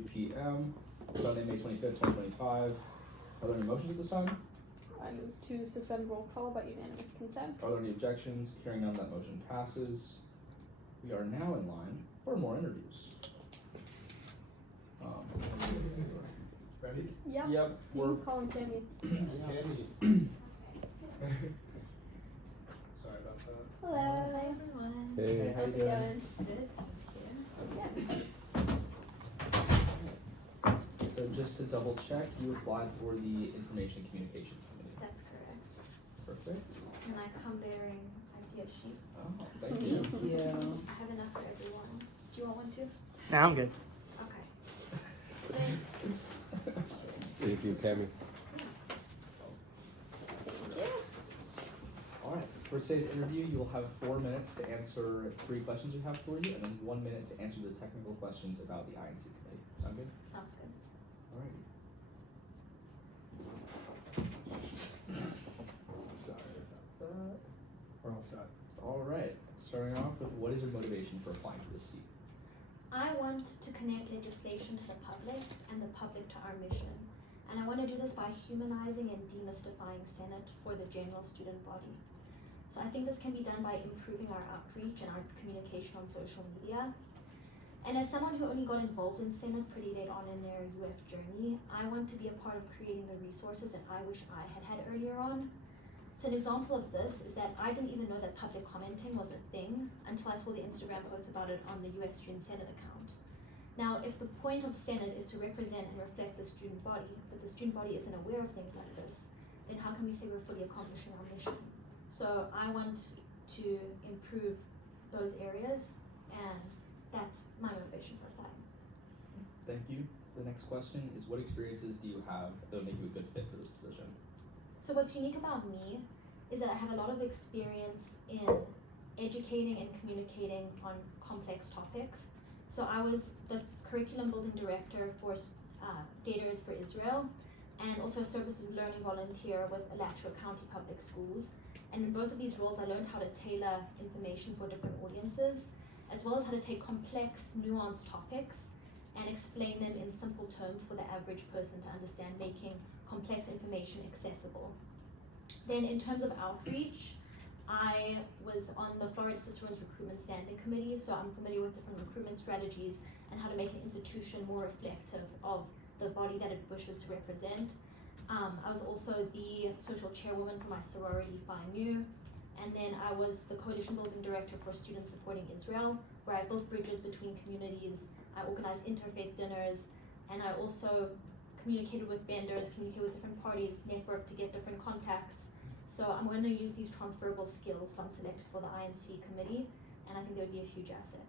p.m. Sunday, May 25th, 2025. Are there any motions at this time? I move to suspend roll call by unanimous consent. Are there any objections? Hearing none, that motion passes. We are now in line for more interviews. Ready? Yep. Yep, we're calling Tammy. Candy. Sorry about that. Hello. Hi everyone. Hey, how How's you it doing? going? Good. Yeah. So just to double check, you applied for the Information Communications Committee. That's correct. Perfect. And I come bearing idea sheets. Oh, thank you. I have enough for everyone. Do you want one too? Nah, I'm good. Okay. Thanks. Thank you, Cammy. Yeah. All right. For today's interview, you will have 4 minutes to answer 3 questions we have for you, and then 1 minute to answer the technical questions about the INC committee. Sound good? Sounds good. All right. Sorry about that. We're all set. All right. Starting off with, what is your motivation for applying to this seat? I want to connect legislation to the public and the public to our mission. And I want to do this by humanizing and demystifying Senate for the general student body. So I think this can be done by improving our outreach and our communication on social media. And as someone who only got involved in Senate pretty late on in their UF journey, I want to be a part of creating the resources that I wish I had had earlier on. So an example of this is that I didn't even know that public commenting was a thing until I saw the Instagram post about it on the UFSG-SPAN account. Now, if the point of Senate is to represent and reflect the student body, but the student body isn't aware of things like this, then how can we say we're fully accomplishing our mission? So I want to improve those areas, and that's my motivation for applying. Thank you. The next question is, what experiences do you have that would make you a good fit for this position? So what's unique about me is that I have a lot of experience in educating and communicating on complex topics. So I was the curriculum building director for Gators for Israel, and also a services learning volunteer with Alachua County Public Schools. And in both of these roles, I learned how to tailor information for different audiences, as well as how to take complex, nuanced topics and explain them in simple terms for the average person to understand, making complex information accessible. Then in terms of outreach, I was on the Florida Cicerones Recruitment Standing Committee, so I'm familiar with different recruitment strategies and how to make an institution more reflective of the body that it wishes to represent. I was also the social chairwoman for my sorority Phi Mu, and then I was the coalition building director for Students Supporting Israel, where I built bridges between communities. I organized interfaith dinners, and I also communicated with vendors, communicated with different parties, networked to get different contacts. So I'm going to use these transferable skills if I'm selected for the INC committee, and I think they would be a huge asset.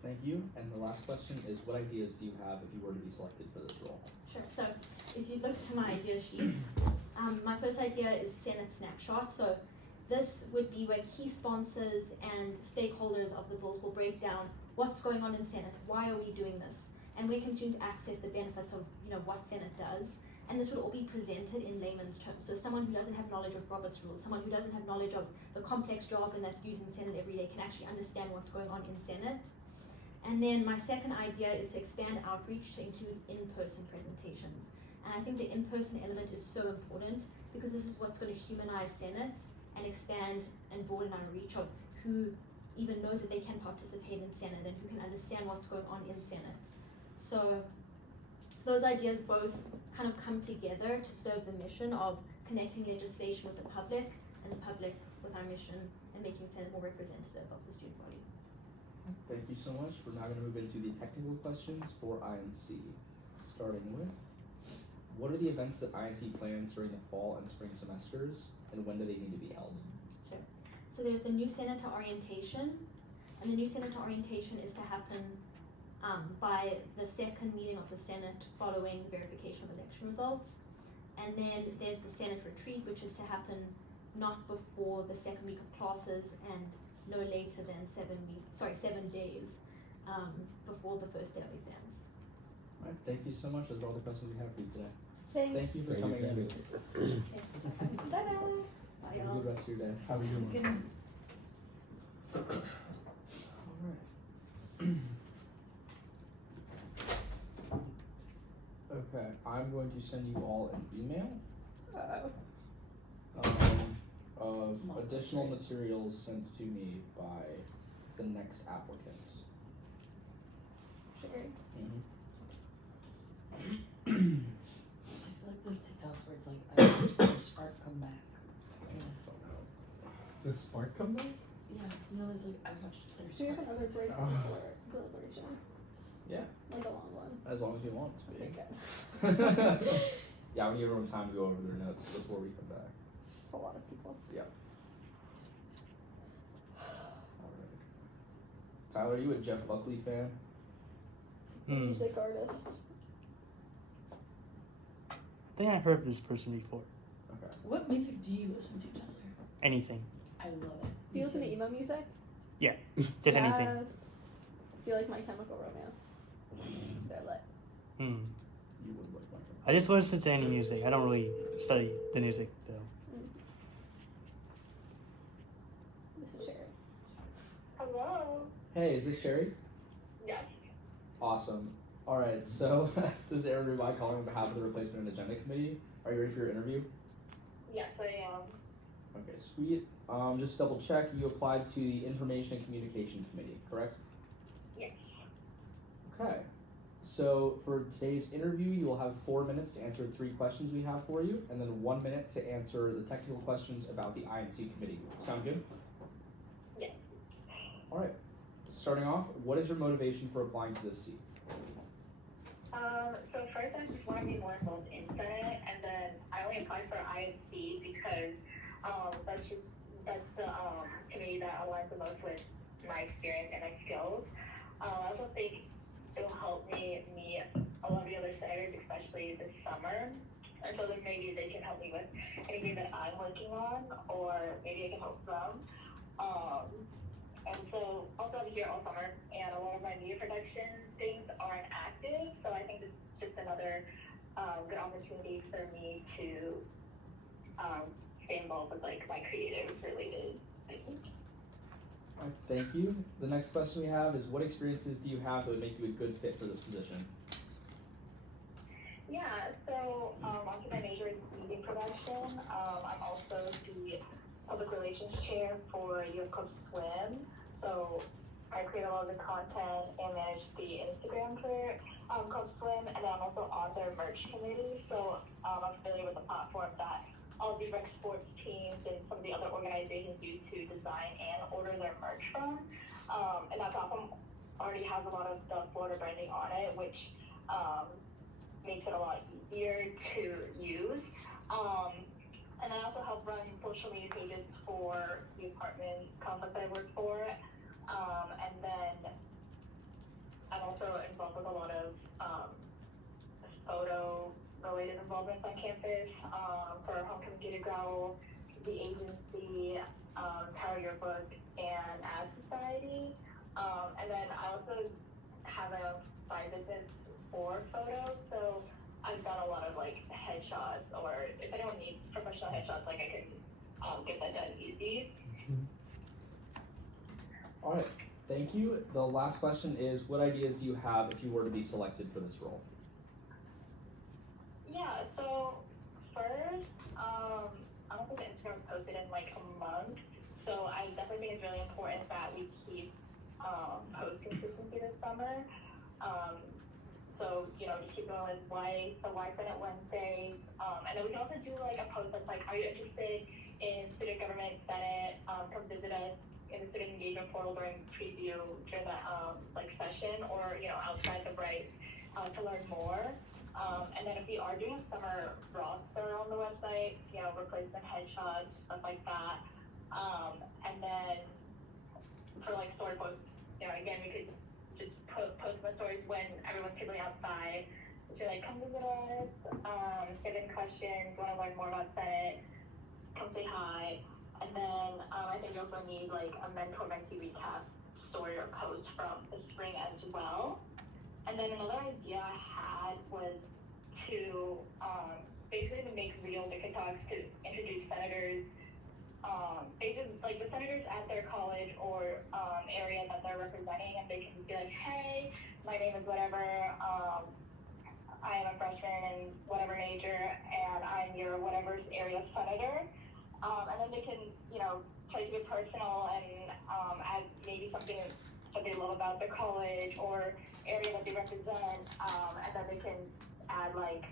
Thank you. And the last question is, what ideas do you have if you were to be selected for this role? Sure. So if you look to my idea sheet, my first idea is Senate Snapshot. So this would be where key sponsors and stakeholders of the bills will break down what's going on in Senate, why are we doing this, and where can students access the benefits of what Senate does. And this would all be presented in layman's terms. So someone who doesn't have knowledge of Robert's rules, someone who doesn't have knowledge of the complex jargon that's used in Senate every day can actually understand what's going on in Senate. And then my second idea is to expand outreach to include in-person presentations. And I think the in-person element is so important because this is what's going to humanize Senate and expand and broaden our reach of who even knows that they can participate in Senate and who can understand what's going on in Senate. So those ideas both kind of come together to serve the mission of connecting legislation with the public and the public with our mission and making Senate more representative of the student body. Thank you so much. We're now going to move into the technical questions for INC. Starting with, what are the events that INC plans during the fall and spring semesters, and when do they need to be held? Sure. So there's the new Senator orientation, and the new Senator orientation is to happen by the second meeting of the Senate following verification of election results. And then there's the Senate retreat, which is to happen not before the second week of classes and no later than 7 days before the first day of exams. All right, thank you so much. Those are all the questions we have for you today. Thanks. Thank you for Thank you, coming in. Thanks. Bye bye. Bye, Have a y'all. good rest of your day. How are you doing? All right. Okay, I'm going to send you all an email of additional materials sent to me by the next applicants. Sure. I feel like there's TikToks where it's like, I wish the spark come back. Does Spark come back? Yeah, you know, there's like, I watched their Do you have spark. another break Ah. before deliberations? Yeah. Like a long one. As long as you want it to be. Okay. Yeah, I want to give everyone time to go over their notes before we come back. Just a lot of people. Alright. Tyler, are you a Jeff Buckley fan? Music artist. I think I've heard of this person before. Okay. What music do you listen to, Tyler? Anything. I love it. Do you listen to emo music? Just anything. Yes. Do you like My Chemical Romance? They're lit. You would like my I just listen to any music. I don't really study the music though. This is Sherry. Hello. Hey, is this Sherry? Yes. Awesome. Alright, so this is Aaron Rubai calling on behalf of the Replacement and Agenda Committee. Are you ready for your interview? Yes, I am. Okay, sweet. Just double check, you applied to the Information and Communication Committee, correct? Yes. Okay. So for today's interview, you will have 4 minutes to answer 3 questions we have for you, and then 1 minute to answer the technical questions about the INC committee. Sound good? Yes. Alright. Starting off, what is your motivation for applying to this seat? So first I just want to be more involved in Senate, and then I only applied for INC because that's the committee that aligns the most with my experience and my skills. I also think it'll help me meet a lot of the other senators, especially this summer. And so then maybe they can help me with anything that I'm working on, or maybe I can help them. And so also I'm here all summer, and a lot of my media production things aren't active. So I think this is just another good opportunity for me to stay involved with like my creative related things. Alright, thank you. The next question we have is, what experiences do you have that would make you a good fit for this position? Yeah, so also my major is media production. I'm also the public relations chair for UFSG-SPAN. So I create a lot of the content and manage the Instagram for UFSG-SPAN, and then I'm also on their merch committee. So I'm familiar with the platform that all of these rec sports teams and some of the other organizations use to design and order their merch from. And that platform already has a lot of the Florida branding on it, which makes it a lot easier to use. And I also help run social media pages for the apartment complex I work for. And then I'm also involved with a lot of photo related involvements on campus for Homecoming Gated Growl, the agency, Tower Yearbook, and Ad Society. And then I also have a side business for photos, so I've done a lot of like headshots, or if anyone needs professional headshots, like I can get that done easy. Alright, thank you. The last question is, what ideas do you have if you were to be selected for this role? Yeah, so first, I don't think the Instagram was posted in like a month, so I definitely think it's really important that we keep post consistency this summer. So, just keep going with the Y Senate Wednesdays. And then we can also do like a post that's like, are you interested in student government Senate? Come visit us in the student engagement portal during preview during that session, or outside the breaks to learn more. And then if we are doing a summer roster on the website, replacement headshots, stuff like that. And then for like story posts, again, we could just post my stories when everyone's typically outside. Just be like, come visit us, if you have any questions, want to learn more about Senate, come say hi. And then I think we also need like a mentor-mentee recap story or post from the spring as well. And then another idea I had was to basically to make reels or TikToks to introduce senators, basically like the senators at their college or area that they're representing, and they can just be like, hey, my name is whatever, I am a freshman and major and I'm your whatever's area senator. And then they can, you know, try to be personal and add maybe something that they love about their college or area that they represent. And then they can add like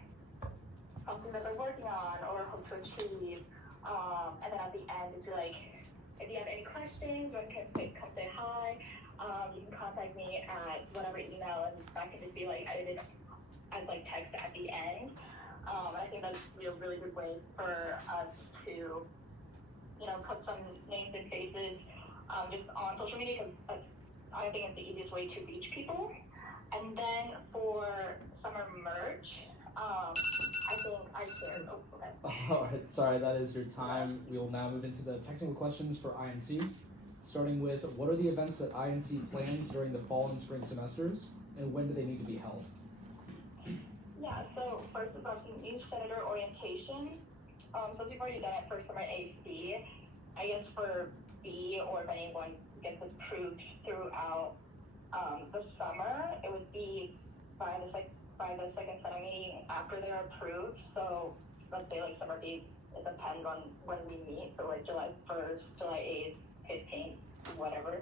something that they're working on or hope to achieve. And then at the end, just be like, if you have any questions, or come say hi. You can contact me at whatever email, and that can just be like edited as like text at the end. And I think that'd be a really good way for us to, you know, put some names and faces just on social media, because I think it's the easiest way to reach people. And then for summer merch, I think I shared. Oh, okay. Alright, sorry, that is your time. We will now move into the technical questions for INC. Starting with, what are the events that INC plans during the fall and spring semesters, and when do they need to be held? Yeah, so first is obviously new senator orientation. So we've already done it for summer AC. I guess for B, or if anyone gets approved throughout the summer, it would be by the second Senate meeting after they're approved. So let's say like summer B, it depends on when we meet. So like July 1st, July 8th, 15th, whatever.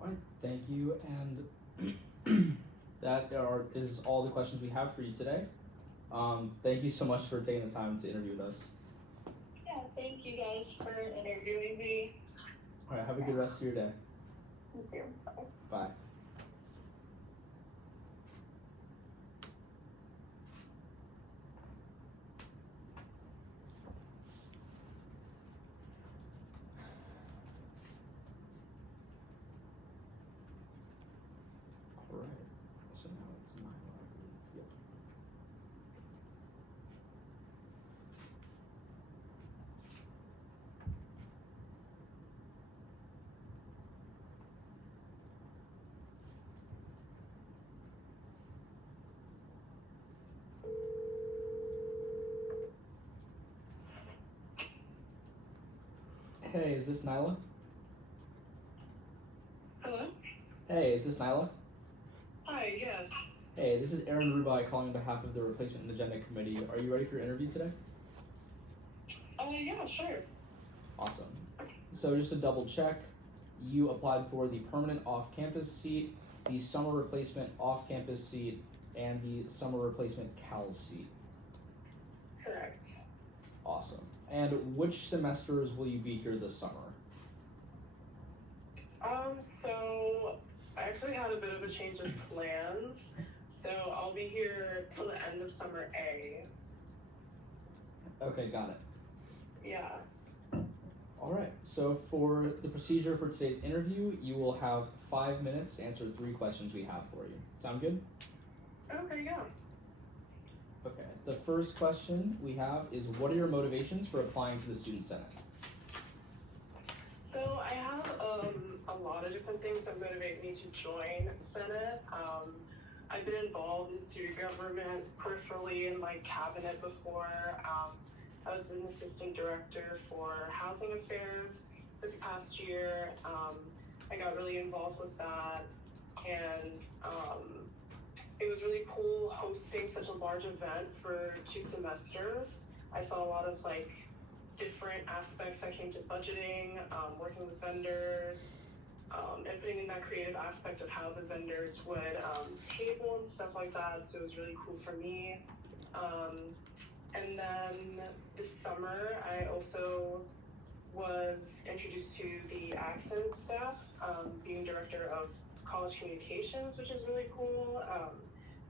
Alright, thank you, and that is all the questions we have for you today. Thank you so much for taking the time to interview with us. Yeah, thank you guys for interviewing me. Alright, have a good rest of your day. You too. Bye. Bye. Alright, so now it's my library. Yep. Hey, is this Nyla? Hello? Hey, is this Nyla? Hi, yes. Hey, this is Aaron Rubai calling on behalf of the Replacement and Agenda Committee. Are you ready for your interview today? Yeah, sure. Awesome. So just to double check, you applied for the permanent off-campus seat, the summer replacement off-campus seat, and the summer replacement Cal seat. Correct. Awesome. And which semesters will you be here this summer? So I actually had a bit of a change of plans. So I'll be here till the end of summer A. Okay, got it. Yeah. Alright, so for the procedure for today's interview, you will have 5 minutes to answer 3 questions we have for you. Sound good? Okay, yeah. Okay, the first question we have is, what are your motivations for applying to the Student Senate? So I have a lot of different things that motivate me to join Senate. I've been involved in student government peripherally in my cabinet before. I was an assistant director for housing affairs this past year. I got really involved with that, and it was really cool hosting such a large event for 2 semesters. I saw a lot of like different aspects that came to budgeting, working with vendors, and putting in that creative aspect of how the vendors would table and stuff like that. So it was really cool for me. And then this summer, I also was introduced to the accent staff, being director of college communications, which is really cool.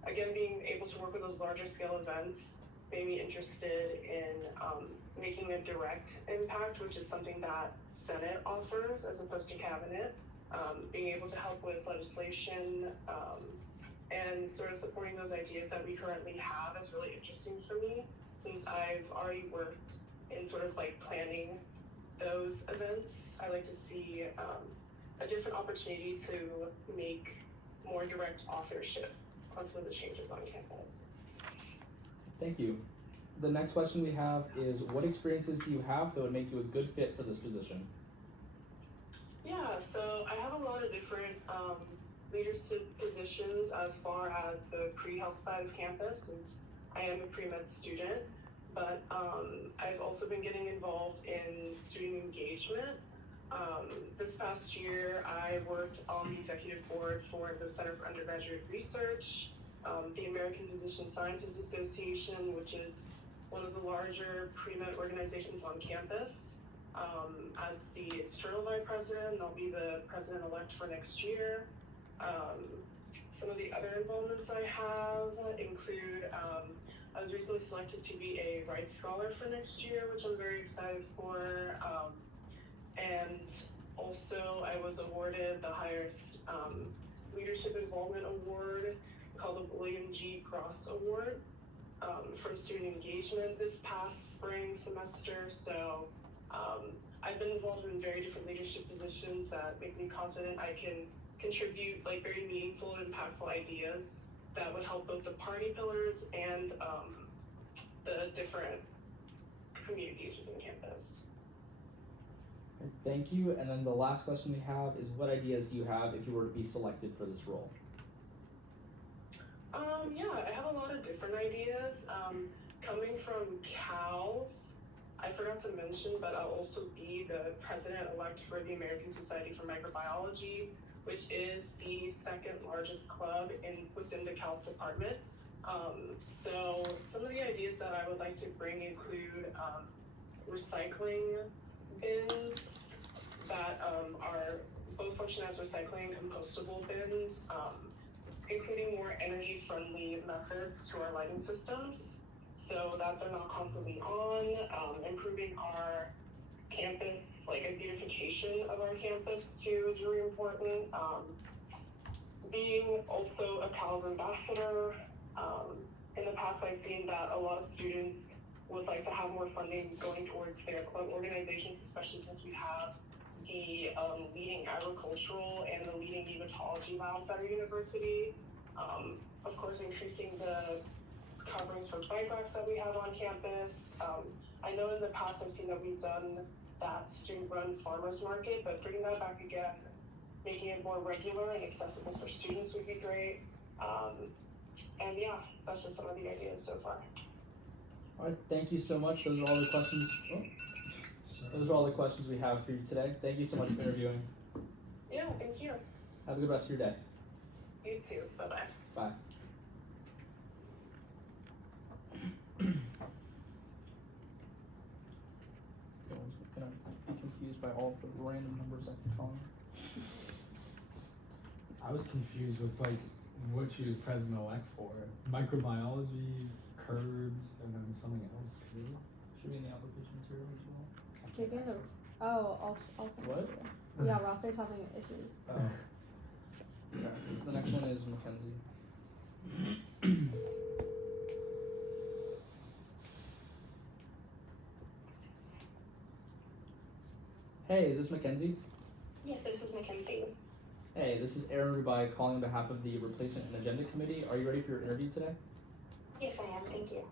Again, being able to work with those larger scale events made me interested in making a direct impact, which is something that Senate offers as opposed to cabinet. Being able to help with legislation and sort of supporting those ideas that we currently have is really interesting for me, since I've already worked in sort of like planning those events. I like to see a different opportunity to make more direct authorship on some of the changes on campus. Thank you. The next question we have is, what experiences do you have that would make you a good fit for this position? Yeah, so I have a lot of different leadership positions as far as the pre-health side of campus, since I am a pre-med student, but I've also been getting involved in student engagement. This past year, I worked on the executive board for the Center for Undergraduate Research, the American Physician Scientists Association, which is one of the larger pre-med organizations on campus. As the external vice president, I'll be the president-elect for next year. Some of the other involvements I have include, I was recently selected to be a rights scholar for next year, which I'm very excited for. And also I was awarded the highest leadership involvement award called the William G. Gross Award from student engagement this past spring semester. So I've been involved in very different leadership positions that make me confident I can contribute like very meaningful and impactful ideas that would help both the party pillars and the different communities within campus. Thank you. And then the last question we have is, what ideas do you have if you were to be selected for this role? Yeah, I have a lot of different ideas. Coming from CALS, I forgot to mention, but I'll also be the president-elect for the American Society for Microbiology, which is the second largest club within the CALS department. So some of the ideas that I would like to bring include recycling bins that are both function as recycling and compostable bins, including more energy-friendly methods to our lighting systems so that they're not constantly on, improving our campus, like a beautification of our campus too is really important. Being also a CALS ambassador, in the past I've seen that a lot of students would like to have more funding going towards their club organizations, especially since we have the leading agricultural and the leading nematology labs at our university. Of course, increasing the coverings for bike racks that we have on campus. I know in the past I've seen that we've done that student-run farmers market, but bringing that back again, making it more regular and accessible for students would be great. And yeah, that's just some of the ideas so far. All right, thank you so much. Those are all the questions. Those are all the questions we have for you today. Thank you so much for interviewing. Yeah, thank you. Have a good rest of your day. You too. Bye-bye. Bye. Everyone's gonna be confused by all the random numbers I keep calling. I was confused with like what she was president-elect for. Microbiology, curbs, and then something else too. Should be in the application material as well. Maybe in the, I'll send What? it to you. Yeah, Rafa's having issues. Oh. Okay. The next one is Mackenzie. Hey, is this Mackenzie? Yes, this is Mackenzie. Hey, this is Aaron Rubai calling on behalf of the Replacement and Agenda Committee. Are you ready for your interview today? Yes, I am. Thank you.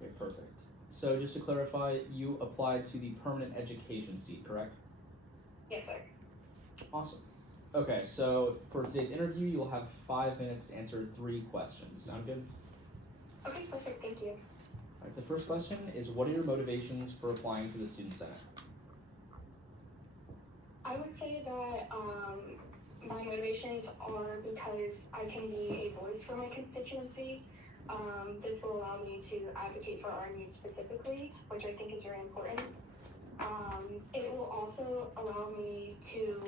Okay, perfect. So just to clarify, you applied to the permanent education seat, correct? Yes, sir. Awesome. Okay, so for today's interview, you'll have 5 minutes to answer 3 questions. Sound good? Okay, perfect. Thank you. Alright, the first question is, what are your motivations for applying to the Student Senate? I would say that my motivations are because I can be a voice for my constituency. This will allow me to advocate for our needs specifically, which I think is very important. It will also allow me to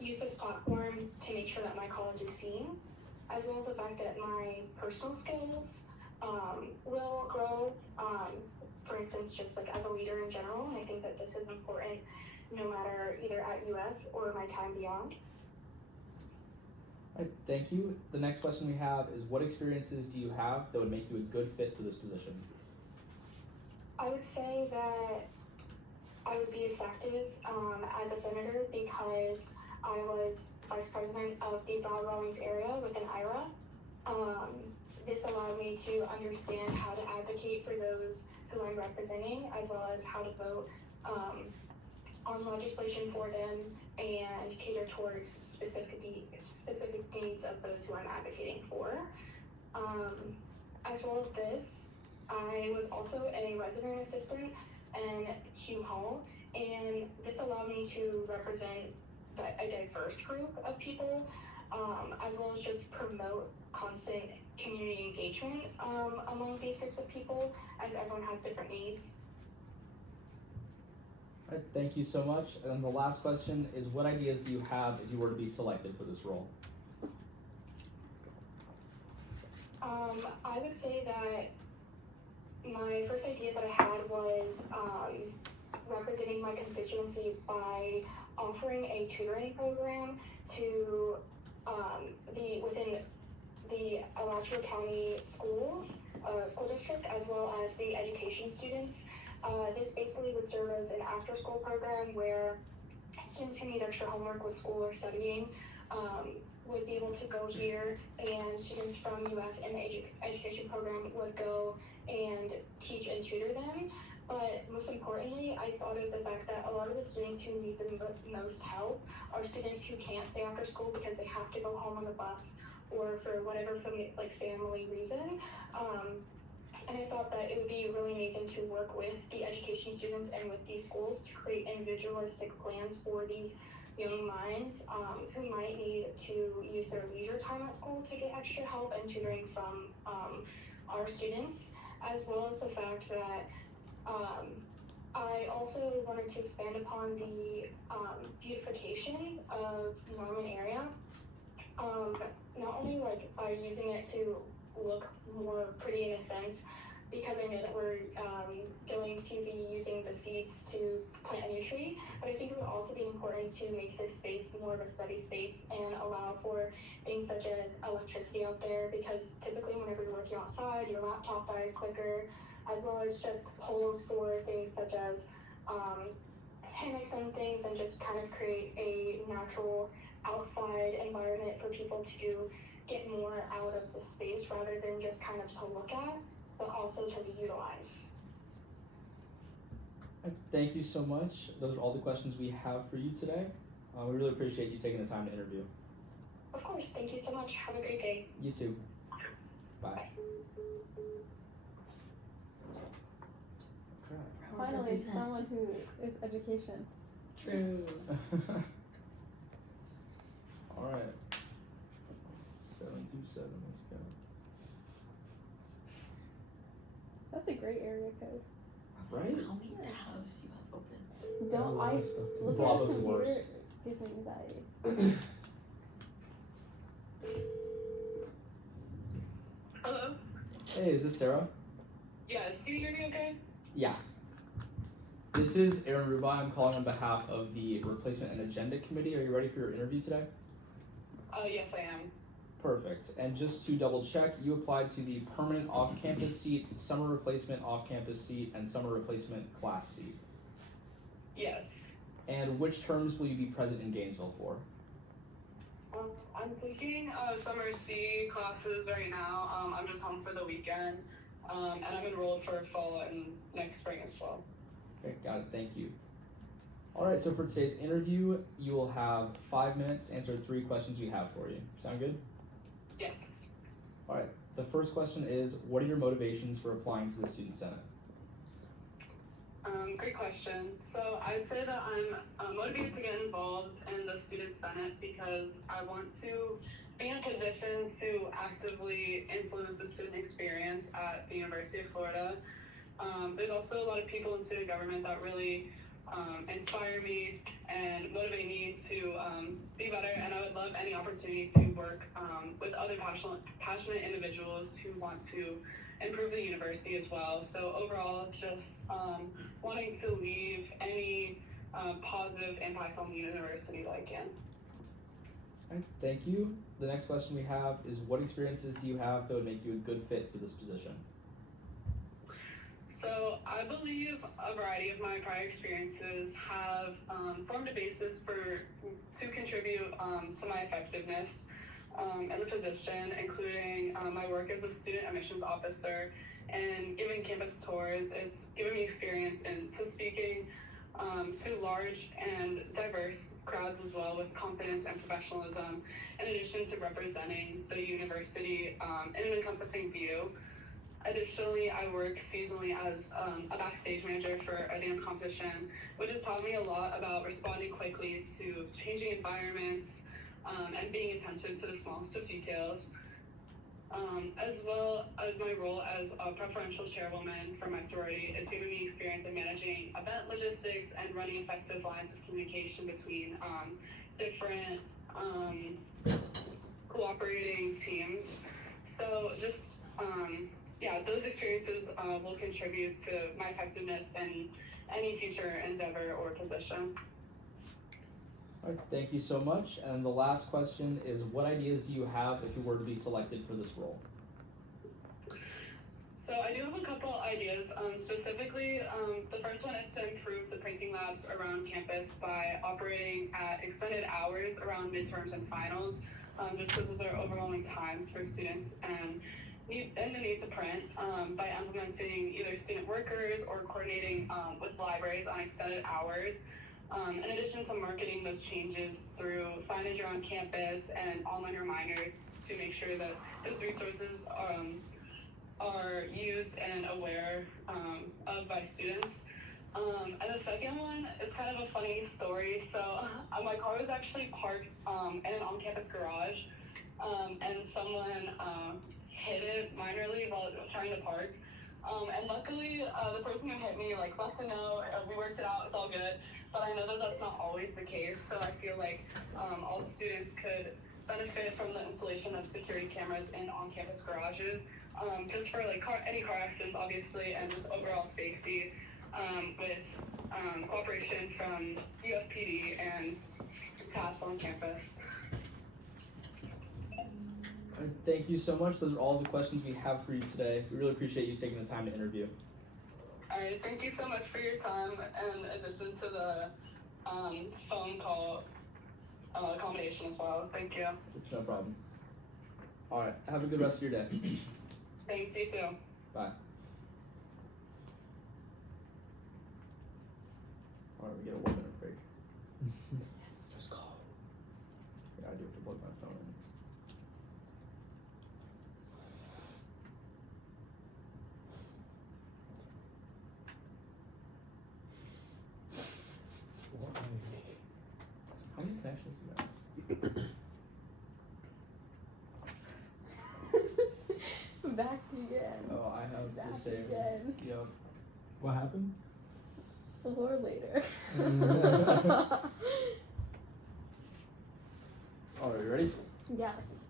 use this platform to make sure that my college is seen, as well as the fact that my personal skills will grow, for instance, just like as a leader in general. And I think that this is important no matter either at UF or my time beyond. Alright, thank you. The next question we have is, what experiences do you have that would make you a good fit for this position? I would say that I would be effective as a senator because I was vice president of the Broad Rawlings area within IRA. This allowed me to understand how to advocate for those who I'm representing, as well as how to vote on legislation for them and cater towards specific needs of those who I'm advocating for. As well as this, I was also a resident assistant in Hume Hall, and this allowed me to represent a diverse group of people, as well as just promote constant community engagement among these groups of people, as everyone has different needs. All right, thank you so much. And then the last question is, what ideas do you have if you were to be selected for this role? I would say that my first idea that I had was representing my constituency by offering a tutoring program to within the Alachua County schools, school district, as well as the education students. This basically would serve as an after-school program where students who need extra homework with school or studying would be able to go here, and students from UF in the education program would go and teach and tutor them. But most importantly, I thought of the fact that a lot of the students who need the most help are students who can't stay after school because they have to go home on the bus or for whatever family reason. And I thought that it would be really amazing to work with the education students and with these schools to create individualistic plans for these young minds who might need to use their leisure time at school to get extra help and tutoring from our students, as well as the fact that I also wanted to expand upon the beautification of Norman area, not only by using it to look more pretty in a sense, because I know that we're going to be using the seeds to plant a new tree, but I think it would also be important to make this space more of a study space and allow for things such as electricity out there, because typically whenever you're working outside, your laptop dies quicker, as well as just poles for things such as hammocks and things, and just kind of create a natural outside environment for people to get more out of the space rather than just kind of to look at, but also to utilize. All right, thank you so much. Those are all the questions we have for you today. We really appreciate you taking the time to interview. Of course, thank you so much. Have a great day. You too. Bye. Bye. Okay. Finally, someone who is education. True. All right. 727. Let's go. That's a great area code. Right? How many tabs do you have open? Got a Don't lot I of stuff to do. look at Bravo's this computer? worse. Gives me anxiety. Hello? Hey, is this Sarah? Yes, can you hear me okay? Yeah. This is Aaron Rubai. I'm calling on behalf of the Replacement and Agenda Committee. Are you ready for your interview today? Yes, I am. Perfect. And just to double check, you applied to the permanent off-campus seat, summer replacement off-campus seat, and summer replacement class seat. Yes. And which terms will you be present in Gainesville for? I'm taking summer C classes right now. I'm just home for the weekend. And I'm enrolled for fall and next spring as well. Okay, got it. Thank you. All right, so for today's interview, you will have 5 minutes to answer 3 questions we have for you. Sound good? Yes. All right. The first question is, what are your motivations for applying to the Student Senate? Great question. So I'd say that I'm motivated to get involved in the Student Senate because I want to be in a position to actively influence the student experience at the University of Florida. There's also a lot of people in student government that really inspire me and motivate me to be better, and I would love any opportunity to work with other passionate individuals who want to improve the university as well. So overall, just wanting to leave any positive impact on the university that I can. All right, thank you. The next question we have is, what experiences do you have that would make you a good fit for this position? So I believe a variety of my prior experiences have formed a basis to contribute to my effectiveness in the position, including my work as a student admissions officer and giving campus tours. It's given me experience into speaking to large and diverse crowds as well with confidence and professionalism, in addition to representing the university in an encompassing view. Additionally, I work seasonally as a backstage manager for a dance competition, which has taught me a lot about responding quickly to changing environments and being attentive to the smallest of details. As well as my role as a preferential chairwoman for my sorority, it's given me experience in managing event logistics and running effective lines of communication between different cooperating teams. So just those experiences will contribute to my effectiveness in any future endeavor or position. All right, thank you so much. And the last question is, what ideas do you have if you were to be selected for this role? So I do have a couple ideas. Specifically, the first one is to improve the printing labs around campus by operating at extended hours around midterms and finals, just because those are overwhelming times for students and the need to print, by implementing either student workers or coordinating with libraries on extended hours. In addition to marketing those changes through signage around campus and online reminders to make sure that those resources are used and aware of by students. And the second one is kind of a funny story. So my car was actually parked in an on-campus garage, and someone hit it minorly while trying to park. And luckily, the person who hit me left a note. We worked it out. It's all good. But I know that that's not always the case. So I feel like all students could benefit from the installation of security cameras in on-campus garages, just for any car accidents, obviously, and just overall safety, with cooperation from UFPD and TAPS on campus. All right, thank you so much. Those are all the questions we have for you today. We really appreciate you taking the time to interview. All right, thank you so much for your time, in addition to the phone call accommodation as well. Thank you. It's no problem. All right, have a good rest of your day. Thanks, you too. Bye. All right, we get a 1 minute break. Just call. Yeah, I do have to plug my phone in. How many connections do you have? Back again. Oh, I have Back the same. again. Yep. What happened? Or later. All right, you ready? Yes.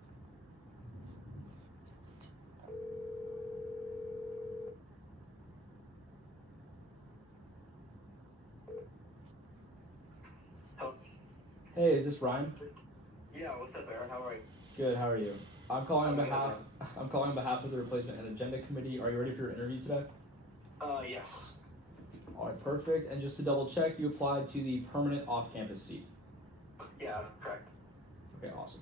Hey, is this Ryan? Yeah, what's up, Aaron? How are you? Good. How are you? I'm calling on I'm good, behalf. I'm calling on behalf of the replacement and agenda committee. Are you ready for your interview today? Yes. All right, perfect. And just to double check, you applied to the permanent off-campus seat. Yeah, correct. Okay, awesome.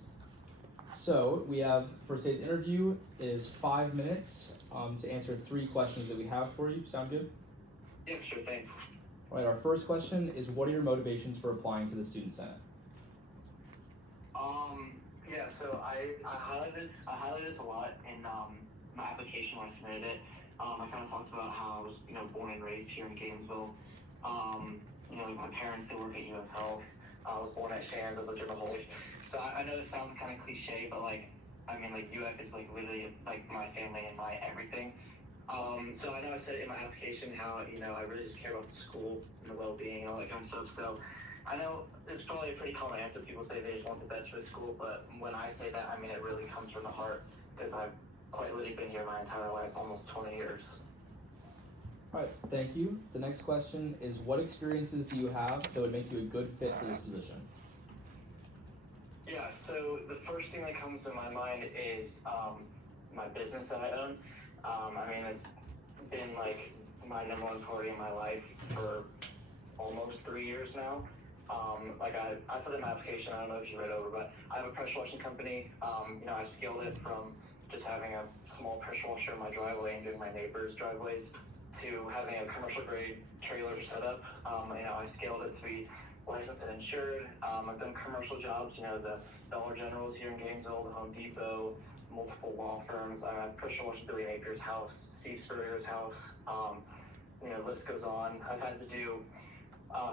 So we have for today's interview is 5 minutes to answer 3 questions that we have for you. Sound good? Yeah, sure thing. All right. Our first question is, what are your motivations for applying to the Student Senate? Yeah, so I highlighted this a lot in my application when I submitted it. I kind of talked about how I was, born and raised here in Gainesville. My parents, they work at UF Health. I was born at Shands, I lived here my whole life. So I know this sounds kind of cliche, but UF is literally my family and my everything. So I know I said in my application how, I really just care about the school and the well-being and all that kind of stuff. So I know it's probably a pretty common answer. People say they just want the best for the school, but when I say that, it really comes from the heart, because I've quite literally been here my entire life, almost 20 years. All right. Thank you. The next question is, what experiences do you have that would make you a good fit for this position? Yeah, so the first thing that comes to my mind is my business that I own. It's been my number one priority in my life for almost 3 years now. I put in my application, I don't know if you read over, but I have a pressure washing company. I scaled it from just having a small pressure washer in my driveway and doing my neighbors' driveways to having a commercial grade trailer setup. I scaled it to be licensed and insured. I've done commercial jobs, you know, the Dollar Generals here in Gainesville, the Home Depot, multiple law firms. I've personal washed Billy Naper's house, Steve Spurrier's house. You know, list goes on. I've had to do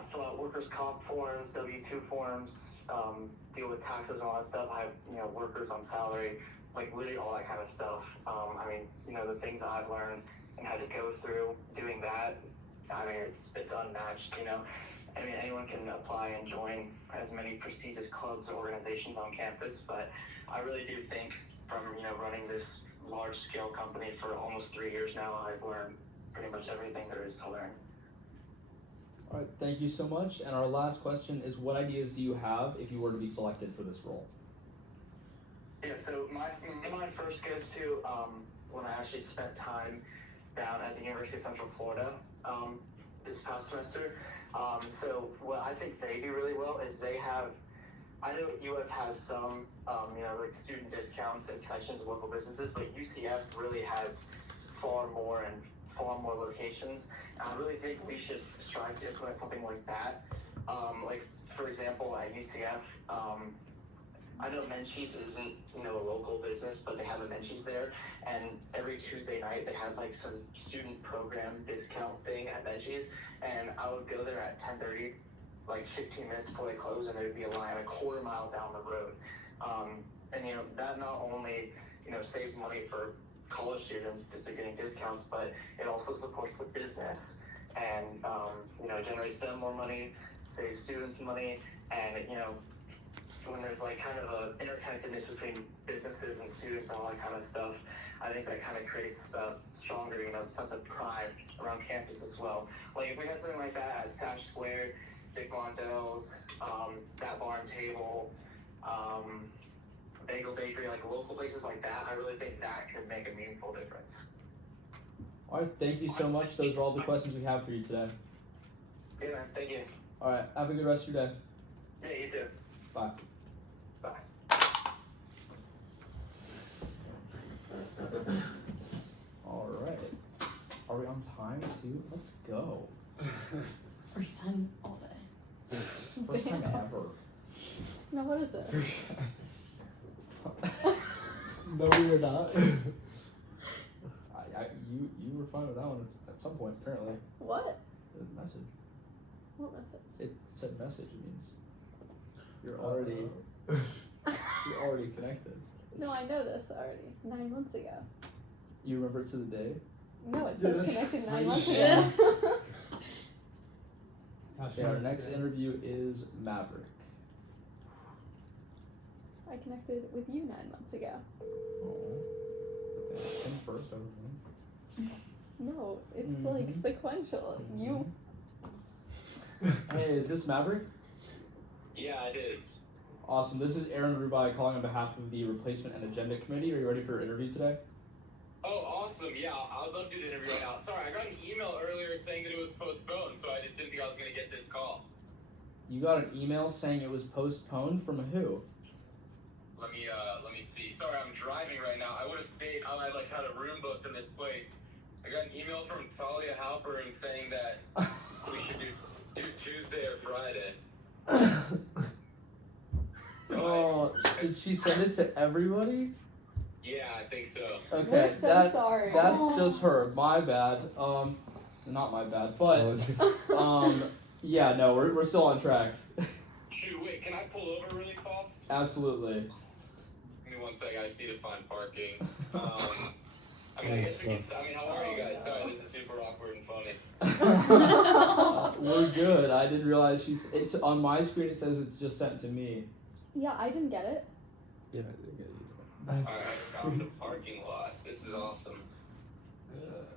fill out workers' comp forms, W-2 forms, deal with taxes and all that stuff. I have, you know, workers on salary, like literally all that kind of stuff. I mean, you know, the things that I've learned and had to go through doing that, I mean, it's unmatched, you know. I mean, anyone can apply and join as many prestigious clubs or organizations on campus, but I really do think from, you know, running this large-scale company for almost 3 years now, I've learned pretty much everything there is to learn. All right, thank you so much. And our last question is, what ideas do you have if you were to be selected for this role? Yeah, so my mind first goes to when I actually spent time down at the University of Central Florida this past semester. So what I think they do really well is they have, I know UF has some, you know, like student discounts and connections with local businesses, but UCF really has far more locations. And I really think we should strive to implement something like that. Like, for example, at UCF, I know Menchie's isn't, you know, a local business, but they have a Menchie's there, and every Tuesday night they have like some student program discount thing at Menchie's, and I would go there at 10:30, like 15 minutes before they close, and there'd be a line a quarter mile down the road. And you know, that not only, you know, saves money for college students because they're getting discounts, but it also supports the business and, you know, generates them more money, saves students money, and, you know, when there's like kind of a interconnectedness between businesses and students and all that kind of stuff, I think that kind of creates a stronger, you know, sense of pride around campus as well. Like if we had something like that at Sash Square, Dick Mondell's, that Barn Table, Bagel Bakery, like local places like that, I really think that could make a meaningful difference. All right, thank you so much. Those are all the questions we have for you today. Yeah, man, thank you. All right, have a good rest of your day. Yeah, you too. Bye. Bye. All right. Are we on time too? Let's go. First time all day. First time ever. No, what is it? No, we are not. You were fine with that one at some point apparently. What? The message. What message? It said message. It means you're already connected. No, I know this already. 9 months ago. You remember it to the day? No, it Yeah, says that's- connected 9 months Yeah. ago. Okay, our next interview is Maverick. I connected with you 9 months ago. Oh. Him first over me. No, it's like sequential. You. Hey, is this Maverick? Yeah, it is. Awesome. This is Aaron Rubai calling on behalf of the Replacement and Agenda Committee. Are you ready for your interview today? Oh, awesome. Yeah, I'd love to do the interview right now. Sorry, I got an email earlier saying that it was postponed, so I just didn't think I was going to get this call. You got an email saying it was postponed from who? Let me see. Sorry, I'm driving right now. I would have stayed. I had a room booked in this place. I got an email from Talia Halpern saying that we should do Tuesday or Friday. Oh, did she send it to everybody? Yeah, I think so. Okay, We're so sorry. That's just her. My bad. Not my bad, but yeah, no, we're still on track. Shoot, wait, can I pull over really fast? Absolutely. Give me one sec, I just need to find parking. I mean, I guess we can, how are you guys? Sorry, this is super awkward and funny. We're good. I didn't realize it's on my screen. It says it's just sent to me. Yeah, I didn't get it. Yeah, I didn't get it Alright, I found the parking lot. This is awesome.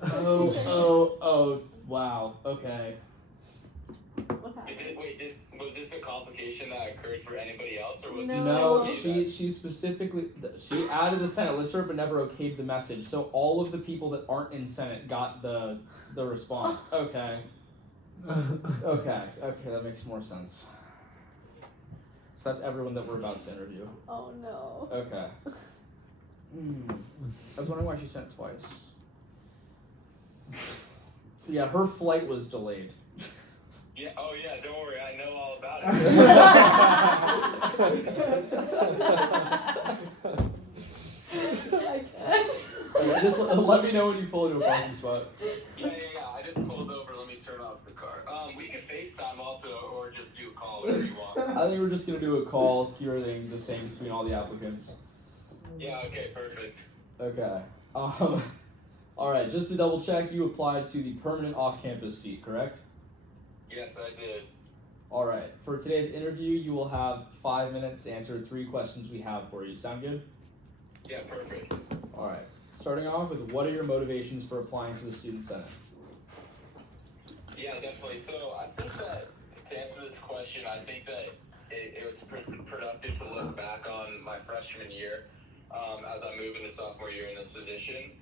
Oh, wow. Okay. What happened? Was this a complication that occurred for anybody else, or was No, this she specifically she added the Senate listserv but never okayed the message. So all of the people that aren't in Senate got the response. Okay, that makes more sense. So that's everyone that we're about to interview. Oh no. Okay. I was wondering why she sent it twice. So yeah, her flight was delayed. Yeah, oh yeah, don't worry, I know all about Alright, just let me know when you pull into a parking spot. Yeah, I just pulled over, let me turn off the car. We could FaceTime also, or just do a call, whatever you want. I think we're just gonna do a call, keep everything the same between all the applicants. Yeah, okay, perfect. Okay. Alright, just to double check, you applied to the permanent off-campus seat, correct? Yes, I did. Alright, for today's interview, you will have 5 minutes to answer 3 questions we have for you. Sound good? Yeah, perfect. Alright, starting off with what are your motivations for applying to the Student Senate? Yeah, definitely. So I think that to answer this question, I think that it was productive to look back on my freshman year as I move into sophomore year in this position.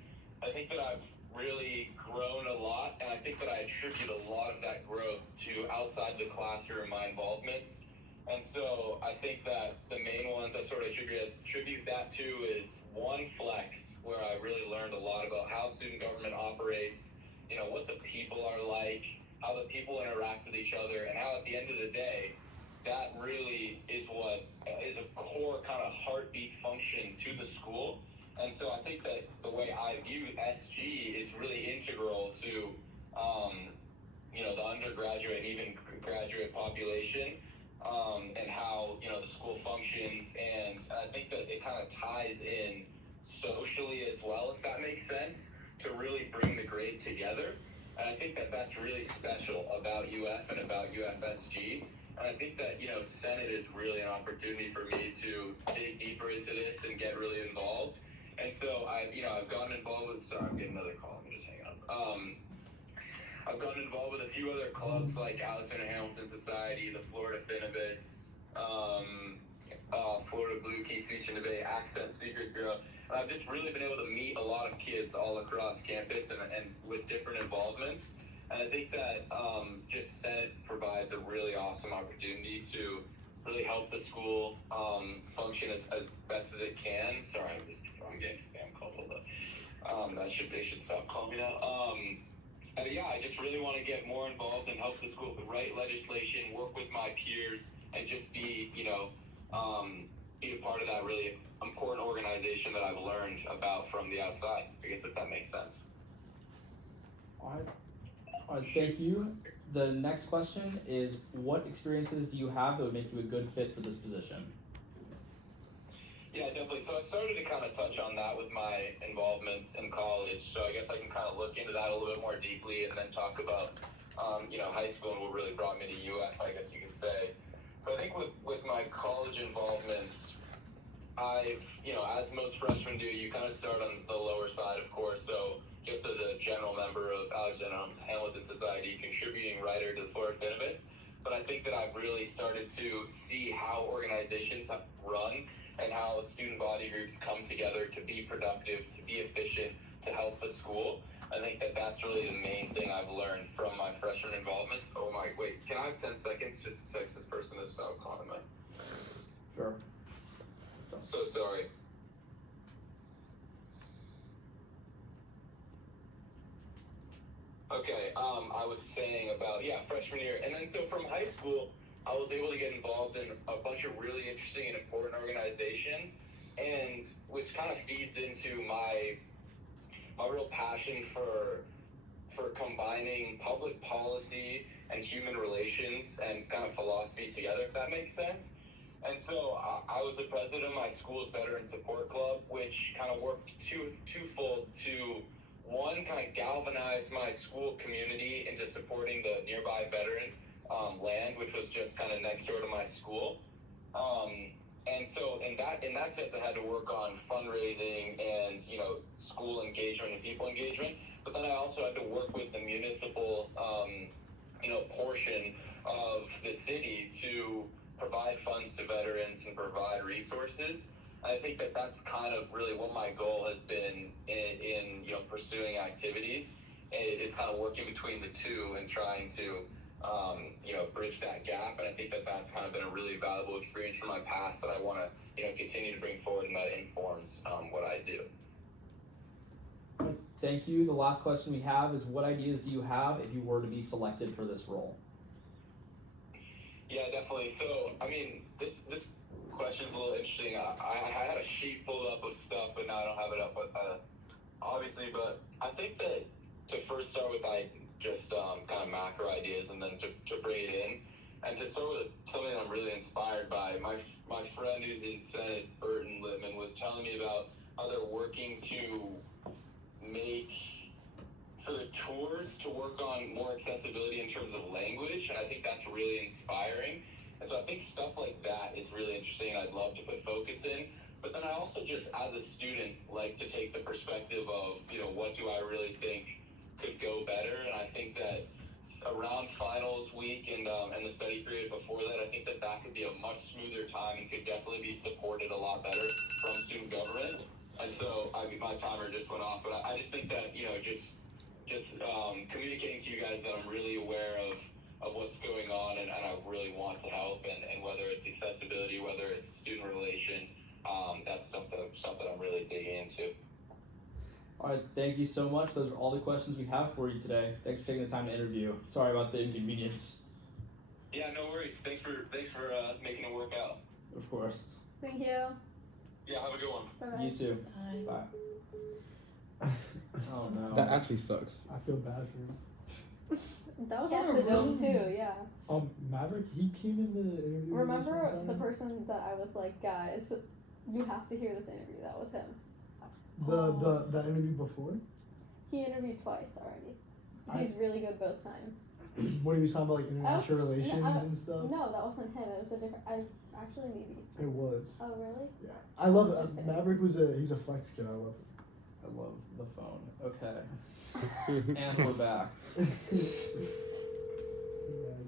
I think that I've really grown a lot, and I think that I attribute a lot of that growth to outside the classroom, my involvements. And so I think that the main ones I sort of attribute that to is one, Flex, where I really learned a lot about how student government operates, you know, what the people are like, how the people interact with each other, and how at the end of the day, that really is what is a core kind of heartbeat function to the school. And so I think that the way I view SG is really integral to, you know, the undergraduate and even graduate population, and how, you know, the school functions. And I think that it kind of ties in socially as well, if that makes sense, to really bring the grade together. And I think that that's really special about UF and about UFSG. And I think that, you know, Senate is really an opportunity for me to dig deeper into this and get really involved. And so I've gotten involved with, sorry, I'm getting another call, let me just hang up. I've gotten involved with a few other clubs like Alexander Hamilton Society, the Florida Finibus, Florida Blue Key Speech and Debate, Accent Speakers Bureau. And I've just really been able to meet a lot of kids all across campus and with different involvements. And I think that just Senate provides a really awesome opportunity to really help the school function as best as it can. Sorry, I'm getting spam called. Hold up. They should stop calling me now. And yeah, I just really want to get more involved and help the school write legislation, work with my peers, and just be, you know, be a part of that really important organization that I've learned about from the outside. I guess if that makes sense. Alright, thank you. The next question is, what experiences do you have that would make you a good fit for this position? Yeah, definitely. So I started to kind of touch on that with my involvements in college. So I guess I can kind of look into that a little bit more deeply and then talk about, you know, high school and what really brought me to UF, I guess you could say. So I think with my college involvements, I've, you know, as most freshmen do, you kind of start on the lower side, of course. So just as a general member of Alexander Hamilton Society, contributing writer to the Florida Finibus. But I think that I've really started to see how organizations run and how student body groups come together to be productive, to be efficient, to help the school. I think that that's really the main thing I've learned from my freshman involvements. Oh my, wait, can I have 10 seconds just to text this person to stop calling me? Sure. So sorry. Okay, I was saying about, freshman year. And then so from high school, I was able to get involved in a bunch of really interesting and important organizations, and which kind of feeds into my real passion for combining public policy and human relations and kind of philosophy together, if that makes sense. And so I was the president of my school's Veteran Support Club, which kind of worked twofold to, one, kind of galvanize my school community into supporting the nearby veteran land, which was just kind of next door to my school. And so in that sense, I had to work on fundraising and, you know, school engagement and people engagement. But then I also had to work with the municipal, you know, portion of the city to provide funds to veterans and provide resources. I think that that's kind of really what my goal has been in you know, pursuing activities, is kind of working between the two and trying to, you know, bridge that gap. And I think that that's kind of been a really valuable experience from my past that I want to, you know, continue to bring forward, and that informs what I do. Thank you. The last question we have is, what ideas do you have if you were to be selected for this role? Yeah, definitely. So, I mean, this question's a little interesting. I had a sheet pulled up of stuff, but now I don't have it up, obviously. But I think that to first start with like just kind of macro ideas, and then to bring it in, and to start with something I'm really inspired by. My friend who's in Senate, Burton Littman, was telling me about how they're working to make for the tours to work on more accessibility in terms of language, and I think that's really inspiring. And so I think stuff like that is really interesting, and I'd love to put focus in. But then I also just, as a student, like to take the perspective of, what do I really think could go better? And I think that around finals week and the study period before that, I think that could be a much smoother time and could definitely be supported a lot better from student government. And so, my timer just went off, but I just think that, just communicating to you guys that I'm really aware of what's going on, and I really want to help, and whether it's accessibility, whether it's student relations, that's stuff that I'm really digging into. All right, thank you so much. Those are all the questions we have for you today. Thanks for taking the time to interview. Sorry about the inconvenience. Yeah, no worries. Thanks for making it work out. Of course. Thank you. Yeah, have a good one. Bye-bye. You too. Bye. Oh no. That actually sucks. I feel bad for him. That was Yeah, off the dome really. too, yeah. Maverick, he came in the interview. Remember with us one the time? person that I was like, guys, you have to hear this interview? That was him. The interview before? He interviewed twice already. I- He's really good both times. When he was talking about like international relations and stuff? No, that wasn't him. It was a different. Actually maybe. It was. Oh really? Yeah. I love Just it. kidding. Maverick he's a flex kid. I love it. I love the phone. Okay. And we're back. Yeah, he's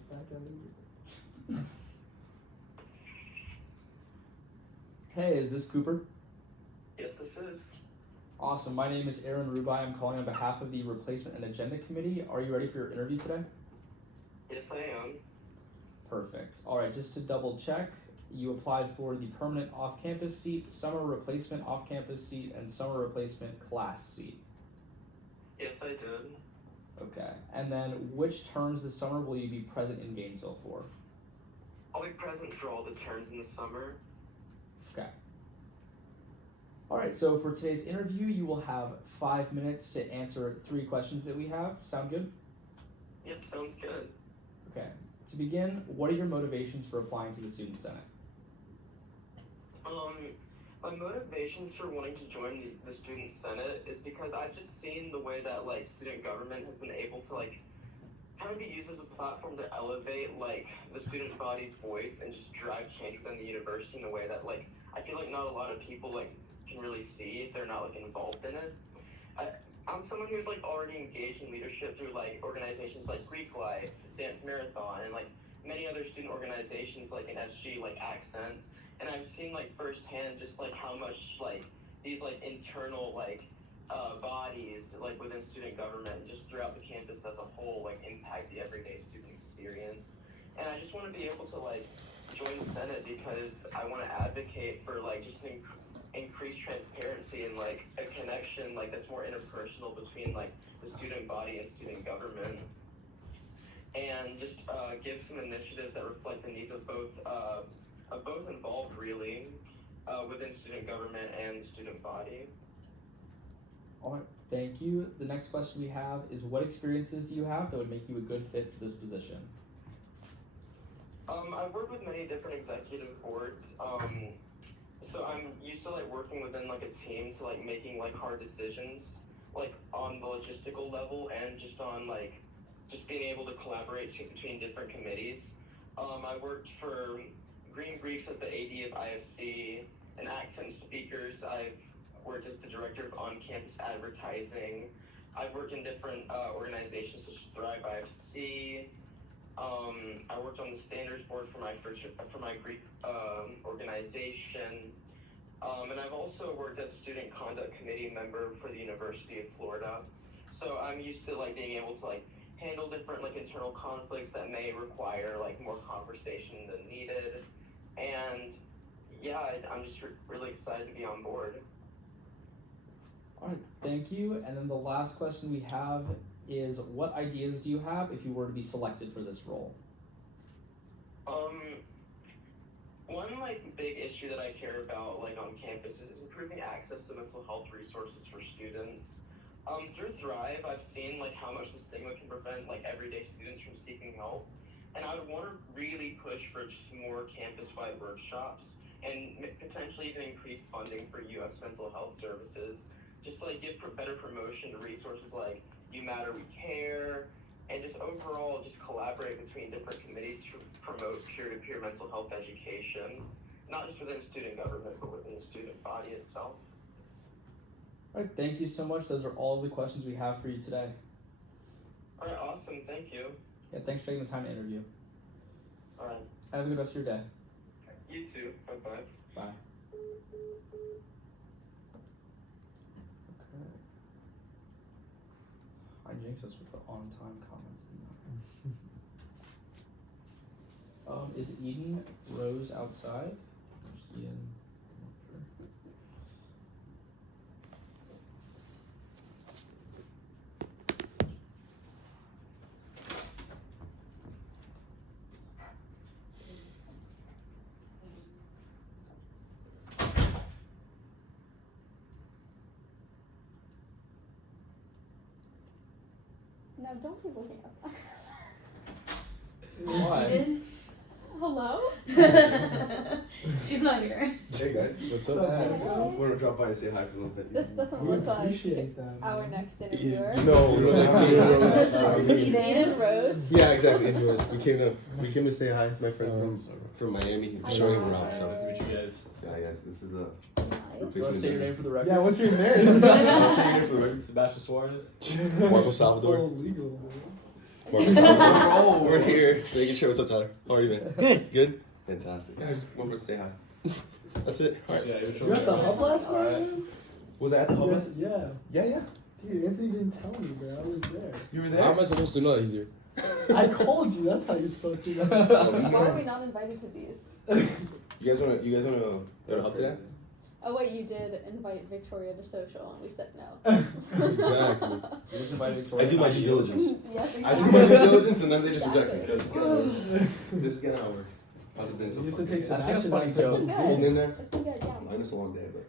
back at it. Hey, is this Cooper? Yes, this is. Awesome. My name is Aaron Rubai. I'm calling on behalf of the Replacement and Agenda Committee. Are you ready for your interview today? Yes, I am. Perfect. All right, just to double check, you applied for the permanent off-campus seat, summer replacement off-campus seat, and summer replacement class seat. Yes, I did. Okay. And then which terms this summer will you be present in Gainesville for? I'll be present for all the terms in the summer. Okay. All right, so for today's interview, you will have 5 minutes to answer 3 questions that we have. Sound good? Yep, sounds good. Okay. To begin, what are your motivations for applying to the Student Senate? My motivations for wanting to join the Student Senate is because I've just seen the way that like student government has been able to like kind of be used as a platform to elevate like the student body's voice and just drive change within the university in a way that like I feel like not a lot of people like can really see if they're not like involved in it. I'm someone who's like already engaged in leadership through like organizations like Greek Life, Dance Marathon, and like many other student organizations like an SG, like Accent. And I've seen like firsthand just like how much like these like internal like bodies like within student government and just throughout the campus as a whole like impact the everyday student experience. And I just want to be able to like join the Senate because I want to advocate for like just an increased transparency and like a connection like that's more interpersonal between like the student body and student government, and just give some initiatives that reflect the needs of both involved really within student government and student body. All right, thank you. The next question we have is what experiences do you have that would make you a good fit for this position? I've worked with many different executive boards. So I'm used to like working within like a team to like making like hard decisions like on the logistical level and just on like just being able to collaborate between different committees. I worked for Green Greeks as the AD of IFC and Accent Speakers. I've worked as the director of on-campus advertising. I've worked in different organizations such as Thrive IFC. I worked on the standards board for my Greek organization, and I've also worked as a student conduct committee member for the University of Florida. So I'm used to like being able to like handle different like internal conflicts that may require like more conversation than needed, and yeah, I'm just really excited to be on board. All right, thank you. And then the last question we have is what ideas do you have if you were to be selected for this role? One like big issue that I care about like on campus is improving access to mental health resources for students. Through Thrive, I've seen like how much the stigma can prevent like everyday students from seeking help, and I would want to really push for just more campus-wide workshops and potentially even increase funding for U.S. mental health services. Just to, like give better promotion to resources like You Matter, We Care, and just overall just collaborate between different committees to promote peer-to-peer mental health education, not just within student government, but within the student body itself. Alright, thank you so much. Those are all of the questions we have for you today. Alright, awesome, thank you. Yeah, thanks for taking the time to interview. Alright, Have a good rest of your day. you too, bye-bye. Bye. Okay. I jinxed us with the on-time comment. Is Eden Rose outside? Just Eden. I'm not sure. No, don't be looking up. Why? Hello? She's not here. Hey guys, what's up? Hey. Just wanted to drop by and say hi for a little bit. This doesn't We look like appreciate that. our next interviewer. No, This is Eden. Eden Rose. Yeah, exactly. Anyways, we came to say hi. It's my friend from Miami. Hi, Showing him guys. around. So Nice to meet you guys. yeah, guys, this is a. Nice. Do you want to say your name for the record? Yeah, what's your name? What's your name for the record? Sebastian Suarez. Marco Salvador. Illegal, Marco Salvador. We're here. Just making sure. What's up, Tyler? How are you, man? Good. Good. Fantastic. Yeah, I just wanted to say hi. That's it. All right. Yeah, you're You at the hub last night? Alright. man? Was that at the hub? Yeah. Yeah. Dude, Anthony didn't tell me, bro. I was there. You were How there. am I supposed to know that he's here? I called you. That's how you're supposed to know. Why are we not invited to these? You guys wanna go to hub today? Oh wait, you did invite Victoria to social and we said no. Exactly. You just invited Victoria. I do my not due you. diligence. Yes, I do my due diligence and then they just reject me. So Exactly. it's just getting how it works. How's it been so You used far? to take That's Sebastian like a funny out to joke. food. Good. Holding in there? It's been good, yeah. I know it's a long day, but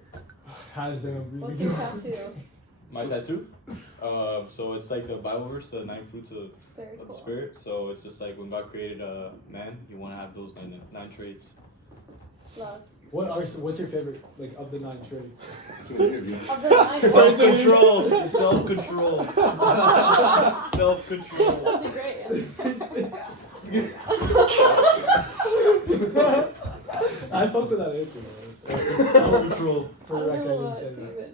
Has been a really What's your tattoo? My tattoo? So it's like the Bible verse, the 9 fruits of Very the cool. Spirit. So it's just like when God created a man, you want to have those nine traits. Love. What's your favorite, like, of the 9 traits? can we interview? Of the 9 Self-control. Self-control. Self-control. That's a great answer. I fuck with that answer. Self-control. For I the don't record, know I didn't what say to that. even.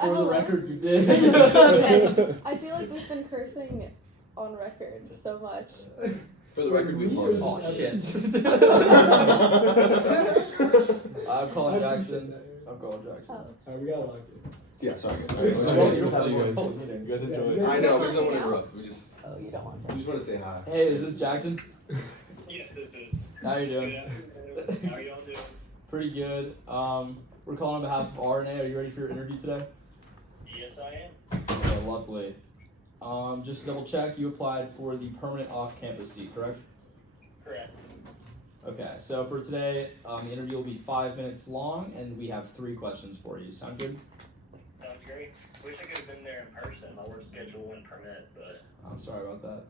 For the record, you did. Okay. I feel like we've been cursing on record so much. For the record, we party. Oh shit. I'm calling I Jackson. appreciate that. I'm calling Jackson. Oh. Alright, we gotta lock it. Yeah, sorry guys. Well, you don't have You to guys- go. You guys Yeah, enjoy you it. I know, we just don't want to Hanging out? interrupt. We just Oh, you don't want to. want to say hi. Hey, is this Jackson? Yes, this is. How you doing? How are y'all doing? Pretty good. We're calling on behalf of RNA. Are you ready for your interview today? Yes, I am. Okay, lovely. Just to double check, you applied for the permanent off-campus seat, correct? Correct. Okay, so for today, the interview will be 5 minutes long, and we have 3 questions for you. Sound good? Sounds great. Wish I could have been there in person. My work schedule wouldn't permit, but I'm sorry about that.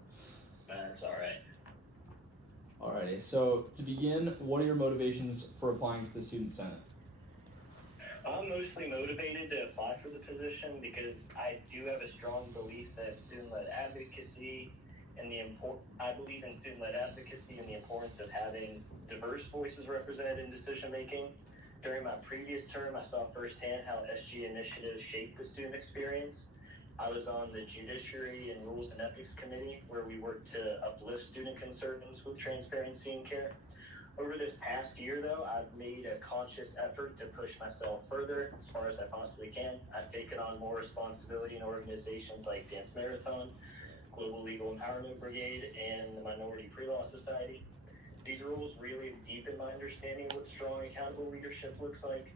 it's alright. Alrighty, so to begin, what are your motivations for applying to the Student Senate? I'm mostly motivated to apply for the position because I do have a strong belief that student-led advocacy and I believe in student-led advocacy and the importance of having diverse voices represented in decision-making. During my previous term, I saw firsthand how SG initiatives shaped the student experience. I was on the Judiciary and Rules and Ethics Committee, where we worked to uplift student concerns with transparency and care. Over this past year, though, I've made a conscious effort to push myself further as far as I possibly can. I've taken on more responsibility in organizations like Dance Marathon, Global Legal Empowerment Brigade, and the Minority Pre-Law Society. These roles really deepen my understanding of what strong, accountable leadership looks like.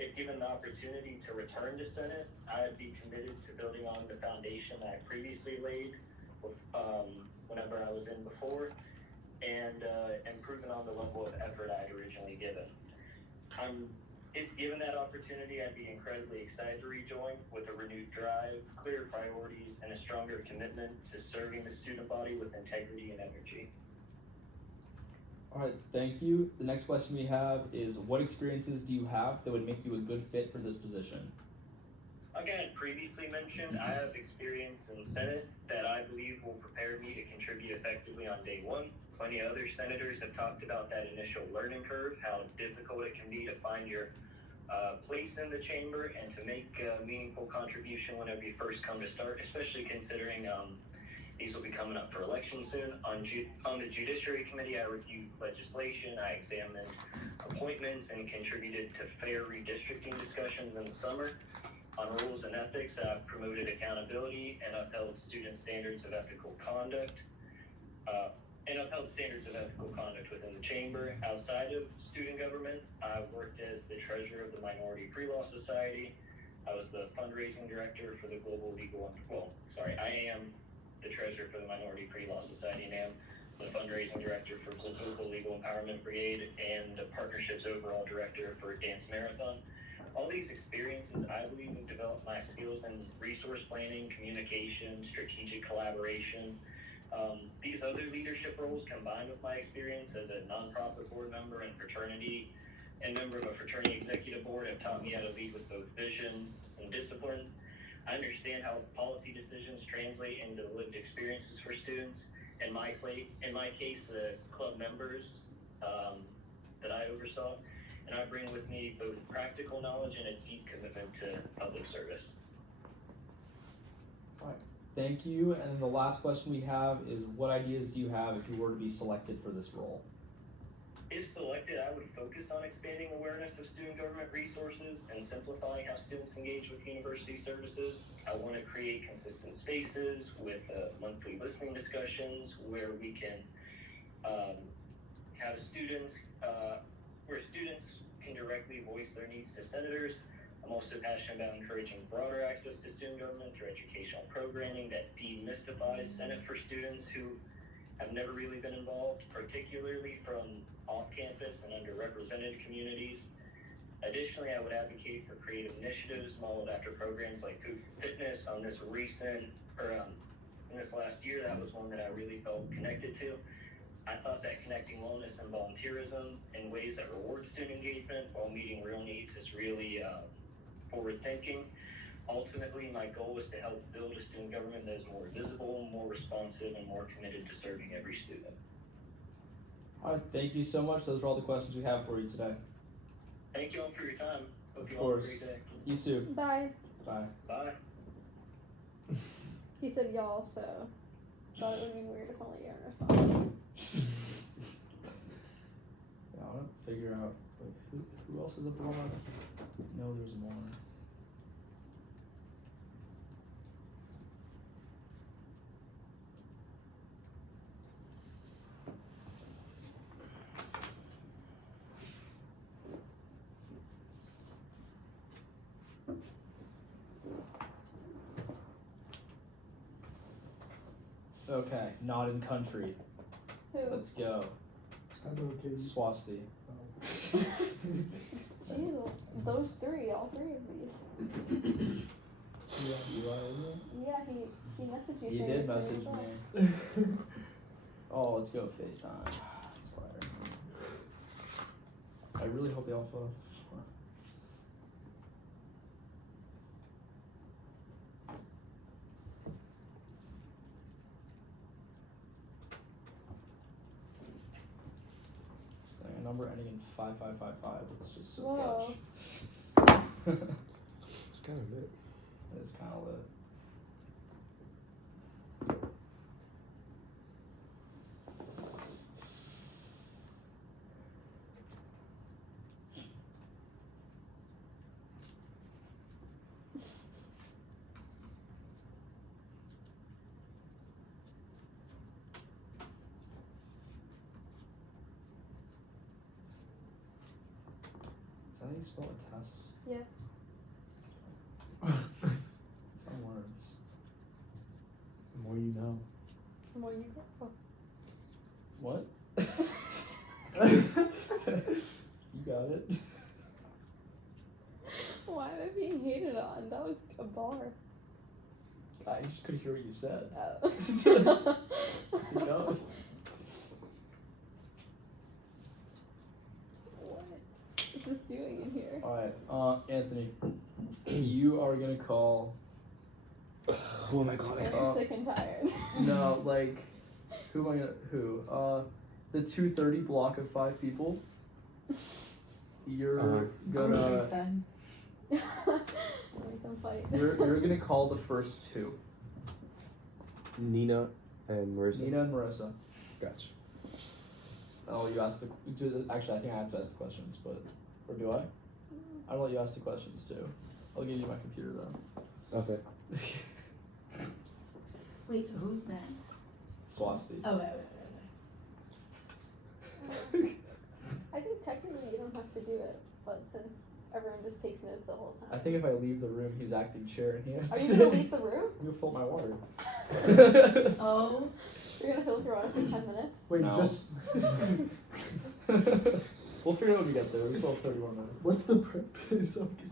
If given the opportunity to return to Senate, I'd be committed to building on the foundation that I previously laid whenever I was in before. and improving on the level of effort I'd originally given. If given that opportunity, I'd be incredibly excited to rejoin with a renewed drive, clear priorities, and a stronger commitment to serving the student body with integrity and energy. Alright, thank you. The next question we have is, what experiences do you have that would make you a good fit for this position? Like I had previously mentioned, I have experience in the Senate that I believe will prepare me to contribute effectively on day one. Plenty of other senators have talked about that initial learning curve, how difficult it can be to find your place in the chamber and to make a meaningful contribution whenever you first come to start, especially considering these will be coming up for election soon. On the Judiciary Committee, I reviewed legislation, I examined appointments, and contributed to fair redistricting discussions in the summer. On rules and ethics, I've promoted accountability and upheld standards of ethical conduct within the chamber. Outside of student government, I worked as the treasurer of the Minority Pre-Law Society. I was the fundraising director for the I am the treasurer for the Minority Pre-Law Society and am the fundraising director for Global Legal Empowerment Brigade and the partnerships overall director for Dance Marathon. All these experiences, I believe, have developed my skills in resource planning, communication, strategic collaboration. These other leadership roles, combined with my experience as a nonprofit board member and member of a fraternity executive board, have taught me how to lead with both vision and discipline. I understand how policy decisions translate into lived experiences for students. In my case, the club members that I oversaw, and I bring with me both practical knowledge and a deep commitment to public service. Alright, thank you. And then the last question we have is, what ideas do you have if you were to be selected for this role? If selected, I would focus on expanding awareness of student government resources and simplifying how students engage with university services. I want to create consistent spaces with monthly listening discussions where we can have students can directly voice their needs to senators. I'm also passionate about encouraging broader access to student government through educational programming that demystifies Senate for students who have never really been involved, particularly from off-campus and underrepresented communities. Additionally, I would advocate for creative initiatives modeled after programs like Food for Fitness. In this last year, that was one that I really felt connected to. I thought that connecting wellness and volunteerism in ways that reward student engagement while meeting real needs is really forward-thinking. Ultimately, my goal is to help build a student government that is more visible, more responsive, and more committed to serving every student. Alright, thank you so much. Those are all the questions we have for you today. Thank you all for your time. Hope you Of all have a course. great day. You too. Bye. Bye. Bye. He said y'all, so thought it would be weird if only Aaron responded. Yeah, I want to figure out who else is a blonde. No, there's more. Okay, not in country. Who? Let's go. Swasti. Jeez, those three, all three of these. Yeah, you are, isn't it? Yeah, he messaged you He saying did his message name me. Oh, let's go FaceTime. That's fire. I really hope they all follow. A number ending in 5555. It's just so Whoa. clutch. It's kind of lit. It's kind of lit. Is that how you spell a test? Yeah. Some words. The more you know. The more you go. What? You got it. Why am I being hated on? That was a bar. I just couldn't hear what you said. Oh. Speak up. What is this doing in here? Alright, Anthony, you are gonna call. Who am I calling? I'm sick and tired. No, like, who am I gonna? Who? The 2:30 block of 5 people. You're gonna. Make them fight. You're gonna call the first 2. Nina and Marissa. Nina and Marissa. Gotcha. I'll let you ask the. Actually, I think I have to ask the questions, but or do I? I'll let you ask the questions too. I'll give you my computer then. Okay. Wait, so who's next? Swasti. Oh, wait. I think technically you don't have to do it, but since everyone just takes notes the whole time. I think if I leave the room, he's acting chair and he has to Are you sit. gonna leave the room? I'm gonna fill my water. Oh. You're gonna fill your water for 10 minutes? Wait, No. just. We'll figure it out when we get there. We still have 31 minutes. What's the purpose of the.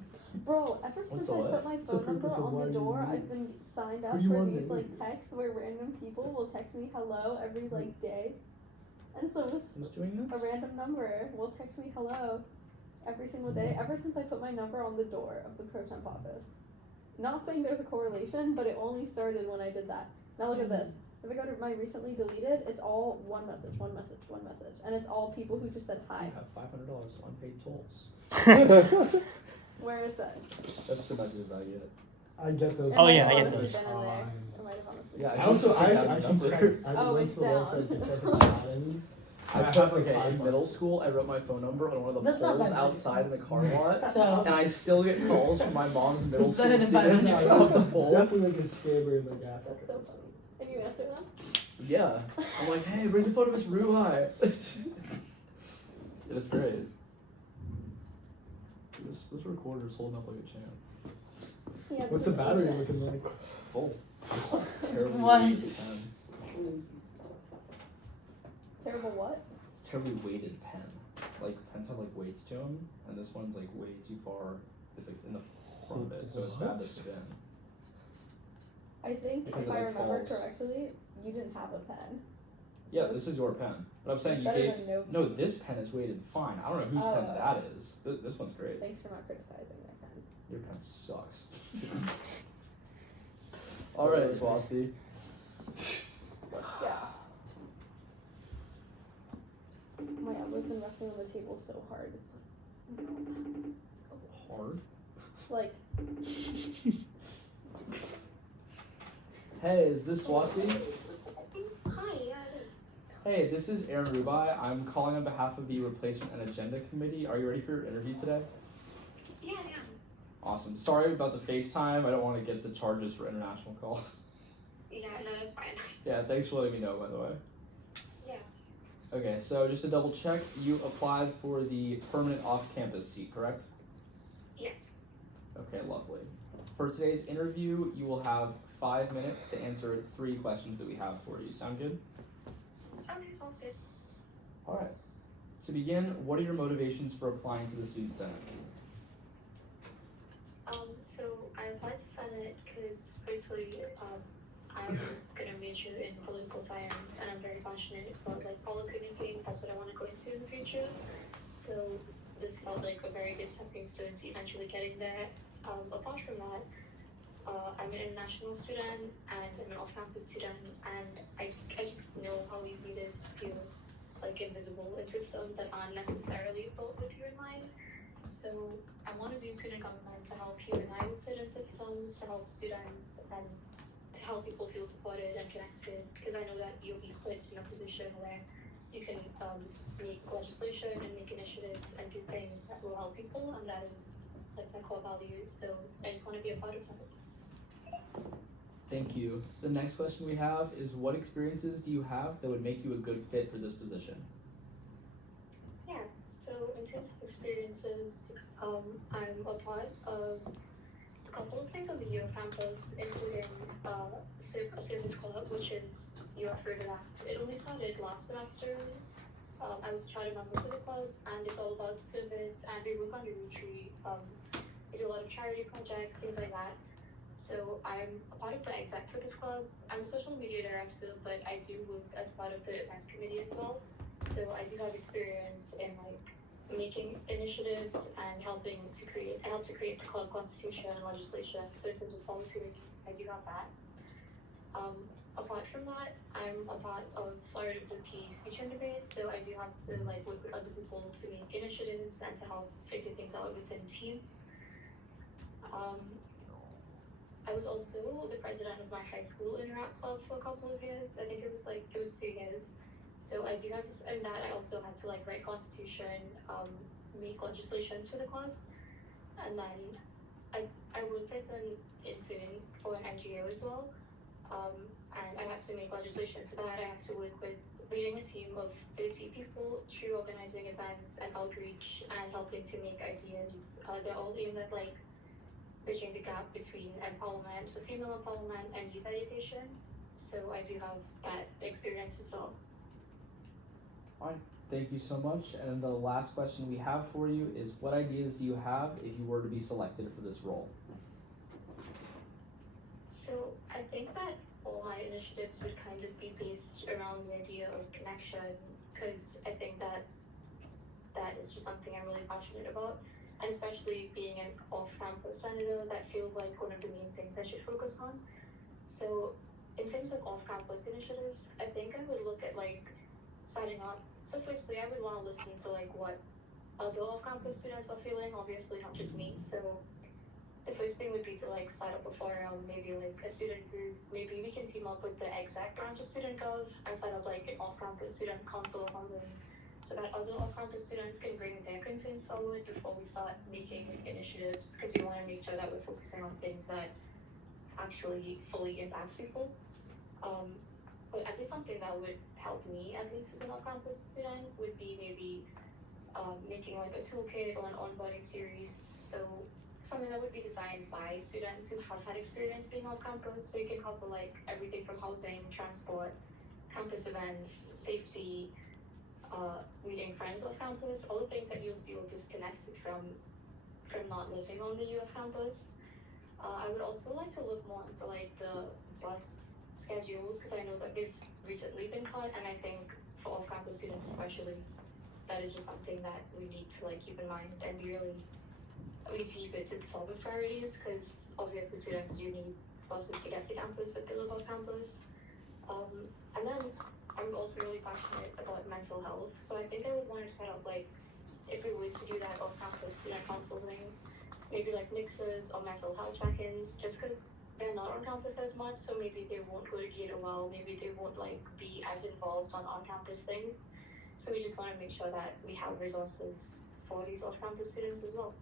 Bro, ever What's since the I what? put my What's the phone number purpose of on why the you door, need I've it? been signed Who up do you for want these to like meet? texts where random people will text me hello every like day. And so Who's this doing a this? random number will text me hello every single day ever since I put my number on the door of the pro temp office. Not saying there's a correlation, but it only started when I did that. Now look at this. If I go to my recently deleted, it's all one message, and it's all people who just said I hi. have $500 unpaid tolls. Where is that? That's the messages I get. I get those. It Oh, might yeah, have I get honestly those. been in there. It might have honestly Yeah, been. I also, should take down I your actually number. checked. I Oh, went it's to the down. website to check if I got any. I have put, like okay, 5 in bucks. middle school, I wrote my phone number on one of the That's not poles 500. outside in the car lot, So, and I still get calls from my mom's middle It's school better than students 500. off the pole. Definitely like a scammer in like Africa. That's so funny. And you answer them? Yeah. I'm like, hey, bring the phone to Miss Ruhai. And it's great. This recorder's holding up like a champ. Yeah, What's this the is battery Asia. looking like? Full. Terribly What? weighted pen. Terrible what? It's terribly weighted pen. Like, pens have like weights to them, and this one's like way too far. It's like in the front of it, so it's bad to spin. I think Because if it, I like, remember falls. correctly, you didn't have a pen. Yeah, So this is your pen. But I'm saying it's you better gave. than no pen. No, this pen is weighted fine. I don't know whose pen Oh. that is. This one's great. Thanks for not criticizing my pen. Your pen sucks. Alright, Swasti. Let's go. My elbow's been resting on the table so hard. It's Hard. like Hey, is this Swasti? Hi, yeah, it is. Hey, this is Aaron Rubai. I'm calling on behalf of the Replacement and Agenda Committee. Are you ready for your interview today? Yeah, yeah. Awesome. Sorry about the FaceTime. I don't want to get the charges for international calls. Yeah, no, that's fine. Yeah, thanks for letting me know, by the way. Yeah. Okay, so just to double check, you applied for the permanent off-campus seat, correct? Yes. Okay, lovely. For today's interview, you will have 5 minutes to answer 3 questions that we have for you. Sound good? Okay, sounds good. Alright. To begin, what are your motivations for applying to the Student Senate? So I applied to Senate because firstly, I'm gonna major in political science and I'm very passionate about like policy making. That's what I want to go into in the future. So this felt like a very good stepping stone to eventually getting there. Apart from that, I'm an international student and I'm an off-campus student, and I just know how easy it is to feel like invisible in systems that aren't necessarily built with you in mind. So I want to be in student government to help you and I with certain systems, to help students and to help people feel supported and connected, because I know that you'll be put in a position where you can make legislation and make initiatives and do things that will help people, and that is like my core values. So I just want to be a part of that. Thank you. The next question we have is, what experiences do you have that would make you a good fit for this position? Yeah, so in terms of experiences, I'm a part of a couple of things on the UF campus, including a service club, which is UF Act. It only started last semester, I was a charter member for the club, and it's all about service, and we work on the retreat. We do a lot of charity projects, things like that. So I'm a part of the exec for this club. I'm a social media director, but I do work as part of the events committee as well. So I do have experience in like making initiatives and help to create the club constitution and legislation. So in terms of policy making, I do have that. Apart from that, I'm a part of Florida Bookie speech and debate, so I do have to like work with other people to make initiatives and to help figure things out within teams. I was also the president of my high school Interact Club for a couple of years. I think it was 3 years. So I do have this, and that I also had to like write constitution, make legislations for the club, and then I worked as an intern for an NGO as well. And I have to make legislation for that. I have to work with leading a team of 30 people through organizing events and outreach and helping to make ideas. They're all aimed at like bridging the gap between empowerment, so female empowerment and youth education. So I do have that experience as well. Alright, thank you so much. And the last question we have for you is, what ideas do you have if you were to be selected for this role? So I think that all my initiatives would kind of be based around the idea of connection, because I think that is just something I'm really passionate about, and especially being an off-campus senator, that feels like one of the main things I should focus on. So in terms of off-campus initiatives, I think I would look at like signing up. So firstly, I would want to listen to like what other off-campus students are feeling, obviously not just me. So the first thing would be to like set up a forum, maybe like a student group. Maybe we can team up with the exec branch of Student Gov and set up like an off-campus student council or something, so that other off-campus students can bring their concerns forward before we start making initiatives, because we want to make sure that we're focusing on things that actually fully impact people. But I think something that would help me, at least as an off-campus student, would be maybe making like a toolkit or an onboarding series. So something that would be designed by students who have had experience being off campus, so you can cover like everything from housing, transport, campus events, safety, meeting friends off campus, all the things that you'll feel disconnected from not living on the UF campus. I would also like to look more into like the bus schedules, because I know that they've recently been cut, and I think for off campus students especially, that is just something that we need to like keep in mind, and we need to keep it to the top of priorities, because obviously students do need buses to get to campus if they live off campus. And then I'm also really passionate about mental health, so I think I would want to set up like, if we were to do that off campus student counseling, maybe like mixers or mental health check-ins, just because they're not on campus as much, so maybe they won't go to Gator well, maybe they won't like be as involved on campus things. So we just want to make sure that we have resources for these off campus students as well.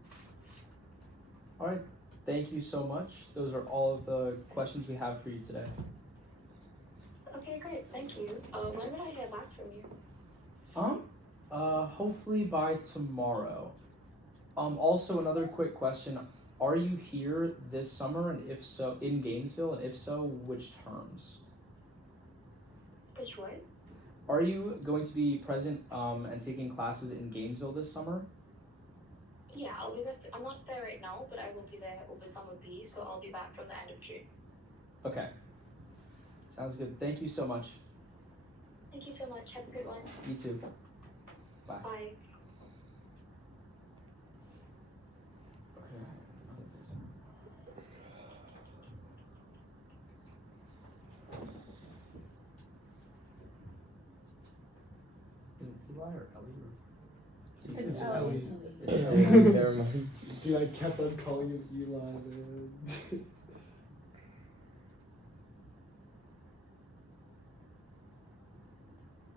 Alright, thank you so much. Those are all of the questions we have for you today. Okay, great, thank you. When will I hear back from you? Hopefully by tomorrow. Also another quick question. Are you here this summer, and if so, in Gainesville, and if so, which terms? Which one? Are you going to be present and taking classes in Gainesville this summer? Yeah, I'll be there. I'm not there right now, but I will be there over summer B, so I'll be back from the end of June. Okay. Sounds good. Thank you so much. Thank you so much. Have a good one. You too. Bye. Bye. Okay. Is it Eli or Ellie? It's Ellie. Ellie. It's Ellie. Never mind. Dude, I kept on calling him Eli, man.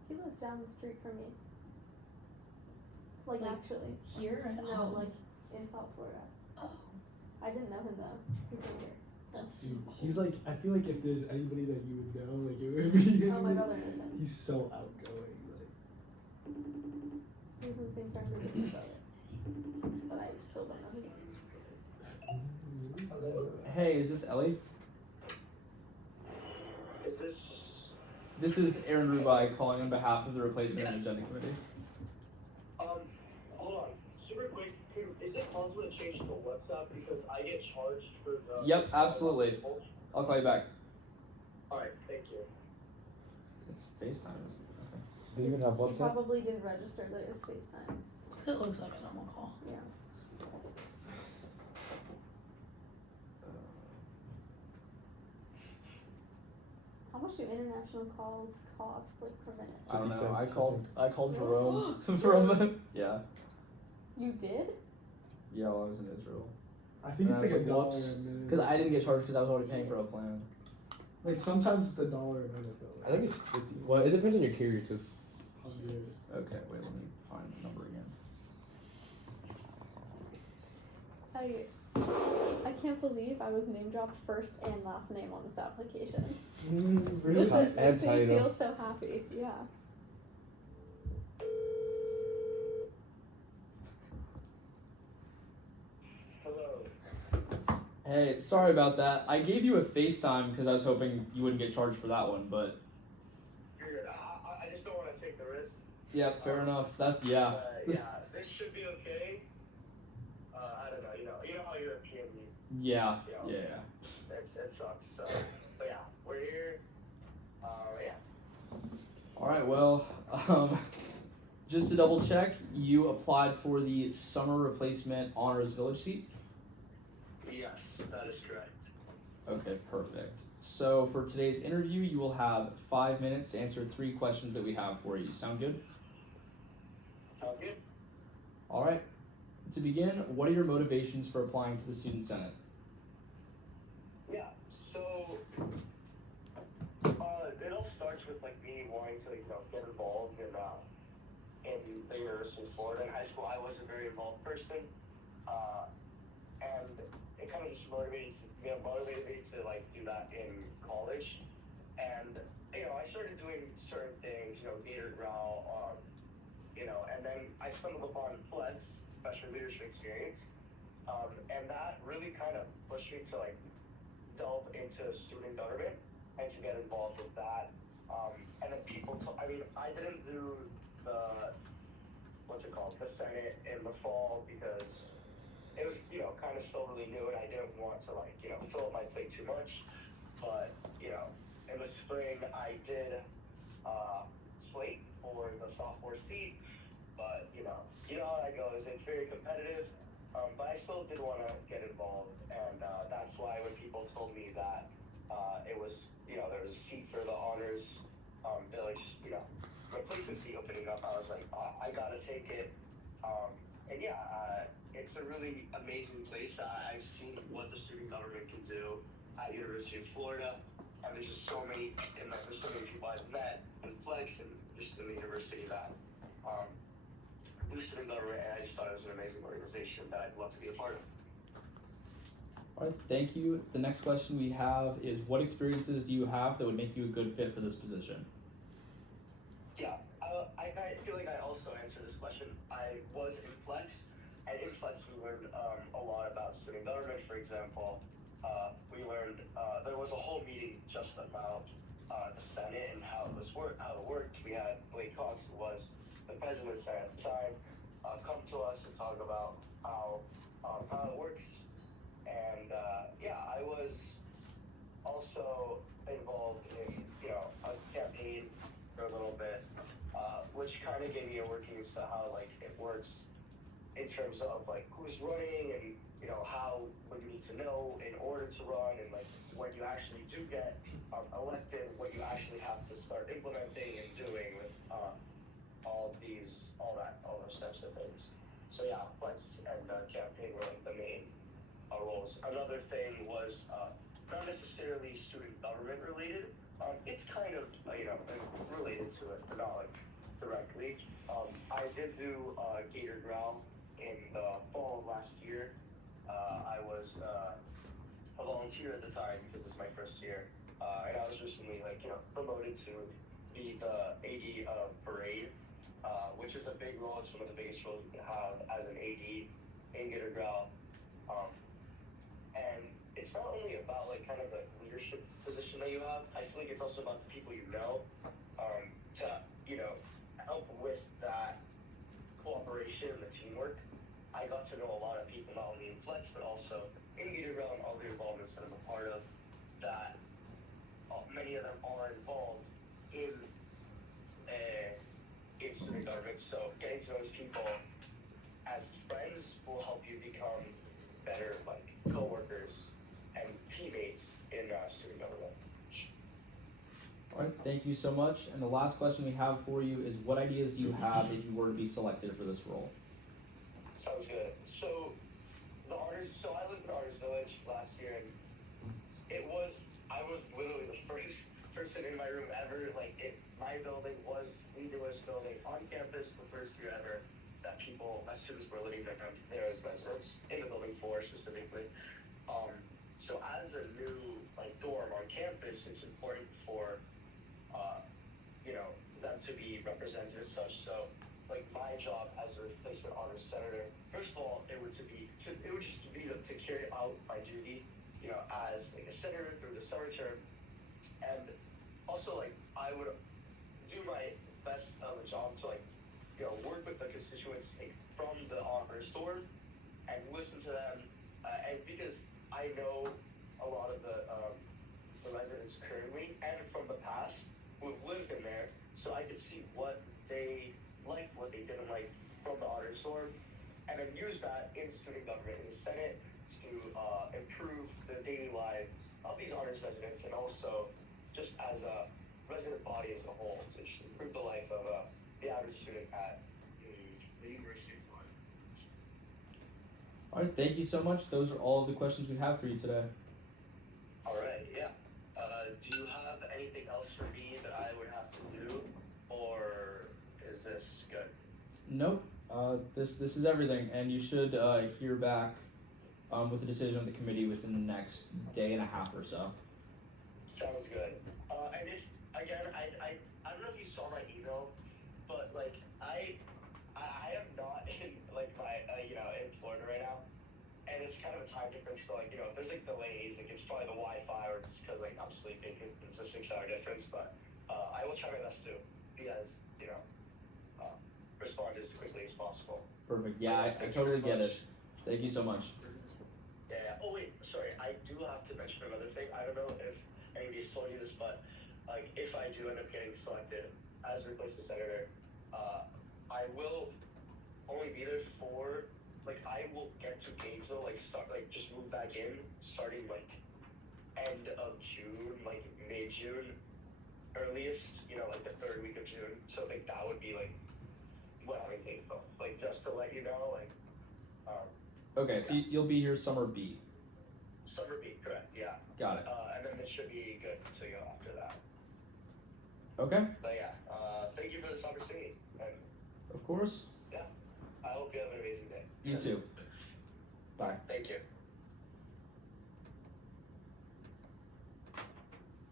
He lives down the street from me. Like actually. Here and No, like in South Florida. Oh, I didn't know him though. He's in here. that's Dude, he's like, I feel like if there's anybody that you would know, like it would be him. Oh, my brother knows him. He's so outgoing, like. He's in the same friend group as my brother. But I still don't know who he is. Hey, is this Ellie? Is this This is Aaron Rubai calling on behalf of the replacement and agenda committee. Hold on, super quick. Is it possible to change to WhatsApp because I get charged for the? Yep, absolutely. I'll call you back. All right, thank you. It's FaceTime. Okay. Do you even have She WhatsApp? probably didn't register that it was FaceTime. Cause it looks like a normal call. Yeah. How much do international calls cost, like, per minute? I don't 50 know. cents, I called Jerome from yeah. You did? Yeah, while I was in Israel. I think And it's I like was $1 whoops, a minute. because I didn't get charged because I was already paying for a plan. Like sometimes it's $1 a minute though. I think it's 50. Well, it depends on your carrier too. 100. Okay, wait, let me find the number again. I can't believe I was name dropped first and last name on this application. Really? This Adds makes how me you know. feel so happy. Yeah. Hello. Hey, sorry about that. I gave you a FaceTime because I was hoping you wouldn't get charged for that one, but You're good. I just don't want to take the risk. yeah, fair enough. That's yeah. Yeah, this should be okay. I don't know. You know how European. Yeah, You know, yeah. it sucks. So, but yeah, we're here. Yeah. All right, well, just to double check, you applied for the summer replacement honors village seat. Yes, that is correct. Okay, perfect. So for today's interview, you will have 5 minutes to answer 3 questions that we have for you. Sound good? Sounds good. All right. To begin, what are your motivations for applying to the Student Senate? Yeah. So it all starts with like me wanting to get involved in the University of Florida. In high school, I was a very involved person, and it kind of just motivated me to like do that in college. And I started doing certain things, Gator Growl, and then I stumbled upon Flex, Professional Leadership Experience, and that really kind of pushed me to like delve into student government and to get involved with that. And then I didn't do the the Senate in the fall because it was kind of still really new and I didn't want to fill up my plate too much. But in the spring I did slate for the sophomore seat, but you know how that goes. It's very competitive. But I still did want to get involved, and that's why when people told me that it was, there was a seat for the honors village, replacement seat opening up, I was like, I gotta take it. And yeah, it's a really amazing place. I've seen what the student government can do at University of Florida, and there's just so many, there's so many people I've met in Flex and just in the university that do student government, and I just thought it was an amazing organization that I'd love to be a part of. All right, thank you. The next question we have is, what experiences do you have that would make you a good fit for this position? Yeah, I feel like I also answered this question. I was in Flex, and in Flex we learned a lot about student government. For example, we learned there was a whole meeting just about the Senate and how it worked. We had Blake Cox, who was the president of the Senate at the time, come to us and talk about how it works. And yeah, I was also involved in a campaign for a little bit, which kind of gave me a working as to how it works in terms of who's running and how what you need to know in order to run, and when you actually do get elected, what you actually have to start implementing and doing with all those steps of things. So yeah, Flex and campaign were the main roles. Another thing was not necessarily student government related. It's kind of related to it, but not directly. I did do Gator Growl in the fall of last year. I was a volunteer at the time because it's my first year, and I was recently promoted to be the AD of parade, which is a big role. It's one of the biggest roles you can have as an AD in Gator Growl. And it's not only about kind of the leadership position that you have. I feel like it's also about the people you know, to, you know, help with that cooperation and the teamwork. I got to know a lot of people, not only in Flex, but also in Gatorville and other involvements that I'm a part of, that many of them are involved in student government. So getting to know those people as friends will help you become better, like, co-workers and teammates in student government. All right, thank you so much. And the last question we have for you is, what ideas do you have if you were to be selected for this role? Sounds good. So I lived in Artist Village last year, and I was literally the first person in my room ever. Like, my building was the newest building on campus, the first year ever that students were living there as residents, in the building floor specifically. So as a new, like, dorm on campus, it's important for, them to be represented as such. So, like, my job as a replacement honors senator, first of all, it would just be to carry out my duty, as, like, a senator through the summer term, and also, like, I would do my best of a job to, like, work with the constituents, like, from the honors dorm and listen to them, and because I know a lot of the residents currently and from the past who have lived in there, so I could see what they liked, what they didn't like from the honors dorm, and then use that in student government in the Senate to improve the daily lives of these honors residents, and also just as a resident body as a whole, to just improve the life of the average student at the University of Florida. All right, thank you so much. Those are all of the questions we have for you today. All right, yeah. Do you have anything else for me that I would have to do, or is this good? Nope. This is everything, and you should hear back with the decision of the committee within the next day and a half or so. Sounds good. And if again, I don't know if you saw my email, but like I am not in like my in Florida right now, and it's kind of a time difference. So like if there's like delays, like it's probably the Wi-Fi or it's because like I'm sleeping. It's a 6-hour difference, but I will try my best to be as respond as quickly as possible. Perfect. Yeah, I totally get it. Thank you so much. Yeah. Oh wait, sorry. I do have to mention another thing. I don't know if anybody's told you this, but like if I do end up getting selected as a replacement senator, I will only be there for like I will get to Gainesville, like start like just move back in starting like end of June, like mid-June earliest, like the 3rd week of June. So like that would be like when I'm in Gainesville. Like just to let you know, like Okay, so you'll be here summer B. Summer B, correct, yeah. Got it. And then it should be good to go after that. Okay. But yeah, thank you for this opportunity. And Of course. yeah, I hope you have an amazing day. You too. Bye. Thank you.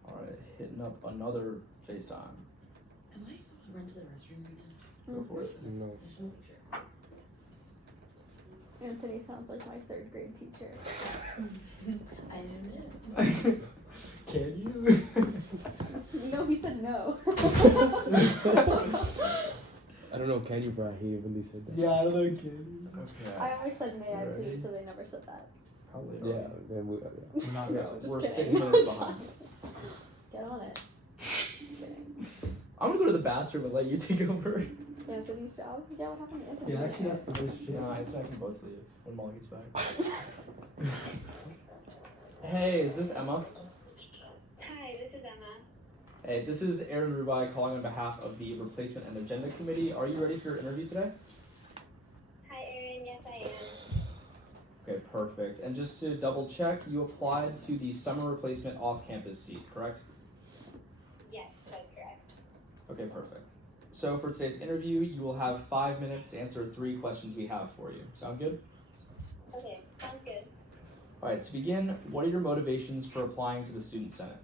All right, hitting up another FaceTime. Am I able to run to the restroom right now? Go for it. No. I just want to make sure. Anthony sounds like my 3rd grade teacher. I am it. Can you? No, he said no. I don't know, can you, bro? I hate it when they said that. Yeah, I don't know, can you? Okay. I always said may I Ready? please, so they never said that. How late are Yeah, then we, We're not we? gonna. Just We're kidding. 6 minutes behind. Get on it. Kidding. I'm gonna go to the bathroom and let you take over. Anthony's job? Yeah, what happened to Anthony? Yeah, actually, that's the best shit. No, I can both leave when Molly gets back. Hey, is this Emma? Hi, this is Emma. Hey, this is Aaron Rubai calling on behalf of the Replacement and Agenda Committee. Are you ready for your interview today? Hi, Erin. Yes, I am. Okay, perfect. And just to double check, you applied to the summer replacement off-campus seat, correct? Yes, that's correct. Okay, perfect. So for today's interview, you will have 5 minutes to answer 3 questions we have for you. Sound good? Okay, sounds good. All right, to begin, what are your motivations for applying to the Student Senate?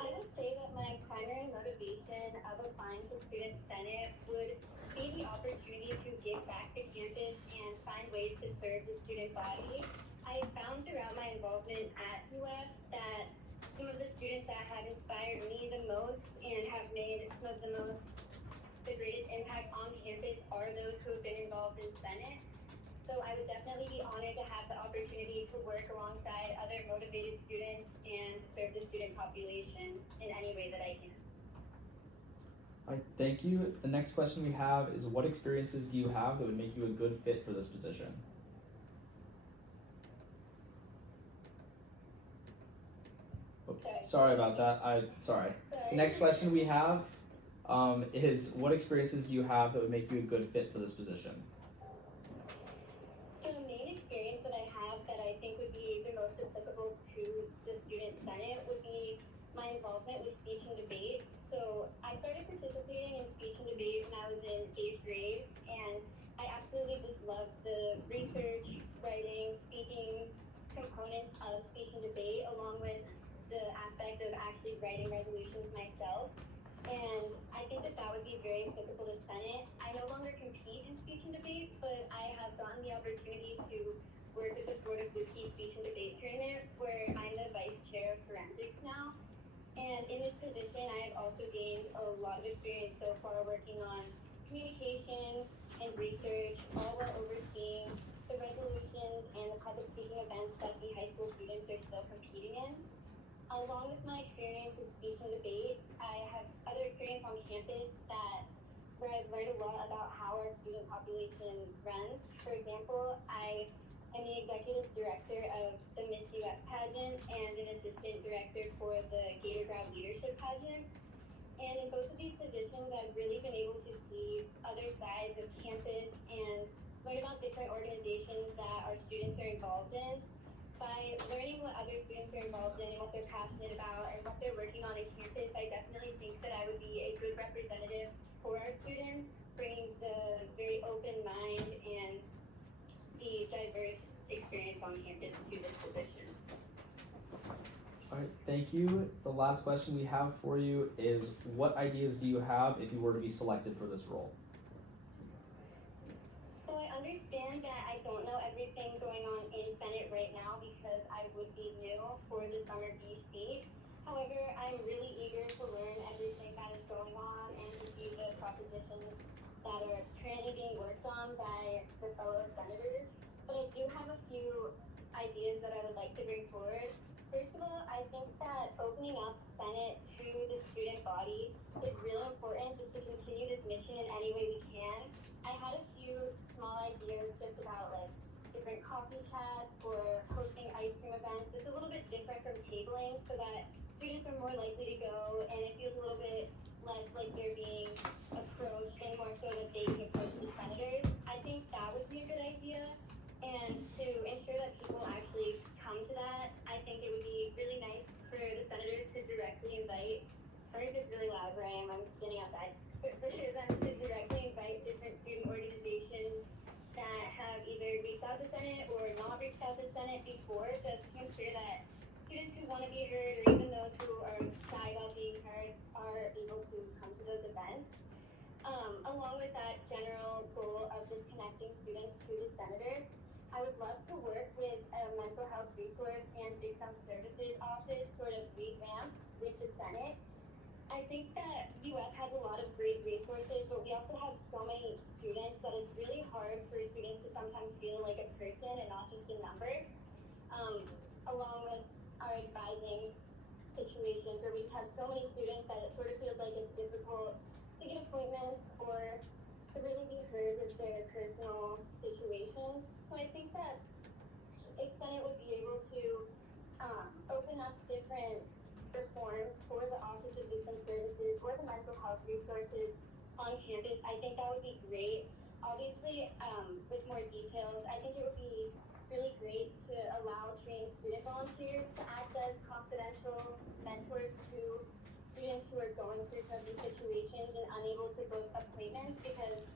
I would say that my primary motivation of applying to Student Senate would be the opportunity to give back to campus and find ways to serve the student body. I found throughout my involvement at UF that some of the students that have inspired me the most and have made some of the greatest impact on campus are those who have been involved in Senate. So I would definitely be honored to have the opportunity to work alongside other motivated students and to serve the student population in any way that I can. Alright, thank you. The next question we have is, what experiences do you have that would make you a good fit for this position? Oh, sorry about that. Sorry. The next question we have is, what experiences do you have that would make you a good fit for this position? The main experience that I have that I think would be the most applicable to the Student Senate would be my involvement with speech and debate. So I started participating in speech and debate when I was in 8th grade, and I absolutely just loved the research, writing, speaking components of speech and debate, along with the aspect of actually writing resolutions myself. And I think that would be very applicable to Senate. I no longer compete in speech and debate, but I have gotten the opportunity to work with the Florida Blue Key Speech and Debate Tournament, where I'm the vice chair of forensics now. And in this position, I have also gained a lot of experience so far working on communication and research, all while overseeing the resolutions and the public speaking events that the high school students are still competing in. Along with my experience with speech and debate, I have other experience on campus where I've learned a lot about how our student population runs. For example, I am the executive director of the Miss US pageant and an assistant director for the Gator Grad Leadership pageant. And in both of these positions, I've really been able to see other sides of campus and learn about different organizations that our students are involved in. By learning what other students are involved in and what they're passionate about and what they're working on in campus, I definitely think that I would be a good representative for our students, bringing the very open mind and the diverse experience on campus to this position. Alright, thank you. The last question we have for you is, what ideas do you have if you were to be selected for this role? So I understand that I don't know everything going on in Senate right now because I would be new for the summer B-Speak. However, I'm really eager to learn everything that is going on and to see the propositions that are currently being worked on by the fellow senators. But I do have a few ideas that I would like to bring forward. First of all, I think that opening up Senate to the student body is really important just to continue this mission in any way we can. I had a few small ideas just about like different coffee chats or hosting ice cream events. It's a little bit different from tabling so that students are more likely to go and it feels a little bit less like they're being approached and more so that they can approach the senators. I think that would be a good idea. And to ensure that people actually come to that, I think it would be really nice for the senators to directly invite, sorry if it's really loud where I am, I'm standing outside, but for them to directly invite different student organizations that have either reached out to Senate or not reached out to Senate before, just to ensure that students who want to be heard or even those who are shy about being heard are able to come to those events. Along with that general goal of just connecting students to the senators, I would love to work with a mental health resource and victim services office sort of revamp with the Senate. I think that UF has a lot of great resources, but we also have so many students that it's really hard for students to sometimes feel like a person and not just a number. Along with our advising situations where we just have so many students that it sort of feels like it's difficult to get appointments or to really be heard with their personal situations. So I think that if Senate would be able to open up different reforms for the Office of Victim Services or the mental health resources on campus, I think that would be great. Obviously, with more details, I think it would be really great to allow trained student volunteers to act as confidential mentors to students who are going through some of these situations and unable to book appointments, because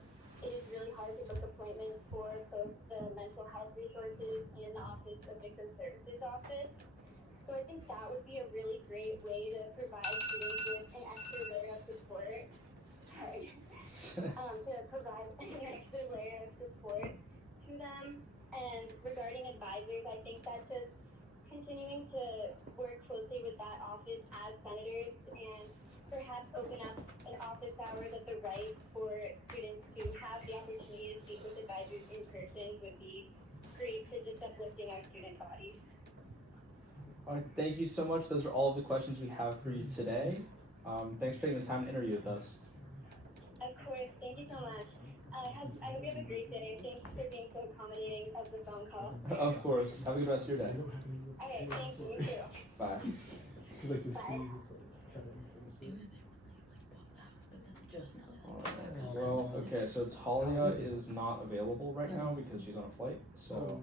it is really hard to book appointments for both the mental health resources and the Office of Victim Services office. So I think that would be a really great way to provide students with an extra layer of support. To provide an extra layer of support to them. And regarding advisors, I think that just continuing to work closely Alright, thank you so much. Those are all of the questions we have for you today. Thanks for taking the time to interview with us. Of course, thank you so much. I hope you have a great day. Thank you for being so accommodating of the phone call. Of course. Have a good rest of your day. Alright, thank you, you too. Bye. Like the Bye. seed is like kind of Just now. Well, okay, so Talia is not available right now because she's on a flight, so.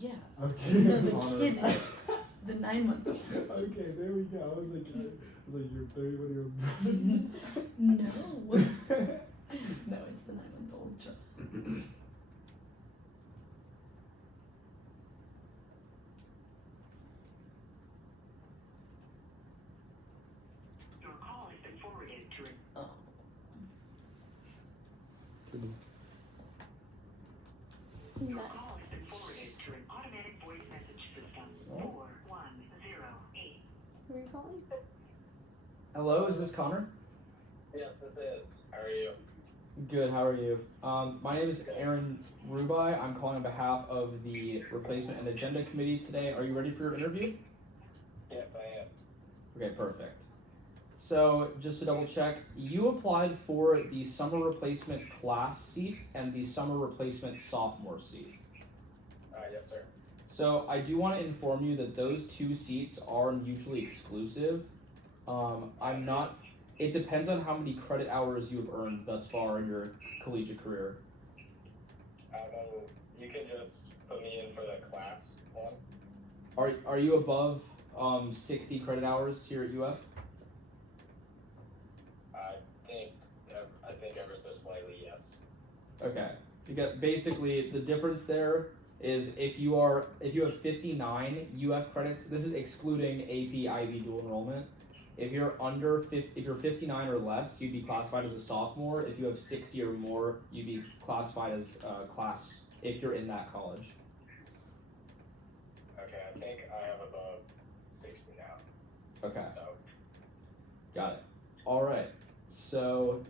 Yeah. Okay. No, the Connor. kid, the 9-month-old. Okay, there we go. I was like your 31-year-old brother. No. No, it's the 9-month-old child. Your call has been forwarded to an Oh. Your call has been forwarded to an automatic voice message system. 4108. Who are you calling? Hello, is this Connor? Yes, this is. How are you? Good, how are you? My name is Aaron Rubai. I'm calling on behalf of the Replacement and Agenda Committee today. Are you ready for your interview? Yes, I am. Okay, perfect. So, just to double check, you applied for the summer replacement class seat and the summer replacement sophomore seat. Yes, sir. So, I do want to inform you that those two seats are mutually exclusive. It depends on how many credit hours you've earned thus far in your collegiate career. You can just put me in for the class one. Are you above 60 credit hours here at UF? I think ever so slightly, yes. Okay. Because basically the difference there is if you have 59 UF credits, this is excluding AP IB dual enrollment. If you're 59 or less, you'd be classified as a sophomore. If you have 60 or more, you'd be classified as class if you're in that college. Okay, I think I have above 60 now. Okay. So, Got it. All right. So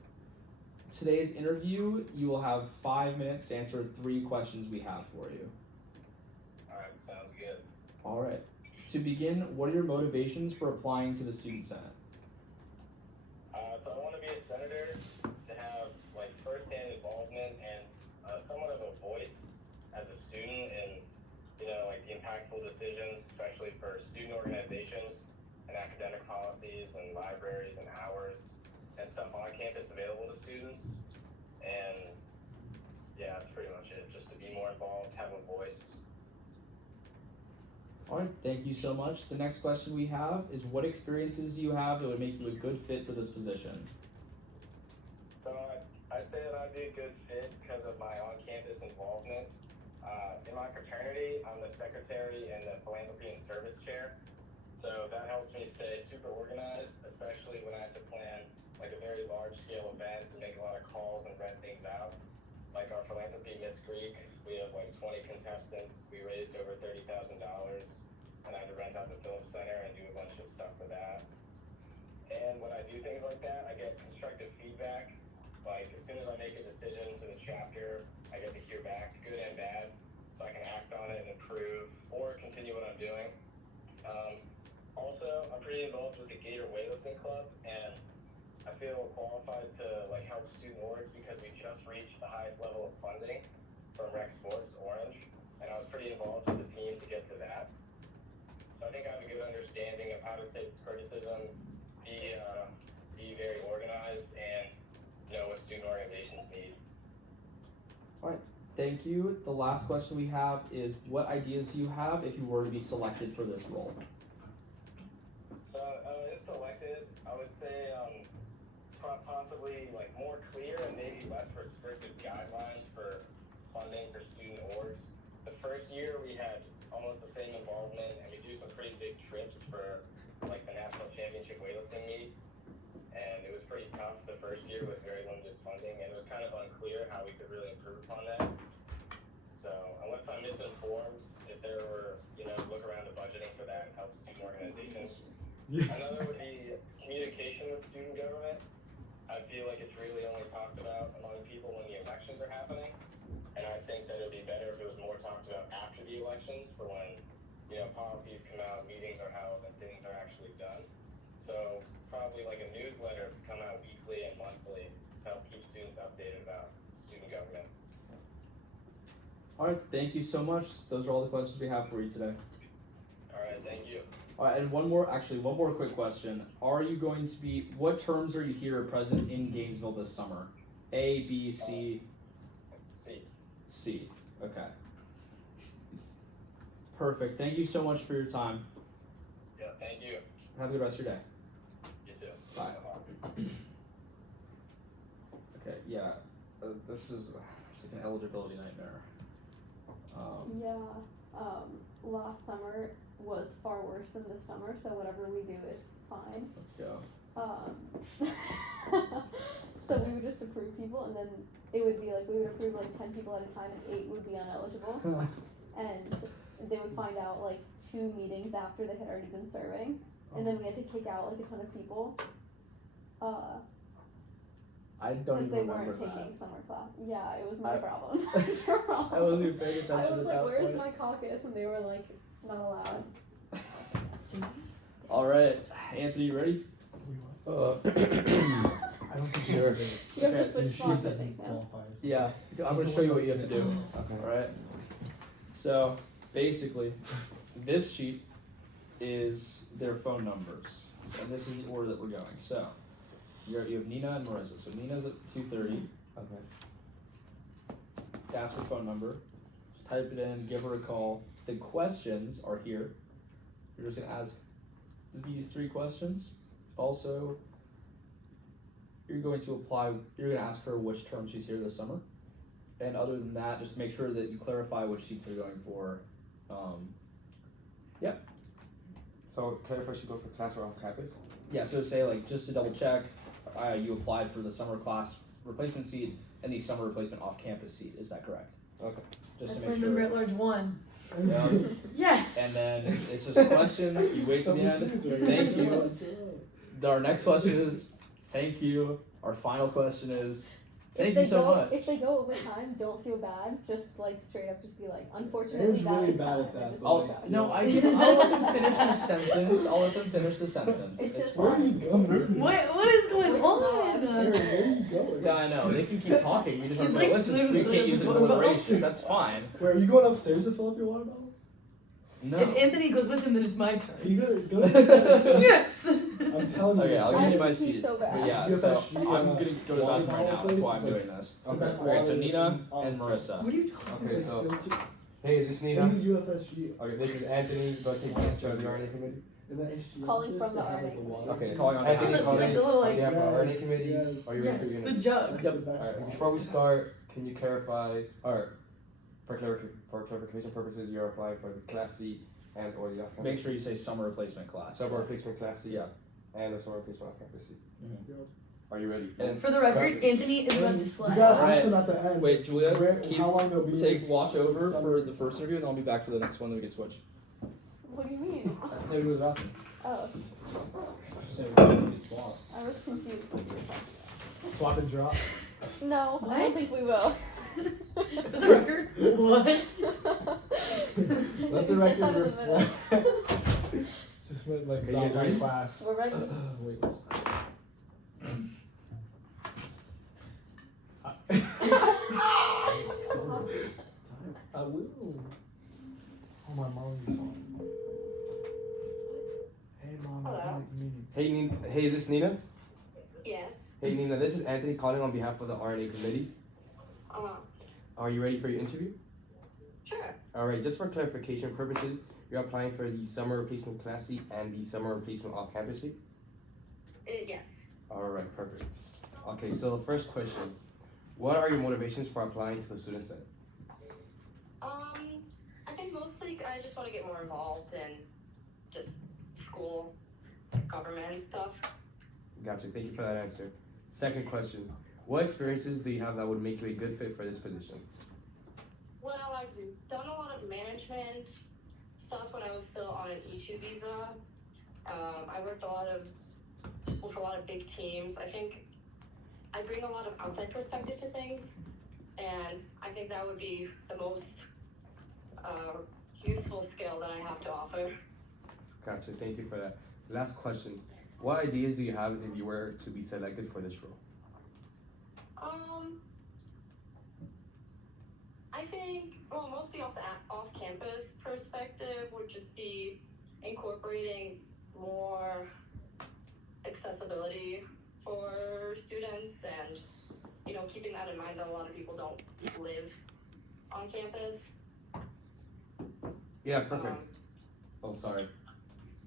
today's interview, you will have 5 minutes to answer 3 questions we have for you. alright, sounds good. All right. To begin, what are your motivations for applying to the Student Senate? So I want to be a senator to have like first-hand involvement and somewhat of a voice as a student in, like the impactful decisions, especially for student organizations and academic policies and libraries and hours and stuff on campus available to students. And yeah, that's pretty much it. Just to be more involved, have a voice. All right, thank you so much. The next question we have is what experiences do you have that would make you a good fit for this position? So I'd say that I'd be a good fit because of my on-campus involvement. In my fraternity, I'm the secretary and the philanthropy and service chair. So that helps me stay super organized, especially when I have to plan like a very large-scale event and make a lot of calls and rent things out. Like our philanthropy Miss Greek, we have like 20 contestants. We raised over $30,000, and I had to rent out the Phillips Center and do a bunch of stuff for that. And when I do things like that, I get constructive feedback. Like as soon as I make a decision for the chapter, I get to hear back, good and bad, so I can act on it and improve or continue what I'm doing. Also, I'm pretty involved with the Gator Weightlifting Club, and I feel qualified to like help student orgs because we just reached the highest level of funding from Rec Sports Orange, and I was pretty involved with the team to get to that. So I think I have a good understanding of how to take criticism, be very organized, and know what student organizations need. All right, thank you. The last question we have is what ideas do you have if you were to be selected for this role? So if selected, I would say possibly like more clear and maybe less restrictive guidelines for funding for student orgs. The first year we had almost the same involvement, and we do some pretty big trips for like the national championship weightlifting meet, and it was pretty tough the first year with very limited funding, and it was kind of unclear how we could really improve upon that. So unless I'm misinformed, if there were, look around the budgeting for that and help student organizations. Another would be communication with student government. I feel like it's really only talked about among people when the elections are happening, and I think that it would be better if it was more talked about after the elections for when policies come out, meetings are held, and things are actually done. So probably like a newsletter come out weekly and monthly to help keep students updated about student government. Alright, thank you so much. Those are all the questions we have for you today. Alright, thank you. Alright, and one more quick question. What terms are you here present in Gainesville this summer? A, B, C? C. C. Okay. Perfect. Thank you so much for your time. Yeah, thank you. Have a good rest of your day. You too. Bye. Okay, yeah. It's like an eligibility nightmare. Last summer was far worse than this summer, so whatever we do is fine. Let's go. So we would just approve people, and then it would be like we would approve like 10 people at a time, and 8 would be ineligible. And they would find out like 2 meetings after they had already been serving, and then we had to kick out like a ton of people. I don't Because even they remember weren't that. taking summer class. Yeah, it was my I- problem. I wasn't even paying attention I was at like, that where's point. my caucus? And they were like, not allowed. Alright, Anthony, you ready? I don't think Sure. You have to switch spots, I think, now. Yeah, I'm gonna show you what you have to do. Okay. Alright? So, basically, this sheet is their phone numbers. And this is the order that we're going. So, you have Nina and Marissa. So, Nina's at 2:30. Okay. Ask her phone number. Just type it in, give her a call. The questions are here. You're just gonna ask these 3 questions. Also, you're going to ask her which term she's here this summer. And other than that, just make sure that you clarify which seats they're going for. So clarify, she go for class or off campus? Yeah, so say like, just to double check, you applied for the summer class replacement seat and the summer replacement off-campus seat, is that correct? Okay. Just That's to my make number sure. at large 1. Yeah. Yes. And then it's just a question, you wait till the end, thank you. Our next question is, thank you. Our final question is, thank you so much. If they go over time, don't feel bad. Just like straight up, just be like, unfortunately, Aaron's that really is bad time. at that, And just but, I'll, walk out. no, I'll let them finish the sentence. I'll let them finish the sentence. It's It's just Where are you fine. going? What is going It's on? Aaron, where are you going? Yeah, I know. They can keep talking. You just have He's to like listen. We literally can't use it in going on. deliberations. That's fine. Where are you going upstairs to fill up your water bottle? No. If Anthony goes with him, then it's my You turn. gotta go to the center. Yes. I'm telling you. Okay, I'll I give have you my to pee seat. so bad. But yeah, UFSG, so I'm gonna go to the water bathroom right now. bottle That's why place I'm is doing this. the best Okay, so water Nina in and Marissa. What are you talking Okay, It's so, like hey, is this Nina? in the UFSG. Okay, this is Anthony, go take this to the RNA committee. In the HG Calling office, from the they have, like, RNA a water Okay, Calling on Anthony behalf. calling Like the little, on like- behalf of our RNA Yes, committee. yes. Are you ready for your The interview? jug. That's the best Alright, water. before we start, can you clarify, or for clarification purposes, you're applying for the Class C and or the off-campus? Make sure you say summer replacement class. Summer replacement Class C. Yeah. And a summer replacement off-campus seat. Mhm. Are you ready? And For the record, Questions? Anthony is about to You slap. gotta Alright. ask them at the end. Wait, Julia, Where, keep how long they'll be in this watch over summer. for the first interview, and then I'll be back for the next one. Then we can switch. What do you mean? Maybe go to the bathroom. Oh, So we can swap. I was confused what you were talking Swap and drop. about. No, I What? don't think we will. For the record, what? Let the Get record that in the minutes. reflect. Just went like Are you guys that ready? class. We're ready. Wait. let's- I will. Oh, my mom's calling. Hey, mom. Hello? I like meeting. Hey, Nina. Hey, is this Nina? Yes. Hey, Nina. This is Anthony calling on behalf of the RNA committee. Are you ready for your interview? Sure. All right. Just for clarification purposes, you're applying for the summer replacement class seat and the summer replacement off-campus seat. Yes. All right. Perfect. Okay. So the first question: what are your motivations for applying to the Student Senate? I think mostly I just want to get more involved in just school, government and stuff. Gotcha. Thank you for that answer. Second question: what experiences do you have that would make you a good fit for this position? Well, I've done a lot of management stuff when I was still on an E2 visa. I worked with a lot of big teams. I think I bring a lot of outside perspective to things, and I think that would be the most useful skill that I have to offer. Gotcha. Thank you for that. Last question. What ideas do you have if you were to be selected for this role? I think, well, mostly off-campus perspective would just be incorporating more accessibility for students and, you know, keeping that in mind that a lot of people don't live on campus. Yeah, perfect. Oh, sorry.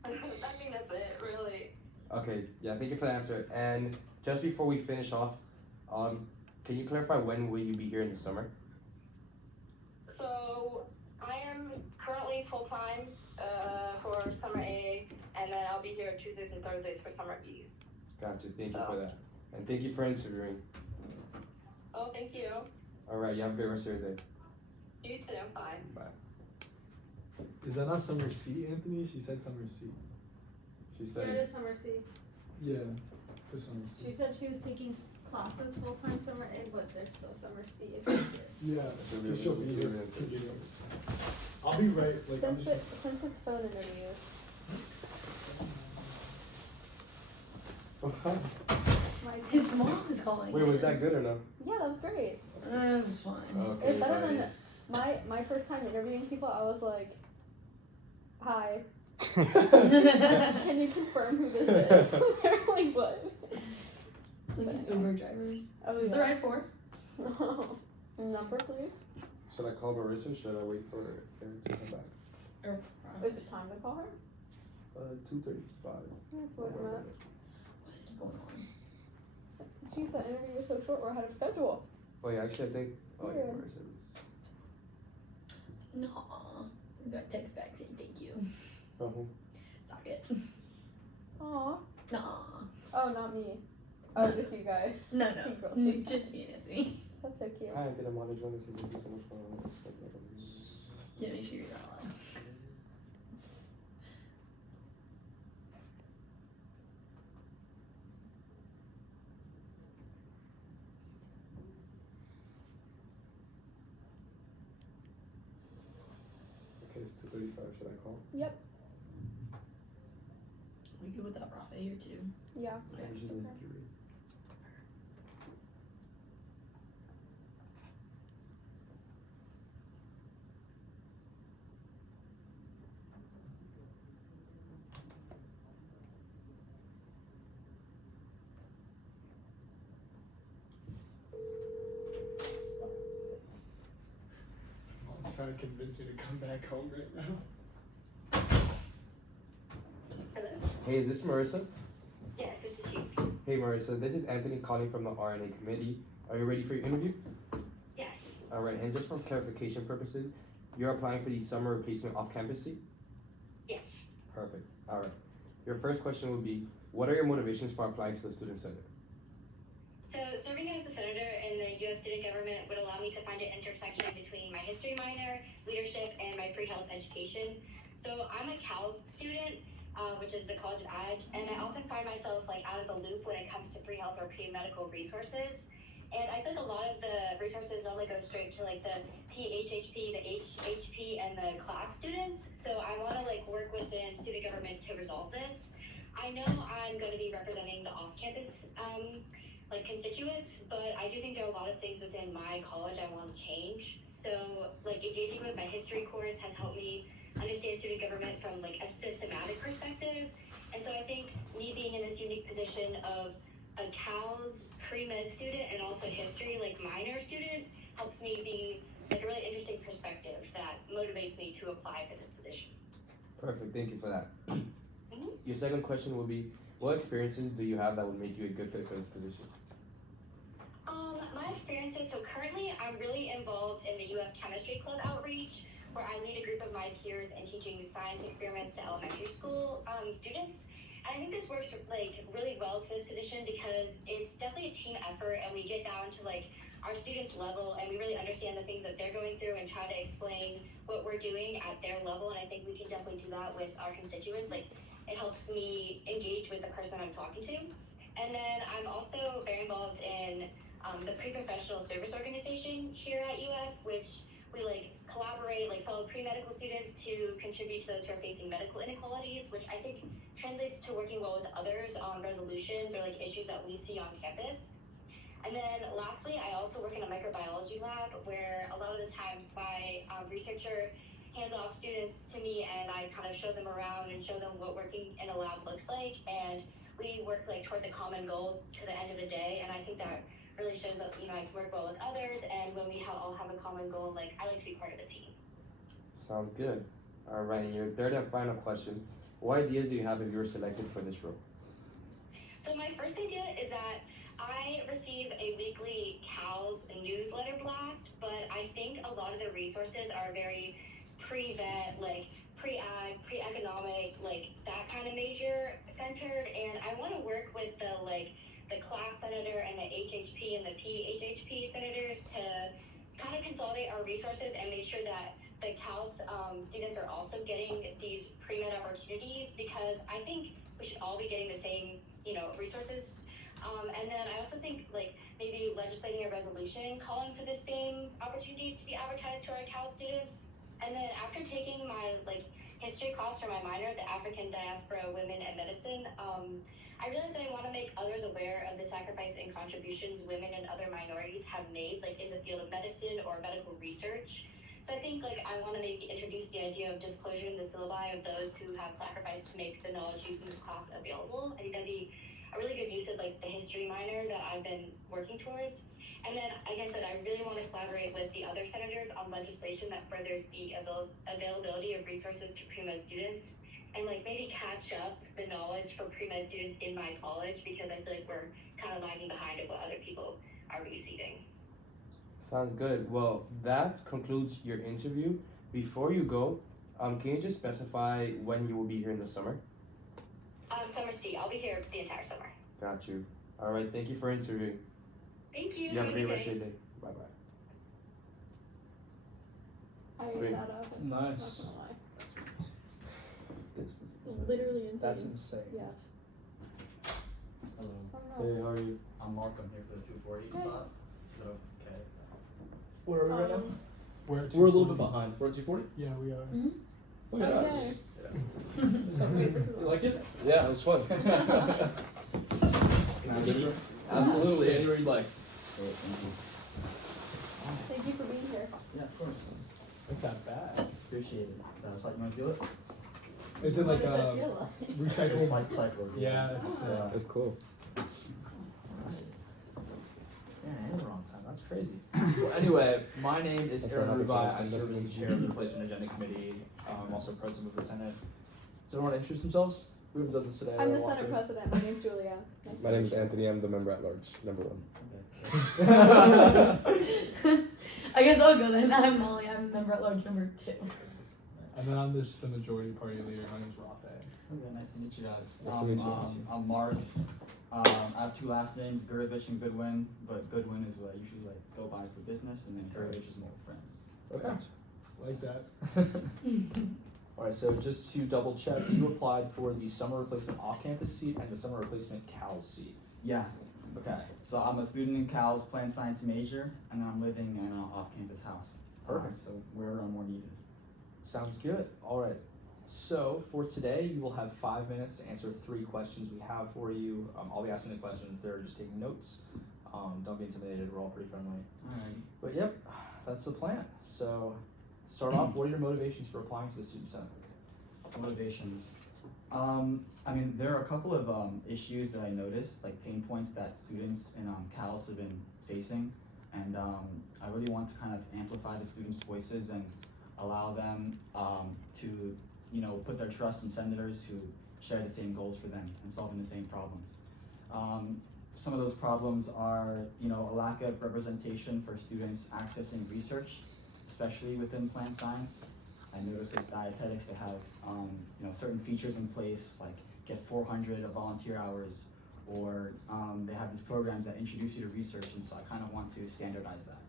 I think that's it, really. Okay, yeah, thank you for the answer. And just before we finish off, can you clarify when will you be here in the summer? So I am currently full-time for summer A, and then I'll be here Tuesdays and Thursdays for summer B. Gotcha, thank you for that. And thank you for interviewing. Oh, thank you. All right, you have a great rest of your day. You too. Bye. Bye. Is that not summer C, Anthony? She said summer C. She Yeah, said, it is summer C. Yeah, for summer C. She said she was taking classes full-time summer A, but there's still summer C if you're here. Yeah, She'll be she'll be able here. to- She'll be here. I'll be right, like, I'm just... Since it's phone interviews. His mom is calling. Wait, was that good or no? Yeah, that was great. That was fine. Okay, It's better fine. than my first time interviewing people. I was like, "Hi, can you confirm who this is?" They're like, "What?" It's like an Uber driver. Oh, Who's the ride for? Number, please. Should I call Marissa or should I wait for her to come back? Is it time to call her? 2:35. Wait a minute. What is going on? Jeez, that interview was so short. We're ahead of schedule. Oh yeah, actually I think, oh yeah, Yeah. Marissa was. No. We got text back saying thank you. Uh-huh. Suck it. Aw. Nah. Oh, not me. Oh, just you guys. No, Secret, no. secret. Just me and Anthony. That's so cute. Hi, I didn't want to join this. Thank you so much for Yeah, make sure you're not allowed. Okay, it's 2:35. Should I call? Yep. We good without Rafa here too? Yeah. Okay, she's in theory. I'm trying to convince me to come back home right now. Hello? Hey, is this Marissa? Yes, this is she. Hey Marissa, this is Anthony calling from the RNA committee. Are you ready for your interview? Yes. Alright, and just for clarification purposes, you're applying for the summer replacement off-campus seat? Yes. Perfect. Alright. Your first question would be, what are your motivations for applying to the Student Senate? So serving as a senator in the U.S. student government would allow me to find an intersection between my history minor, leadership, and my pre-health education. So I'm a CALS student, which is the College of Ag, and I often find myself like out of the loop when it comes to pre-health or pre-medical resources. And I think a lot of the resources normally go straight to like the PHHP, the HHP, and the class students. So I want to like work within student government to resolve this. I know I'm going to be representing the off-campus like constituents, but I do think there are a lot of things within my college I want to change. So like engaging with my history course has helped me understand student government from like a systematic perspective. And so I think me being in this unique position of a CALS pre-med student and also history like minor student helps me be like a really interesting perspective that motivates me to apply for this position. Perfect, thank you for that. Your second question will be, what experiences do you have that would make you a good fit for this position? My experiences, so currently I'm really involved in the UF Chemistry Club outreach, where I lead a group of my peers in teaching science experiments to elementary school students. And I think this works like really well to this position because it's definitely a team effort and we get down to like our students' level and we really understand the things that they're going through and try to explain what we're doing at their level. And I think we can definitely do that with our constituents. Like it helps me engage with the person I'm talking to. And then I'm also very involved in the pre-professional service organization here at UF, which we like collaborate, like fellow pre-medical students to contribute to those who are facing medical inequalities, which I think translates to working well with others on resolutions or like issues that we see on campus. And then lastly, I also work in a microbiology lab where a lot of the times my researcher hands off students to me and I kind of show them around and show them what working in a lab looks like. And we work like toward the common goal to the end of the day. And I think that really shows that, I can work well with others. And when we all have a common goal, like I like to be part of a team. Sounds good. All right, and your third and final question. What ideas do you have if you were selected for this role? So my first idea is that I receive a weekly CALS newsletter blast, but I think a lot of the resources are very pre-vet, like pre-ag, pre-economic, like that kind of major centered, and I want to work with the class senator and the HHP and the PHHP senators to kind of consolidate our resources and make sure that the CALS students are also getting these pre-med opportunities, because I think we should all be getting the same, resources. And then I also think maybe legislating a resolution calling for the same opportunities to be advertised to our CAL students. And then after taking my history class for my minor, the African Diaspora Women and Medicine, I realized that I want to make others aware of the sacrifice and contributions women and other minorities have made in the field of medicine or medical research. So I think I want to maybe introduce the idea of disclosure in the syllabi of those who have sacrificed to make the knowledge used in this class available. I think that'd be a really good use of the history minor that I've been working towards. And then, like I said, I really want to collaborate with the other senators on legislation that furthers the availability of resources to pre-med students, and maybe catch up the knowledge for pre-med students in my college, because I feel like we're kind of lagging behind of what other people are receiving. Sounds good. Well, that concludes your interview. Before you go, can you just specify when you will be here in the summer? Summer Steve, I'll be here the entire summer. Got you. All right, thank you for interviewing. Thank you. You have a great rest of your day. Bye bye. I ate that up. I'm Nice. not gonna lie. This is Literally insane. That's insane. Yes. Hello. Oh, no. Hey, how are you? I'm Mark. I'm here for the 240 Hey. spot. So, okay. Where are we right now? We're at We're a little 240. bit behind. We're at 240? Yeah, we are. Mm-hmm. Look at us. Okay. Wait, you like it? Yeah, it was fun. Can I leave? Absolutely. Anywhere you'd like. Great, thank you. Thank you for being here. Yeah, of course. Like that bad. Appreciate it. So, you want to feel it? Is it like What does that a feel like? recycled? It's like cycled. Yeah, it's That's cool. Yeah, and we're on time. That's crazy. Well, anyway, my name is That's Aaron another Rubai. I topic. serve as the chair of the Placement Agenda Committee. I'm also president of the Senate. Does everyone want to introduce themselves? We haven't done this today. I'm I the want Senate to. President. My name's Julia. Nice My to name meet is you. Anthony. I'm the member at large, number 1. I guess I'll go then. I'm Molly. I'm member at large number 2. and then I'm just the majority party leader. My name's Rafe. Okay, nice to meet you guys. Nice to meet you. I'm Mark. I have 2 last names, Gurovich and Goodwin, but Goodwin is what I usually go by for business, and then Gurovich is more for friends. Okay. Like that. Alright, so just to double check, you applied for the summer replacement off-campus seat and the summer replacement CAL seat. Yeah. Okay. So I'm a student in Cal's plant science major, and I'm living in an off-campus house. Perfect. So wherever I'm more needed. Sounds good. Alright. So for today, you will have 5 minutes to answer 3 questions we have for you. I'll be asking the questions. They're just taking notes. Don't be intimidated. We're all pretty friendly. Alright. But yep, that's the plan. So start off. What are your motivations for applying to the Student Senate? Motivations. There are a couple of issues that I noticed, like pain points that students in CALS have been facing, and I really want to kind of amplify the students' voices and allow them to, put their trust in senators who share the same goals for them and solving the same problems. Some of those problems are, a lack of representation for students accessing research, especially within plant science. I noticed with dietetics they have, certain features in place, like get 400 of volunteer hours, or they have these programs that introduce you to research, and so I kind of want to standardize that.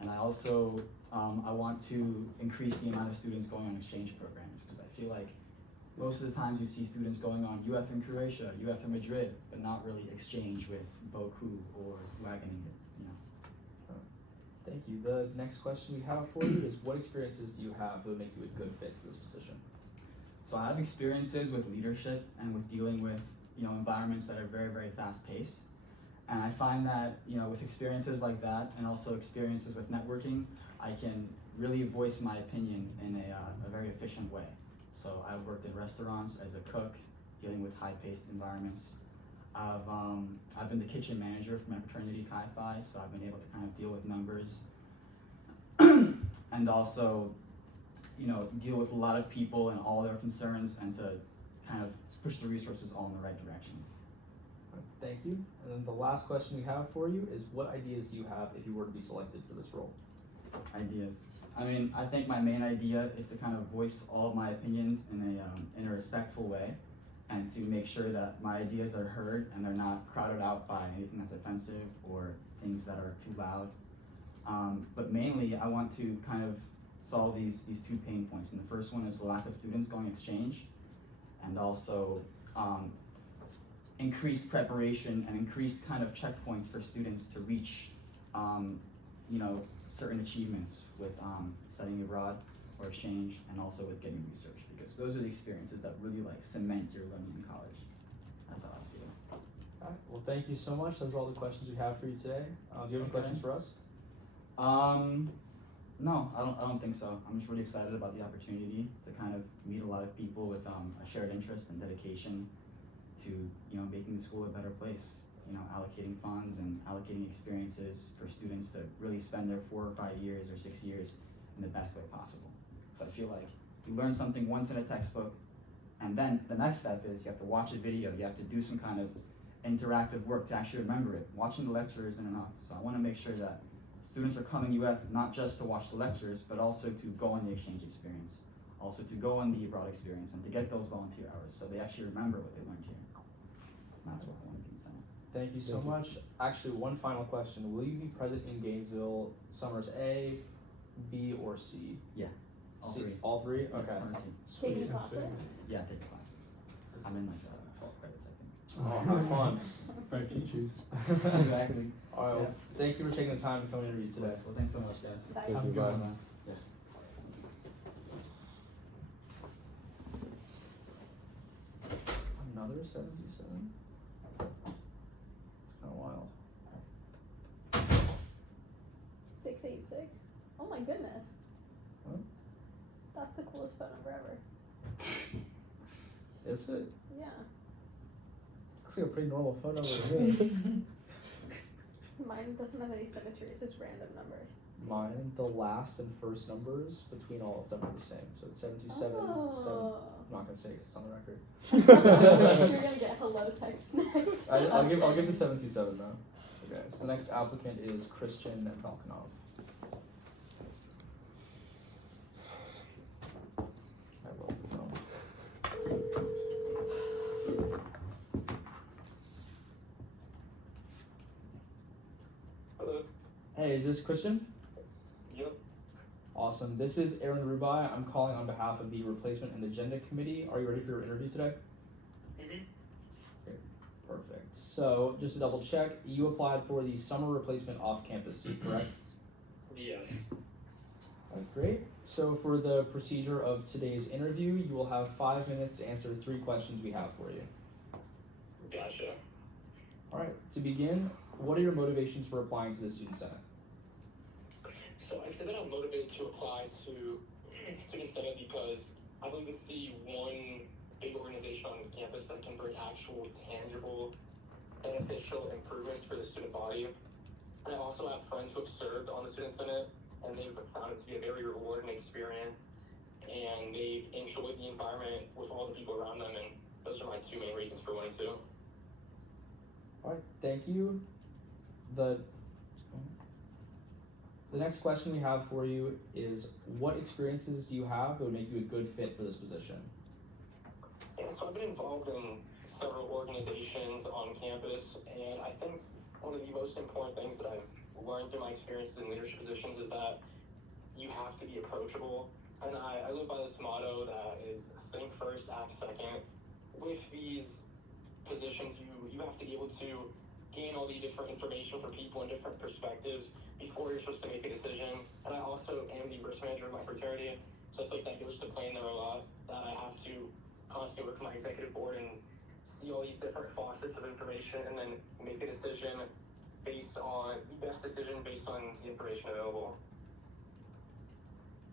And I also, I want to increase the amount of students going on exchange programs, because I feel like most of the times you see students going on UF in Croatia, UF in Madrid, but not really exchange with Boku or Wageningen, Thank you. The next question we have for you is what experiences do you have that would make you a good fit for this position? So I have experiences with leadership and with dealing with, environments that are very, very fast paced. And I find that, with experiences like that and also experiences with networking, I can really voice my opinion in a very efficient way. So I've worked in restaurants as a cook, dealing with high paced environments. I've been the kitchen manager for my fraternity Chi Phi, so I've been able to kind of deal with numbers and also, deal with a lot of people and all their concerns and to kind of push the resources all in the right direction. Thank you. And then the last question we have for you is what ideas do you have if you were to be selected for this role? Ideas. I think my main idea is to kind of voice all of my opinions in a respectful way and to make sure that my ideas are heard and they're not crowded out by anything that's offensive or things that are too loud. But mainly, I want to kind of solve these two pain points. And the first one is the lack of students going exchange, and also increased preparation and increased kind of checkpoints for students to reach, certain achievements with studying abroad or exchange, and also with getting research, because those are the experiences that really cement your learning in college. That's how I feel. All right. Well, thank you so much. Those are all the questions we have for you today. Do you have any questions for us? No, I don't think so. I'm just really excited about the opportunity to kind of meet a lot of people with a shared interest and dedication to making the school a better place. Allocating funds and allocating experiences for students to really spend their 4 or 5 years or 6 years in the best way possible. So I feel like you learn something once in a textbook, and then the next step is you have to watch a video, you have to do some kind of interactive work to actually remember it. Watching the lecture isn't enough, so I want to make sure that students are coming to UF not just to watch the lectures, but also to go on the exchange experience, also to go on the abroad experience, and to get those volunteer hours so they actually remember what they learned here. That's what I want to be saying. Thank you so much. Actually, one final question. Will you be present in Gainesville summers A, B, or C? Yeah, all C, three. All three? Yeah, Okay. summer C. Taking classes? Yeah, taking classes. I'm in 12 credits, I think. Oh, have fun. Bright futures. Exactly. All right. Well, thank you for taking the time to come interview today. Well, thanks so much, guys. Bye. Thank Have a you, good bye. one. Yeah. Another 77? It's kind of wild. 686. Oh my goodness. What? That's the coolest phone number ever. Is it? Yeah. Looks like a pretty normal phone number to me. Mine doesn't have any symmetry, it's just random numbers. Mine, the last and first numbers between all of them are the same. So it's 727. Oh. I'm not gonna say it 'cause it's on the record. You're gonna get hello text next. I'll give the 727 though. Okay. So the next applicant is Christian Falconov. I rolled the phone. Hello. Hey, is this Christian? Yep. Awesome. This is Aaron Rubai. I'm calling on behalf of the Replacement and Agenda Committee. Are you ready for your interview today? Mhm. Okay, perfect. So, just to double check, you applied for the summer replacement off-campus seat, correct? Yes. Alright, great. So, for the procedure of today's interview, you will have 5 minutes to answer 3 questions we have for you. Gotcha. Alright, to begin, what are your motivations for applying to the Student Senate? So I'd say that I'm motivated to apply to Student Senate because I believe it's the one big organization on campus that can bring actual, tangible, beneficial improvements for the student body. And I also have friends who have served on the Student Senate, and they've found it to be a very rewarding experience, and they've enjoyed the environment with all the people around them, and those are my 2 main reasons for wanting to. Alright, thank you. The next question we have for you is, what experiences do you have that would make you a good fit for this position? Yeah, so I've been involved in several organizations on campus, and I think one of the most important things that I've learned through my experiences in leadership positions is that you have to be approachable. And I live by this motto that is think first, act second. With these positions, you have to be able to gain all the different information from people and different perspectives before you're supposed to make a decision. And I also am the risk manager of my fraternity, so I feel like that goes to play in there a lot, that I have to constantly work with my executive board and see all these different facets of information and then make a decision based on the best decision based on the information available.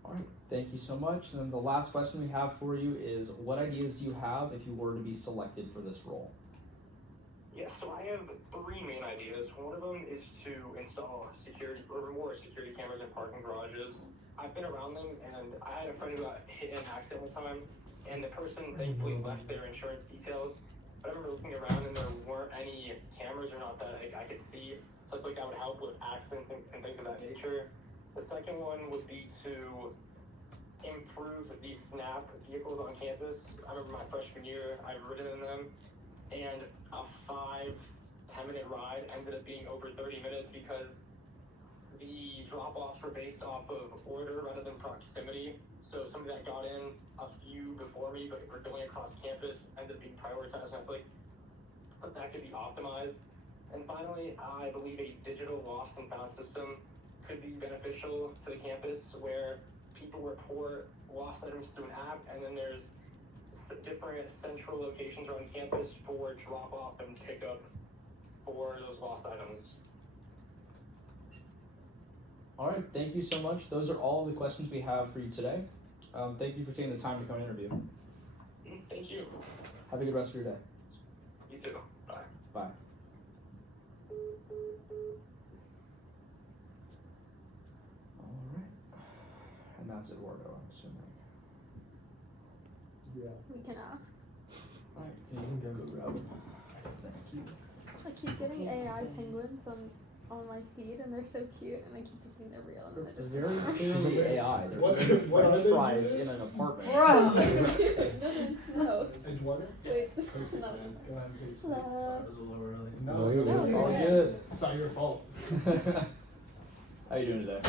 All right, thank you so much. And then the last question we have for you is, what ideas do you have if you were to be selected for this role? Yeah, so I have three main ideas. One of them is to install security or more security cameras in parking garages. I've been around them, and I had a friend who got hit in an accident one time, and the person thankfully left their insurance details. But I remember looking around, and there weren't any cameras or not that I could see. So I feel like that would help with accidents and things of that nature. The second one would be to improve the SNAP vehicles on campus. I remember my freshman year, I've ridden in them, and a 5-10 minute ride ended up being over 30 minutes because the drop-offs were based off of order rather than proximity. So somebody that got in a few before me but were going across campus ended up being prioritized, and I feel like that could be optimized. And finally, I believe a digital lost and found system could be beneficial to the campus, where people report lost items through an app, and then there's different central locations around campus for drop off and pickup for those lost items. All right, thank you so much. Those are all the questions we have for you today. Thank you for taking the time to come and interview. Thank you. Have a good rest of your day. You too. Bye. Bye. All right. And that's Eduardo, I'm assuming. Yeah. We can ask. All right, you can go grab him. Thank you. I keep getting AI penguins on my feed, and they're so cute, and I keep thinking they're real, and then they're just Very clearly AI. They're What- eating what are French they fries doing? in an apartment. Bro, no. Eduardo? Wait, Perfect, no. man. Go ahead and take a seat. Hello. I was a little early. No, you're No, good. you're All good. good. It's not your fault. How you doing today?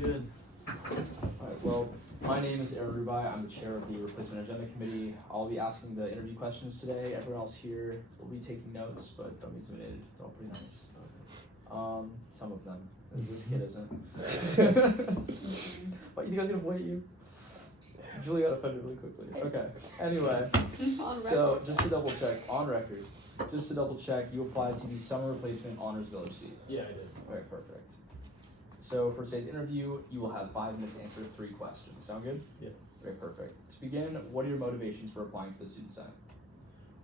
Good. All right, well, my name is Aaron Rubai. I'm the chair of the Replacement Agenda Committee. I'll be asking the interview questions today. Everyone else here will be taking notes, but don't be intimidated. They're all pretty nice. Some of them. This kid isn't. What, you guys gonna point at you? Julie got offended really quickly. Okay. Anyway, On so record. just to double check, you applied to the Summer Replacement Honors Village seat. Yeah, I did. Okay, perfect. So for today's interview, you will have 5 minutes to answer 3 questions. Sound good? Yeah. Okay, perfect. To begin, what are your motivations for applying to the Student Senate?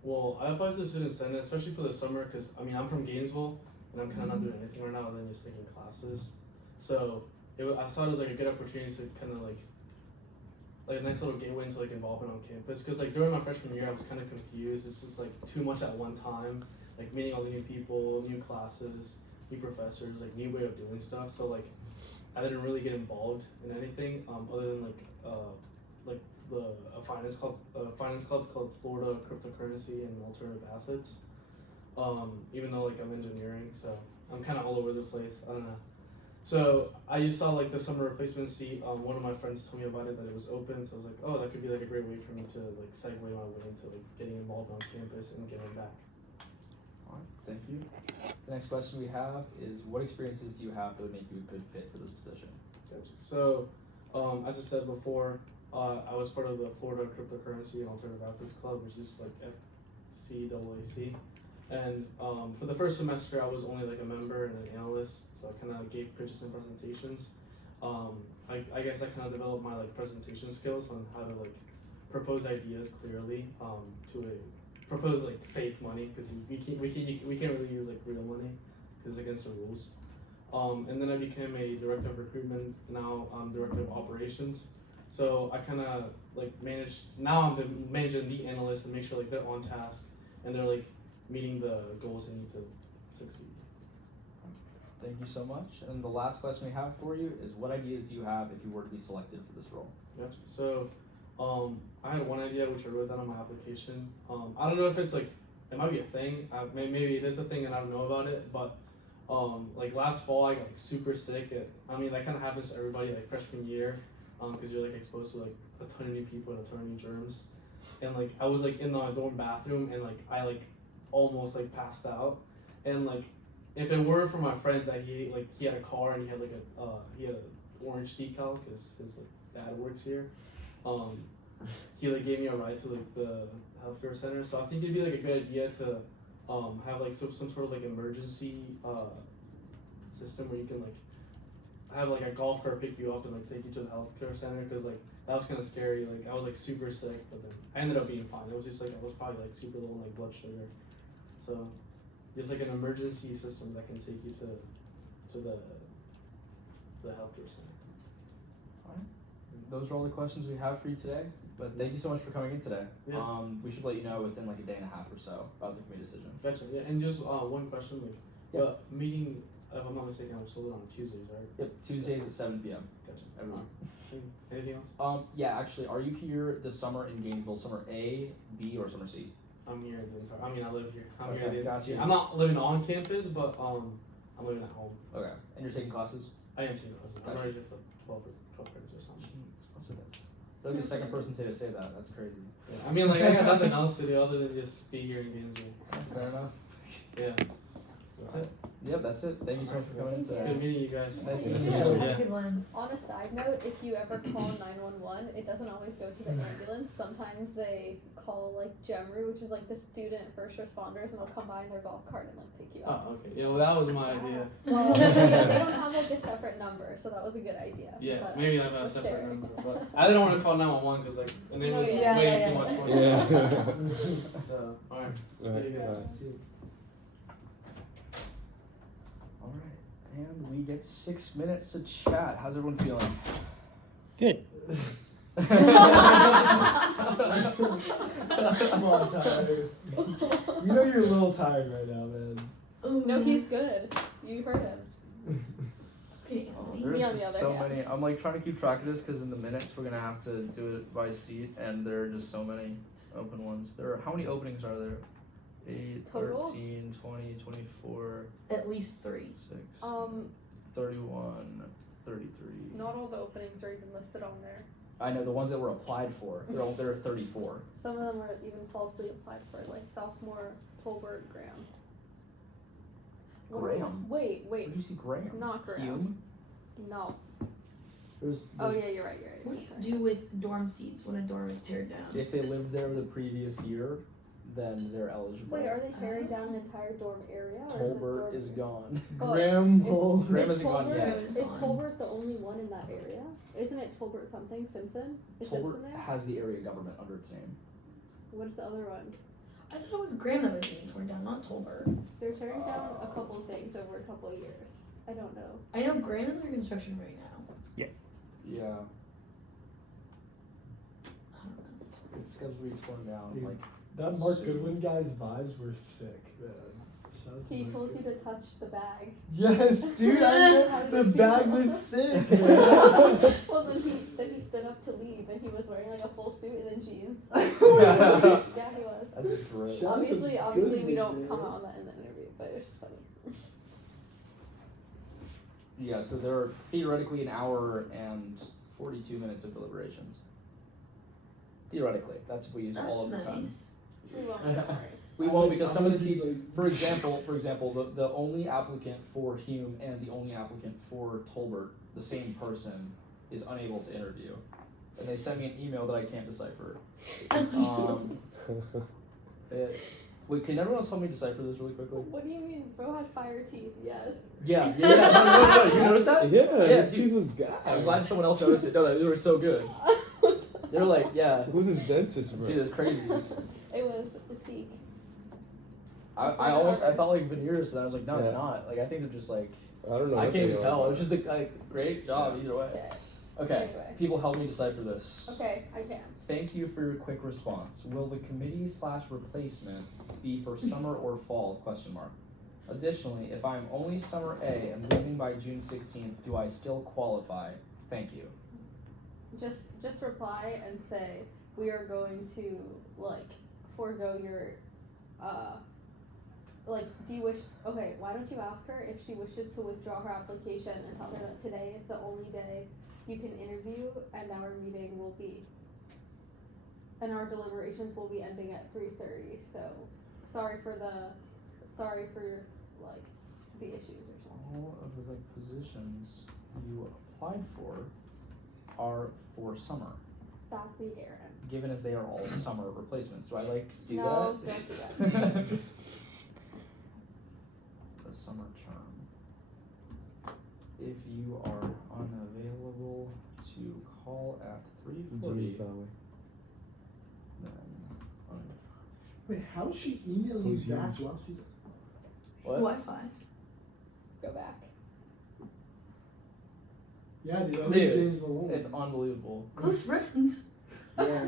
Well, I applied to the Student Senate, especially for the summer, because I'm from Gainesville, and I'm kind of not doing anything right now other than just taking classes. So I thought it was like a good opportunity to kind of like a nice little gateway into like involvement on campus. Because like during my freshman year, I was kind of confused. It's just like too much at one time, like meeting all the new people, new classes, new professors, like new way of doing stuff. So like I didn't really get involved in anything other than a finance club called Florida Cryptocurrency and Alternative Assets. Even though like I'm engineering, so I'm kind of all over the place. I don't know. So I just saw like the summer replacement seat. One of my friends told me about it, that it was open. So I was like, oh, that could be like a great way for me to like segue my way into like getting involved on campus and giving back. Alright, thank you. The next question we have is, what experiences do you have that would make you a good fit for this position? Gotcha. So, as I said before, I was part of the Florida Cryptocurrency and Alternative Assets Club, which is like FCAAC. And for the first semester, I was only like a member and an analyst, so I kind of gave pitches and presentations. I guess I kind of developed my like presentation skills on how to like propose ideas clearly propose like fake money, because we can't really use like real money because it's against the rules. And then I became a director of recruitment. Now I'm director of operations. So I kind of like I'm managing the analysts and make sure like they're on task and they're like meeting the goals they need to succeed. Thank you so much. And the last question we have for you is, what ideas do you have if you were to be selected for this role? Gotcha. So I had one idea which I wrote down on my application. I don't know if it's like, it might be a thing, maybe it is a thing and I don't know about it, but like last fall I got like super sick. That kind of happens to everybody like freshman year, because you're like exposed to like a ton of new people and a ton of new germs. And like I was like in the dorm bathroom and like I like almost like passed out, and like if it were for my friends that he had a car and he had he had an orange decal because his dad works here, he gave me a ride to the healthcare center. So I think it'd be a good idea to have some sort of emergency system where you can have a golf cart pick you up and take you to the healthcare center, because that was kind of scary. I was super sick, but then I ended up being fine. It was just I was probably super low in blood sugar, so just an emergency system that can take you to the healthcare center. Alright. Those are all the questions we have for you today. But thank you so much for coming in today. Yeah. We should let you know within a day and a half or so about the committee decision. Gotcha. Yeah, and just one question, the meeting, if I'm not mistaken, I'm still on Tuesdays, right? Yep, Tuesdays at 7 p.m. Gotcha. Everyone. Anything else? Yeah, actually, are you here this summer in Gainesville, summer A, B, or summer C? I'm here the entire. I live here. I'm Okay, here. gotcha. I'm not living on campus, but I'm living at home. Okay, and you're taking classes? I am taking classes. I'm Gotcha. already here for 12 credits or something. What's with that? They're the second person to say that. That's crazy. Yeah, I got nothing else to do other than just be here in Gainesville. Fair enough. Yeah. That's it. Yep, that's it. Thank you so much for coming in today. Good meeting you guys. Nice Thank meeting you. you. Have a Yeah. good one. On a side note, if you ever call 911, it doesn't always go to the ambulance. Sometimes they call GEMRU, which is the student first responders, and they'll come by in their golf cart and pick you up. Oh, okay. Yeah, well, that was my idea. Well, they don't have a separate number, so that was a good idea. Yeah, but maybe I have a let's separate share. number. But I didn't want to call 911 because and it was way too much for me. Yeah. So, alright. See you guys. See you. Alright, and we get 6 minutes to chat. How's everyone feeling? Good. Come on, Tyler. You know you're a little tired right now, man. No, he's good. You heard him. There's Me on the just other so hand. many. I'm trying to keep track of this because in the minutes we're gonna have to do it by seat, and there are just so many open ones. How many openings are there? 8, Total? 13, 20, 24, At least 3. 6, 31, 33. Not all the openings are even listed on there. I know the ones that were applied for. There are 34. Some of them were even falsely applied for, sophomore Tolbert Graham. Graham? Wait. Did you see Graham? Not Graham. Hume? No. There's Oh yeah, you're right. What do you do with dorm seats when a dorm is teared down? If they lived there the previous year, then they're eligible. Wait, are they tearing down an entire dorm area? Or Tolbert is is it gone. Graham dorm? Graham isn't gone yet. Is Tolbert the only one in that area? Isn't it Tolbert something? Simpson? Is Simpson Tolbert there? has the area government under its name. What is the other one? I thought it was Graham that was being torn down, not Tolbert. They're tearing down a couple of things over a couple of years. I don't know. I know Graham is under construction right now. Yeah. I don't know. It's scheduled to be torn down. Dude, that Mark soon. Goodwin guy's vibes were sick, man. Shout out to He Mark told you Goodwin. to touch the bag. Yes, dude, I know. How did The you bag feel? was sick, man. Well, then he stood up to leave, and he was wearing a full suit and then jeans. Yeah. Yeah, he was. That's great. Shout out to Obviously, we Goodwin, don't man. comment on that in the interview, but it was just funny. Yeah, so there are theoretically an hour and 42 minutes of deliberations. Theoretically, that's if we use all of the That's time. nice. We won't. Don't worry. We won't because some of the seats, for example, the only applicant for Hume and the only applicant for Tolbert, the same person, is unable to interview. And they sent me an email that I can't decipher. Wait, can everyone else help me decipher this really quickly? What do you mean? Bro had fire teeth, yes. Yeah. No, you noticed that? Yeah, Yeah, this dude. dude was guy. I'm glad someone else noticed it. No, they were so good. They were like, yeah. Who's his dentist, bro? Dude, that's crazy. It was Mystique. I thought like veneers, and I was like, no, it's Yeah. not. I think they're just I don't know. I what can't they even are. tell. It was just great job either way. Yeah. Okay, Anyway. people help me decipher this. Okay, I can. Thank you for your quick response. Will the committee/replacement be for summer or fall? ? Additionally, if I am only summer A and leaving by June 16th, do I still qualify? Thank you. Just reply and say we are going to forego your do you wish why don't you ask her if she wishes to withdraw her application and tell her that today is the only day you can interview and our meeting will be and our deliberations will be ending at 3:30. So sorry for the issues or something. All of the positions you applied for are for summer, Sassy Aaron. given as they are all summer replacements. Do I do No, that? don't do that. The summer term. If you are unavailable to call at 3:40, then Wait, how is she emailing Who's you back yours? while she's what? Wi-Fi. Go back. Yeah, dude, that was Dude, James Malone. it's unbelievable. Close friends. Yeah.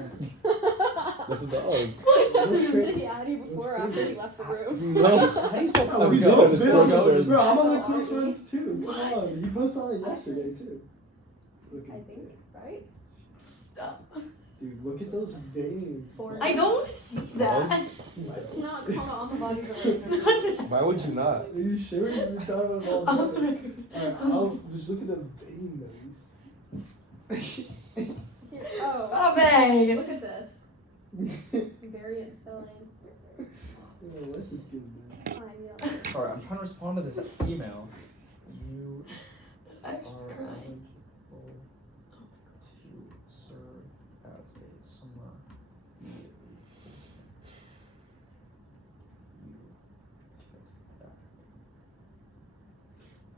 That's a dog. Did he add you before or after he left the room? No. How do you spell Oh, we Forgo? both It's did. Forgo. Bro, I'm on the So close are we? friends too. Come What? on. He posted on it yesterday too. Look I at think, right? Stop. Dude, look at those veins. I don't want to see that. It's not comment on the body of Why would you not? Are you sure you're talking about all I'm that? Alright, I'll just look at the vein nose. Here, oh. Oh, babe. Look at this. Variant spelling. Yeah, life is good, man. I know. Sorry, I'm trying to respond to this email. You I'm are crying. eligible to serve as a summer immediately. You kick back.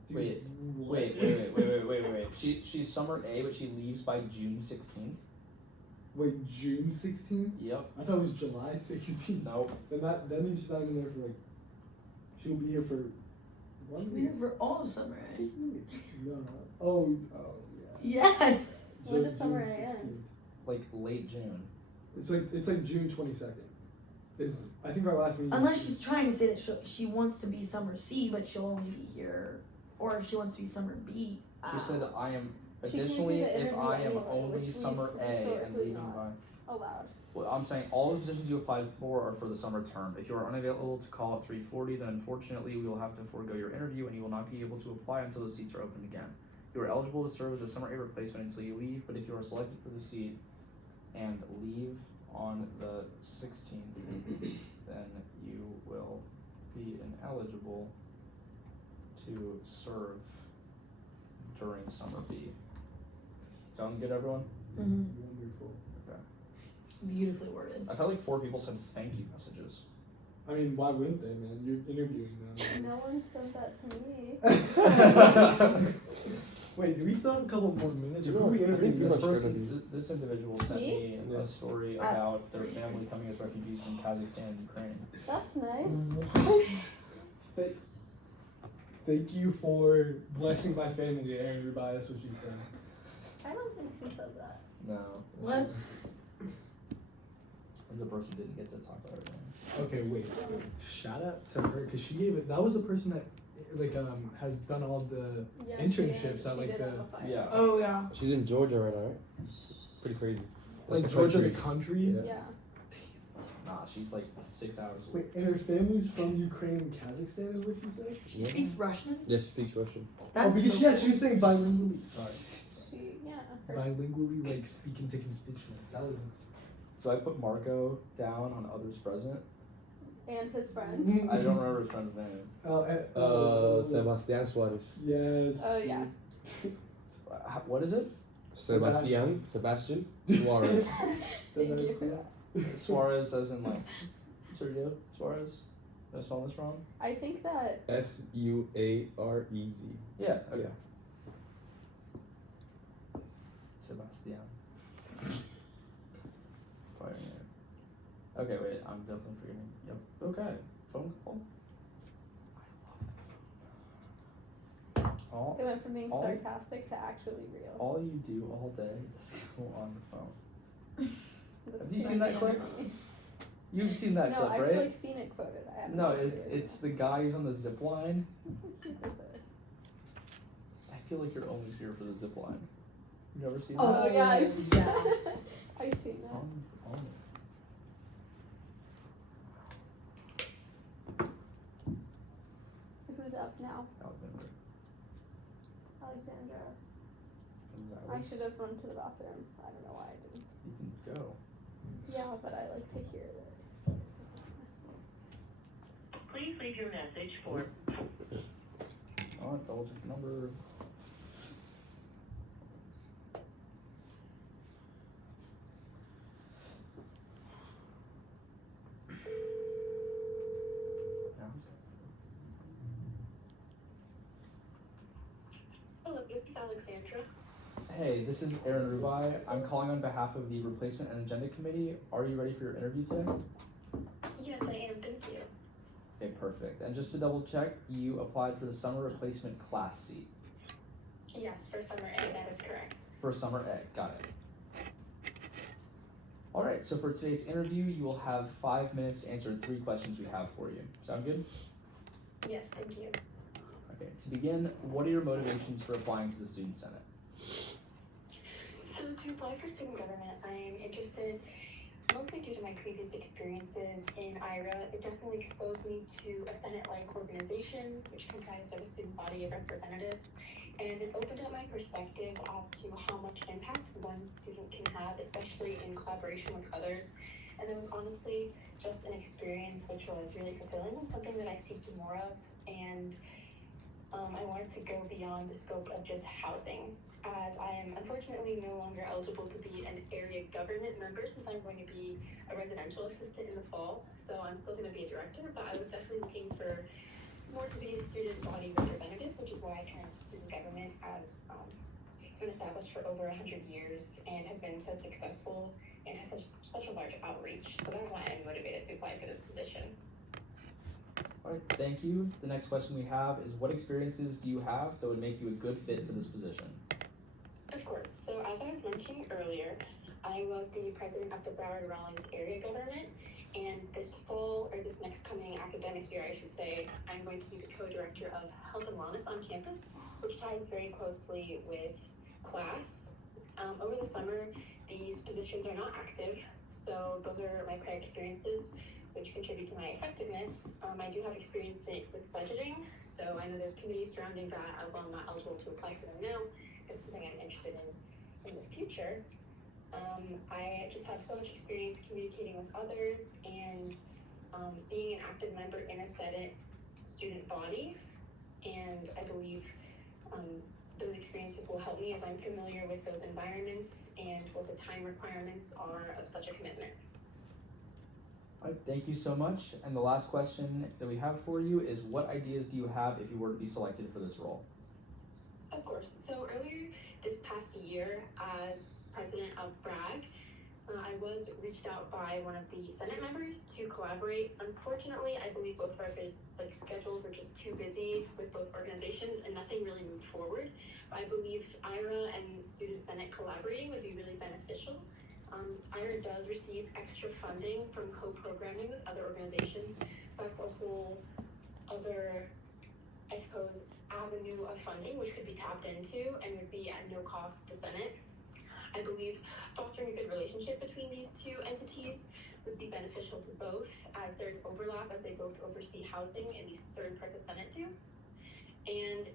Wait, wait. She's summer A, but she leaves by June 16th. Wait, June 16th? Yep. I thought it was July 16th. Nope. Then that means she's not even there for like. She'll be here for 1 We're week. here for all of summer. 2 weeks. No. Oh, yeah. Yes. When does June summer 16th. end? Like late June. It's like June 22nd. Is I think our last meeting. Unless she's trying to say that she wants to be summer C, but she'll only be here, or if she wants to be summer B. She said, I am, She can do additionally, the if interview I am anyway, only which summer we've A and historically leaving not by. allowed. Well, I'm saying all the positions you applied for are for the summer term. If you are unavailable to call at 3:40, then unfortunately we will have to forego your interview and you will not be able to apply until the seats are open again. You are eligible to serve as a summer A replacement until you leave, but if you are selected for the seat and leave on the 16th, then you will be ineligible to serve during summer B. Sound good, everyone? Mm-hmm. Wonderful. Okay. Beautifully worded. I've had like 4 people send thank you messages. I mean, why wouldn't they, man? You're interviewing them. No one sent that to me. Wait, do we still have a couple more minutes? Or No, who are we I think interviewing? pretty This much person, this individual sent Me? me a story about their family coming as refugees from Kazakhstan and Ukraine. That's nice. What? Thank you for blessing my family, Aaron Rubai. That's what she said. I don't think she said that. No. What? This is a person who didn't get to talk about her name. Okay, wait. Shout out to her because she gave it. That was the person that has done all the Yeah, internships she at like did the on the fire. Yeah. Oh yeah. She's in Georgia right now, right? Pretty crazy. like Georgia, the country. Yeah. Nah, she's like 6 hours away. Wait, and her family's from Ukraine and Kazakhstan, is what she said. She speaks Russian. Yeah, she speaks Russian. That's oh, because so she was saying bilingually. Sorry, She, yeah. Her, bilingually, like speaking to constituents. That was. Do I put Marco down on others present? and his friend. I don't remember his friend's name. Sebastian Suarez. Yes. Oh yeah. What is it? Sebastian Suarez. Thank you for that. Suarez as in like Sergio Suarez. Did I spell this wrong? I think that Suarez. Yeah. Okay. Sebastian. Fire name. Okay, wait. I'm definitely forgetting. Yep. Okay. Phone call. All, it went from being all- sarcastic to actually real. all you do all day is go on the phone. That's Have you what seen I that do clip? differently. You've seen that No, clip, I've right? like seen it quoted. I haven't No, seen it's it. it's the guy who's on the zip line. Super sad. I feel like you're only here for the zip line. You've never seen Oh that? yeah, I've seen yeah. that. I've seen that. Who's up now? Alexander. Alexandra. I Gonzalez. should have run to the bathroom. I don't know why I didn't. You can go. Yeah, but I like to hear that. Please leave your message for whatever. Hello, this is Alexandra. Hey, this is Aaron Rubai. I'm calling on behalf of the Replacement and Agenda Committee. Are you ready for your interview today? Yes, I am. Thank you. Okay, perfect. And just to double check, you applied for the summer replacement class seat. Yes, for summer A, that is correct. For summer A, got it. Alright, so for today's interview, you will have 5 minutes to answer 3 questions we have for you. Sound good? Yes, thank you. Okay, to begin, what are your motivations for applying to the Student Senate? So to apply for student government, I am interested mostly due to my previous experiences in IRA. It definitely exposed me to a Senate-like organization, which comprised of a student body of representatives, and it opened up my perspective as to how much impact one student can have, especially in collaboration with others. And it was honestly just an experience which was really fulfilling and something that I seek to more of. And I wanted to go beyond the scope of just housing, as I am unfortunately no longer eligible to be an area government member since I'm going to be a residential assistant in the fall. So I'm still going to be a director, but I was definitely looking for more to be a student body representative, which is why I turned to student government, as it's been established for over 100 years and has been so successful and has such a large outreach. So that's why I'm motivated to apply for this position. Alright, thank you. The next question we have is, what experiences do you have that would make you a good fit for this position? Of course. So as I was mentioning earlier, I was the president of the Broward Rawlings area government, and this fall, or this next coming academic year, I should say, I'm going to be the co-director of health and wellness on campus, which ties very closely with class. Over the summer, these positions are not active, so those are my prior experiences, which contribute to my effectiveness. I do have experience with budgeting, so I know there's committees surrounding that, although I'm not eligible to apply for them now. It's something I'm interested in the future. I just have so much experience communicating with others and being an active member in a Senate student body, and I believe those experiences will help me as I'm familiar with those environments and what the time requirements are of such a commitment. Alright, thank you so much. And the last question that we have for you is, what ideas do you have if you were to be selected for this role? Of course. So earlier this past year, as president of BRAG, I was reached out by one of the Senate members to collaborate. Unfortunately, I believe both of our schedules were just too busy with both organizations and nothing really moved forward. But I believe IRA and Student Senate collaborating would be really beneficial. IRA does receive extra funding from co-programming with other organizations, so that's a whole other, I suppose, avenue of funding which could be tapped into and would be at no cost to Senate. I believe fostering a good relationship between these two entities would be beneficial to both, as there's overlap as they both oversee housing in these certain parts of Senate too. And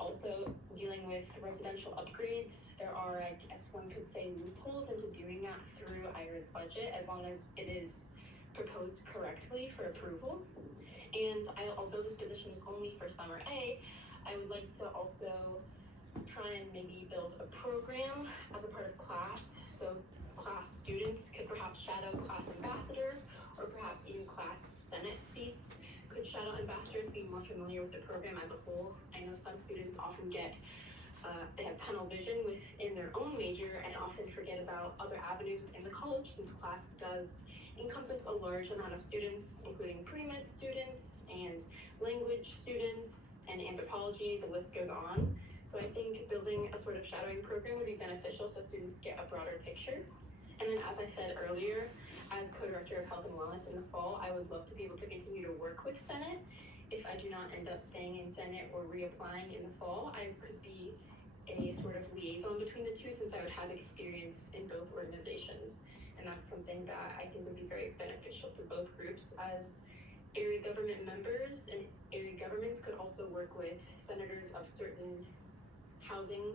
also dealing with residential upgrades, there are, I guess one could say, loopholes into doing that through IRA's budget as long as it is proposed correctly for approval. And although this position is only for summer A, I would like to also try and maybe build a program as a part of class, so class students could perhaps shadow class ambassadors, or perhaps even class Senate seats could shadow ambassadors, being more familiar with the program as a whole. I know some students often get they have tunnel vision within their own major and often forget about other avenues within the college, since class does encompass a large amount of students, including pre-med students and language students and anthropology, the list goes on. So I think building a sort of shadowing program would be beneficial so students get a broader picture. And then, as I said earlier, as co-director of health and wellness in the fall, I would love to be able to continue to work with Senate. If I do not end up staying in Senate or reapplying in the fall, I could be a sort of liaison between the two, since I would have experience in both organizations. And that's something that I think would be very beneficial to both groups, as area government members and area governments could also work with senators of certain housing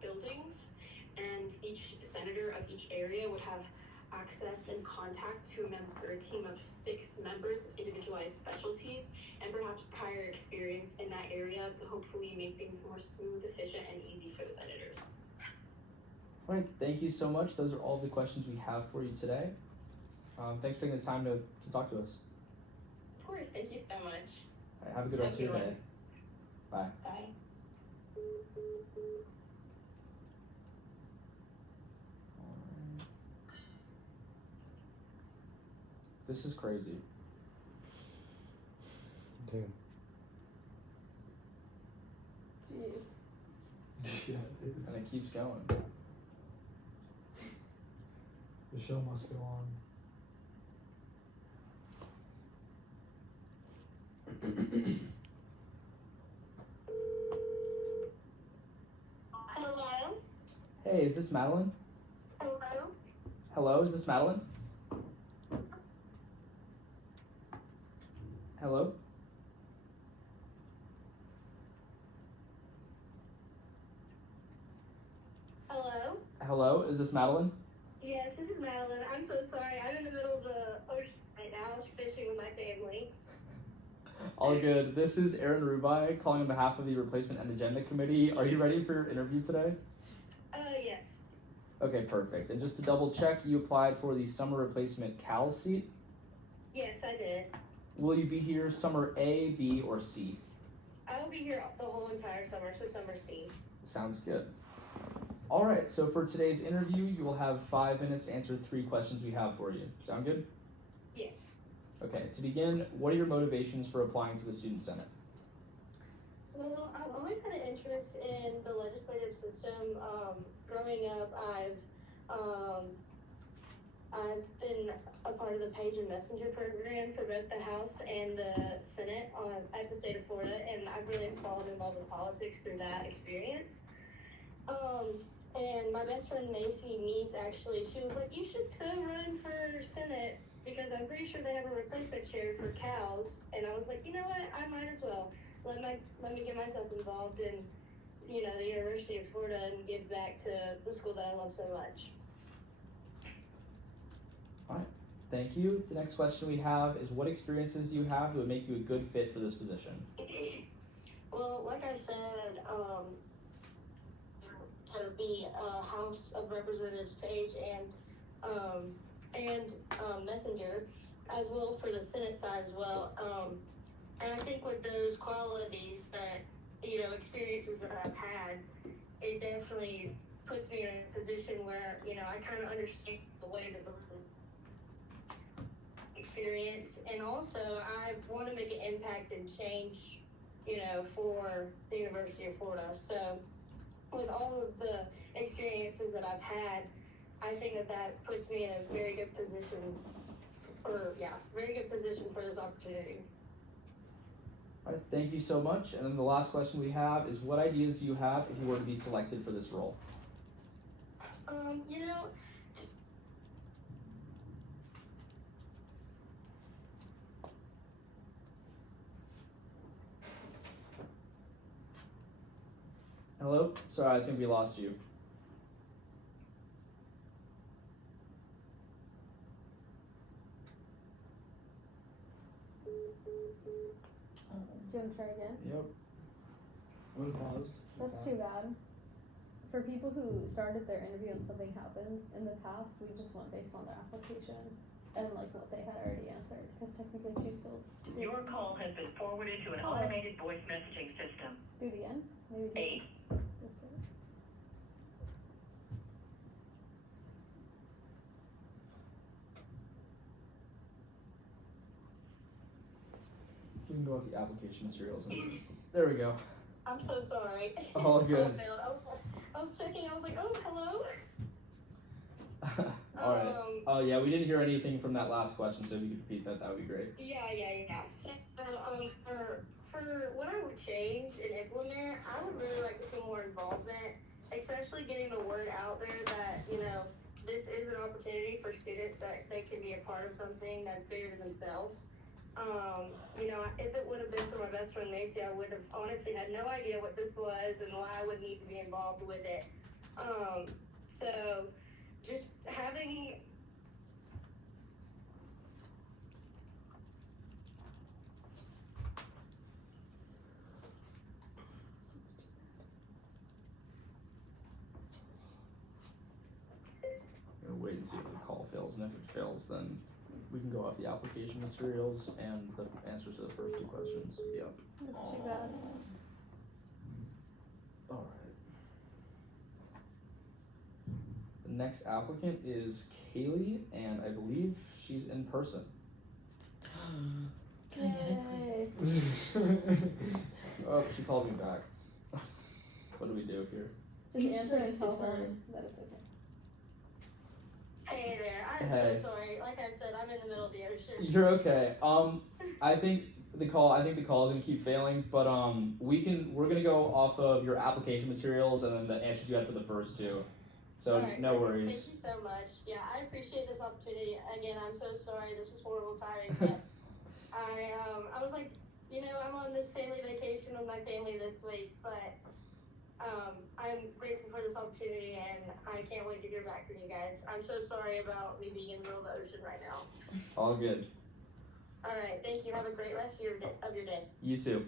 buildings, and each senator of each area would have access and contact to a team of 6 members with individualized specialties and perhaps prior experience in that area to hopefully make things more smooth, efficient, and easy for the senators. All right, thank you so much. Those are all the questions we have for you today. Thanks for taking the time to talk to us. Of course, thank you so much. All right, have a good rest of your day. Bye. Bye. This is crazy. Damn. Jeez. Yeah, it is. And it keeps going. The show must go on. Hello? Hey, is this Madeline? Hello? Hello, is this Madeline? Hello? Hello? Hello, is this Madeline? Yes, this is Madeline. I'm so sorry. I'm in the middle of the ocean right now. I was fishing with my family. All good. This is Aaron Rubai calling on behalf of the Replacement and Agenda Committee. Are you ready for your interview today? Yes. Okay, perfect. And just to double check, you applied for the summer replacement Cal seat. Yes, I did. Will you be here summer A, B, or C? I'll be here the whole entire summer, so summer C. Sounds good. All right, so for today's interview, you will have 5 minutes to answer 3 questions we have for you. Sound good? Yes. Okay, to begin, what are your motivations for applying to the Student Senate? Well, I've always had an interest in the legislative system. Growing up, I've been a part of the Page and Messenger program for both the House and the Senate at the state of Florida, and I've really fallen in love with politics through that experience. And my best friend Macy Meese actually, she was like, "You should so run for Senate because I'm pretty sure they have a replacement chair for cows." And I was like, you know what, I might as well. Let me get myself involved in, the University of Florida and give back to the school that I love so much. All right, thank you. The next question we have is, what experiences do you have that would make you a good fit for this position? Well, like I said, to be a House of Representatives Page and Messenger, as well for the Senate side as well. And I think with those qualities that, experiences that I've had, it definitely puts me in a position where, I kind of understand the way that the experience, and also I want to make an impact and change, for the University of Florida. So with all of the experiences that I've had, I think that puts me in a very good position for this opportunity. All right, thank you so much. And then the last question we have is, what ideas do you have if you were to be selected for this role? Hello? Sorry, I think we lost you. Do you want to try again? Yep. I'm gonna pause. That's too bad. For people who started their interview and something happens, in the past, we just went based on their application and what they had already answered, because technically she still did. Your call has been forwarded to an automated voice messaging system. Do it again? Maybe this way. We can go with the application materials. There we go. I'm so sorry. All good. I was checking, I was like, oh, hello? All right. Oh yeah, we didn't hear anything from that last question, so if you could repeat that, that would be great. Yeah. So, for what I would change and implement, I would really like to see more involvement, especially getting the word out there that, this is an opportunity for students that they can be a part of something that's bigger than themselves. If it would have been for my best friend Macy, I would have honestly had no idea what this was and why I would need to be involved with it. So just having can see if the call fails, and if it fails, then we can go off the application materials and the answers to the first two questions. Yep. That's too bad. All right. The next applicant is Kaylee, and I believe she's in person. Can I get it? Oh, she called me back. What do we do here? Just She's answer like, and tell it's her fine. that it's okay. Hey there, I'm Hey. so sorry. Like I said, I'm in the middle of the ocean. You're okay. I think the call is gonna keep failing, but we're gonna go off of your application materials and then the answers you had for the first two. So Alright, no worries. Thank you so much. Yeah, I appreciate this opportunity. Again, I'm so sorry. This was horrible timing, but I was like, I'm on this family vacation with my family this week, but I'm grateful for this opportunity and I can't wait to hear back from you guys. I'm so sorry about me being in the middle of the ocean right now. All good. All right, thank you. Have a great rest of your day. You too.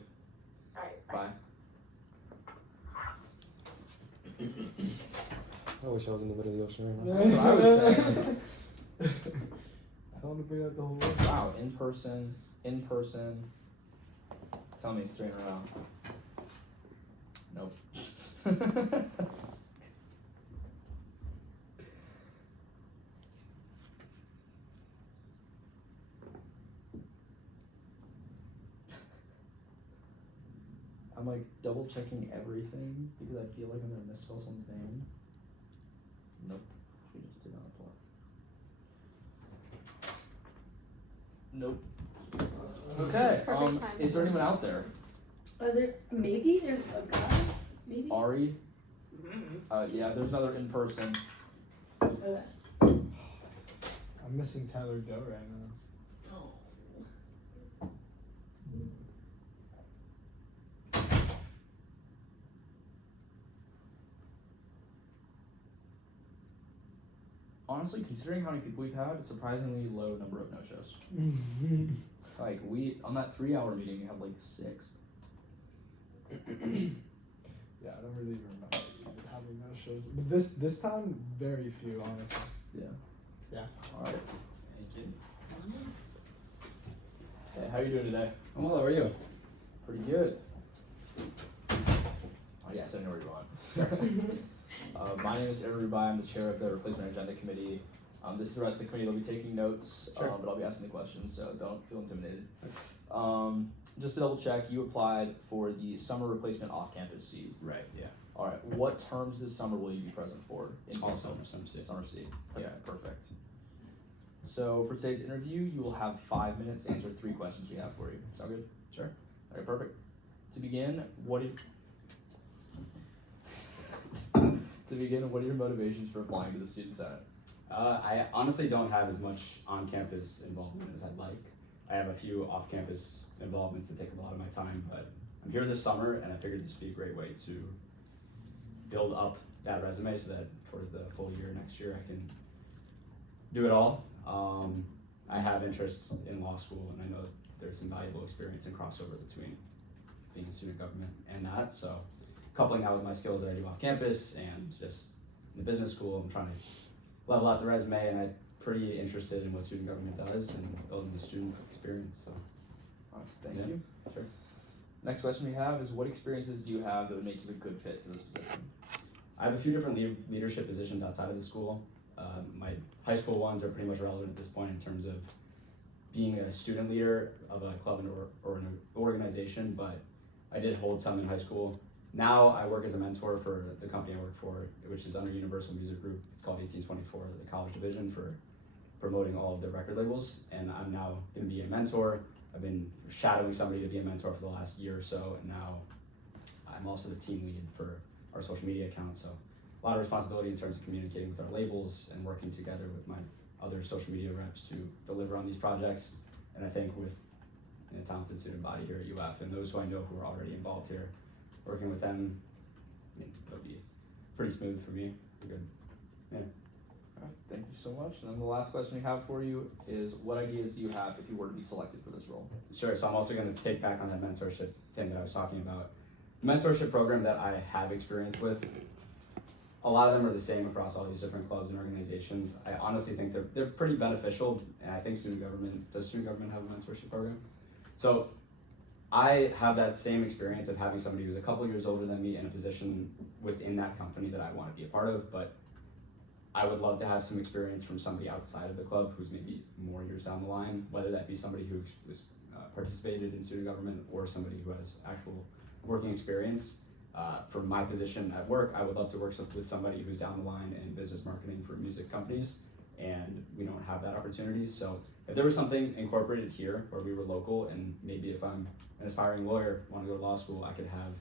All right, Bye. I wish I was in the middle of the ocean right now. That's what I was saying. Tell him to bring out the whole. Wow, in person. Tell me it's 3 in a row. Nope. I'm like double checking everything because I feel like I'm gonna misspell someone's name. Nope. She just did not apply. Nope. Okay. Perfect timing. Is there anyone out there? Maybe there's a guy. Maybe. Ari? Yeah, there's another in person. Okay. I'm missing Tyler Doe right now. Honestly, considering how many people we've had, a surprisingly low number of no-shows. Like, on that 3-hour meeting, we had like 6. Yeah, I don't really remember how many no shows. But this time, very few, honestly. Yeah. Yeah. Alright. Thank you. Hey, how you doing today? I'm well, how are you? Pretty good. Oh yes, I know where you want. My name is Eri Rubai. I'm the chair of the Replacement Agenda Committee. This is the rest of the committee. They'll be taking notes, but I'll be asking the questions, so don't feel intimidated. Just to double check, you applied for the summer replacement off-campus seat. Right, yeah. All right. What terms this summer will you be present for? All summer, summer C. Summer C. Okay, perfect. So for today's interview, you will have 5 minutes to answer 3 questions we have for you. Sound good? Sure. Okay, perfect. To begin, what are your motivations for applying to the Student Senate? I honestly don't have as much on-campus involvement as I'd like. I have a few off-campus involvements that take a lot of my time, but I'm here this summer and I figured this would be a great way to build up that resume so that towards the full year next year I can do it all. I have interest in law school and I know there's some valuable experience and crossover between being in student government and that, so coupling that with my skills that I do off campus and just in the business school, I'm trying to level out the resume and I'm pretty interested in what student government does and building the student experience, so. Thank you. Sure. Next question we have is, what experiences do you have that would make you a good fit for this position? I have a few different leadership positions outside of the school. My high school ones are pretty much relevant at this point in terms of being a student leader of a club or an organization, but I did hold some in high school. Now I work as a mentor for the company I work for, which is under Universal Music Group. It's called 1824, the college division for promoting all of their record labels, and I'm now going to be a mentor. I've been shadowing somebody to be a mentor for the last year or so, and now I'm also the team lead for our social media account, so a lot of responsibility in terms of communicating with our labels and working together with my other social media reps to deliver on these projects. And I think with a talented student body here at UF and those who I know who are already involved here, working with them, I mean, it'll be pretty smooth for me. We're good. Yeah. All right, thank you so much. And then the last question we have for you is, what ideas do you have if you were to be selected for this role? Sure, so I'm also going to take back on that mentorship thing that I was talking about. The mentorship program that I have experience with, a lot of them are the same across all these different clubs and organizations. I honestly think they're pretty beneficial, and I think student government have a mentorship program? So I have that same experience of having somebody who's a couple years older than me in a position within that company that I want to be a part of, but I would love to have some experience from somebody outside of the club who's maybe more years down the line, whether that be somebody who was participated in student government or somebody who has actual working experience. For my position at work, I would love to work with somebody who's down the line in business marketing for music companies, and we don't have that opportunity. So if there was something incorporated here where we were local, and maybe if I'm an aspiring lawyer, want to go to law school, I could have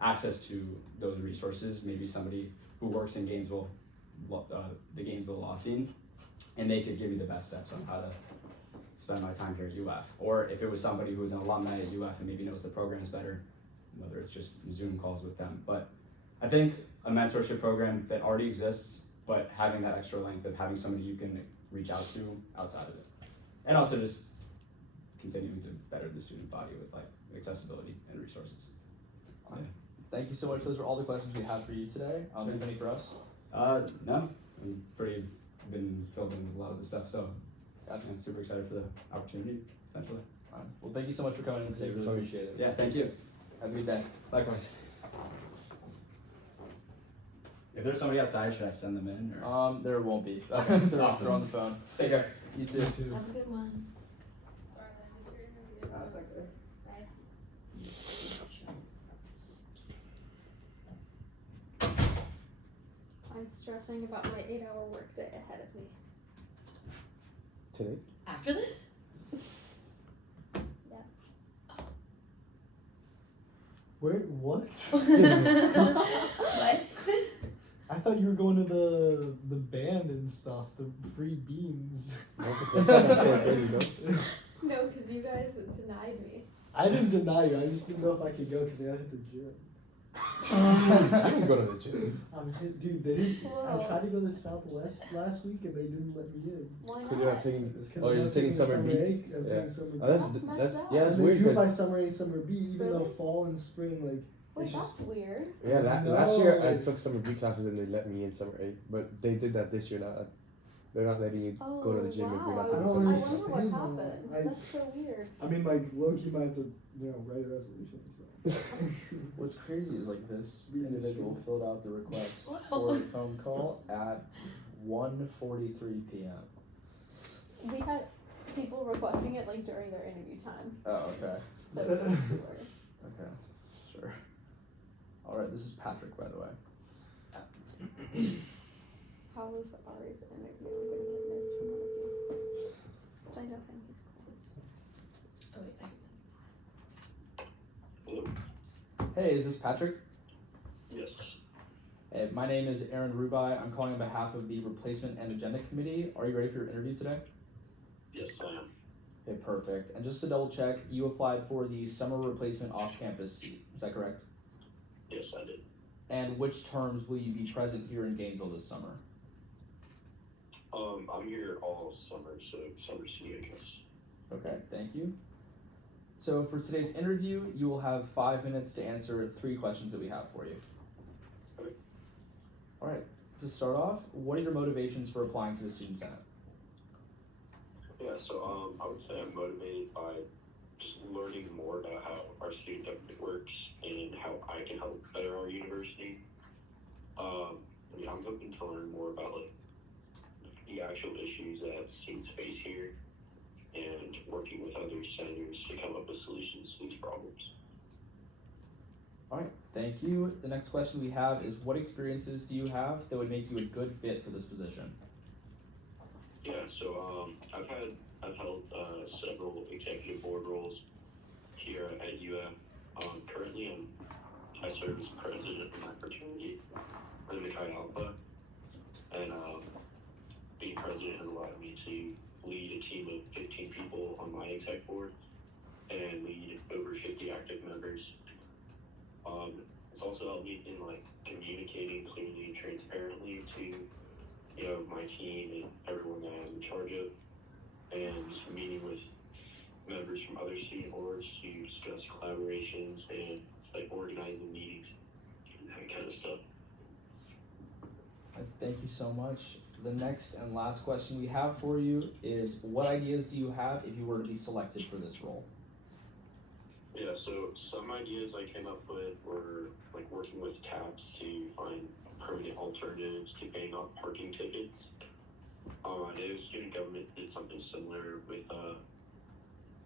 access to those resources, maybe somebody who works in Gainesville, the Gainesville law scene, and they could give me the best steps on how to spend my time here at UF. Or if it was somebody who was an alumni at UF and maybe knows the programs better, whether it's just Zoom calls with them. But I think a mentorship program that already exists, but having that extra length of having somebody you can reach out to outside of it. And also just continuing to better the student body with like accessibility and resources. So, yeah. Thank you so much. Those are all the questions we have for you today. Do you have any for us? No, I'm been filled in with a lot of the stuff, so I'm super excited for the opportunity, essentially. Well, thank you so much for coming in today. Really appreciate it. Yeah, thank you. Have a good day. Likewise. If there's somebody outside, should I send them in? Or? There won't be. Okay. They're Awesome. on the phone. Take care. You too. Have a good one. I'm stressing about my 8-hour workday ahead of me. Today? After this? Yeah. Wait, what? What? I thought you were going to the band and stuff, the free beans. No, because you guys denied me. I didn't deny you. I just didn't know if I could go because I gotta hit the gym. I didn't go to the gym. Dude, they didn't. Whoa. I tried to go to Southwest last week and they didn't let me in. Why Because you're not taking. It's 'cause Oh, I'm you're not taking summer A. B. I'm taking summer B. Oh, That's messed up. yeah, that's And they weird do it by because summer A, summer B, even though Really? fall and spring, like. Wait, it's just, that's weird. yeah, last year I No. took summer B classes and they let me in summer A, but they did that this year. Not they're not letting you go to the gym if you're not wow. taking I summer don't B. I wonder what understand. happened. I- That's so weird. I mean, like, low-key might have to, write a resolution. So. What's crazy is like this individual filled out the request for a phone call at 1:43 p.m. We had people requesting it like during their interview time. Oh, okay. So weird. Okay, sure. All right, this is Patrick, by the way. How was Ari's interview? I'm gonna get notes from one of you. 'Cause I know him. He's cool. Oh, wait, Hey, is this Patrick? Yes. Hey, my name is Aaron Rubai. I'm calling on behalf of the Replacement and Agenda Committee. Are you ready for your interview today? Yes, I am. Okay, perfect. And just to double check, you applied for the summer replacement off-campus seat. Is that correct? Yes, I did. And which terms will you be present here in Gainesville this summer? I'm here all summer, so summer C, I guess. Okay, thank you. So for today's interview, you will have 5 minutes to answer 3 questions that we have for you. Okay. All right, to start off, what are your motivations for applying to the Student Senate? Yeah, so I would say I'm motivated by just learning more about how our student government works and how I can help better our university. I'm hoping to learn more about like the actual issues that students face here and working with other senators to come up with solutions to these problems. All right, thank you. The next question we have is, what experiences do you have that would make you a good fit for this position? Yeah, so I've held several executive board roles here at UF. Currently, I serve as president of my fraternity, for the Chi Alpha, and being president has allowed me to lead a team of 15 people on my exec board and lead over 50 active members. It's also helped me in like communicating clearly and transparently to my team and everyone that I'm in charge of, and meeting with members from other student boards to discuss collaborations and like organizing meetings and that kind of stuff. thank you so much. The next and last question we have for you is, what ideas do you have if you were to be selected for this role? Yeah, so some ideas I came up with were like working with CAPS to find permanent alternatives to paying off parking tickets. I know student government did something similar with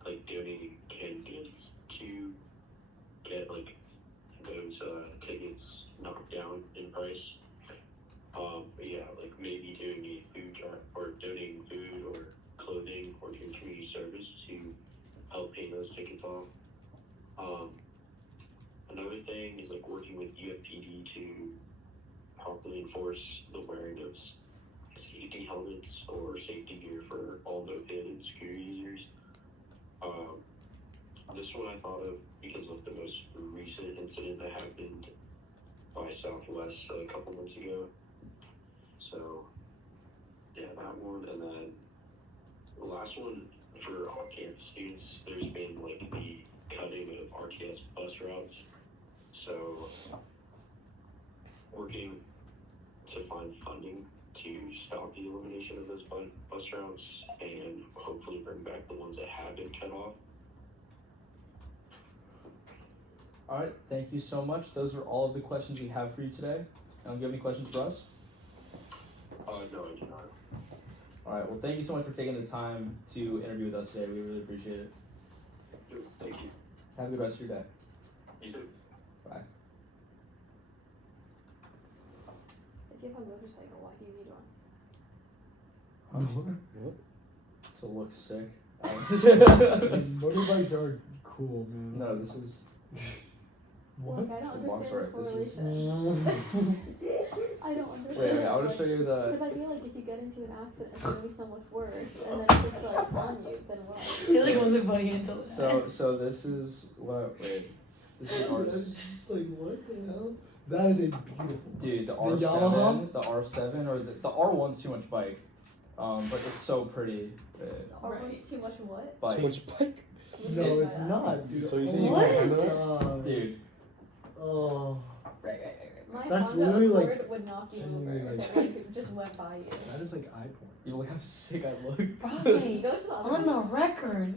like donating canned goods to get like those tickets knocked down in price. But yeah, like maybe doing a food drive or donating food or clothing or doing community service to help pay those tickets off. Another thing is like working with UFPD to properly enforce the wearing of safety helmets or safety gear for all moped and scooter users. This one I thought of because of the most recent incident that happened by Southwest a couple months ago. So yeah, that one, and then the last one for on-campus students, there's been like the cutting of RTS bus routes. So working to find funding to stop the elimination of those bus routes and hopefully bring back the ones that have been cut off. All right, thank you so much. Those are all of the questions we have for you today. Do you have any questions for us? No, I do not. All right, well, thank you so much for taking the time to interview with us today. We really appreciate it. Thank you. Have a good rest of your day. You too. Bye. If you have a motorcycle, why do you need one? What? To look sick. Motorbikes are cool, man. No, this is. Like, I don't Long understand story. the This is. correlation. I don't understand. Wait, I'll just show you the. Because I feel like if you get into an accident, it's gonna be so much worse, and then if it's like on you, then what? It like wasn't funny until that. So this is what? Wait, this is ours. That's just like, what the hell? That is a beautiful. Dude, the The R7, Yamaha? the R7, or the R1's too much bike. But it's so pretty. R1's too much what? Bike. Too much bike? No, it's not, dude. So you say Oh, you can't Dude. Oh. Right. My That's Honda literally, Accord like, would knock you genuinely, over like- if it like, just went by you. That is like eye porn. You look how sick I look. Rocket, Go to the other on the record.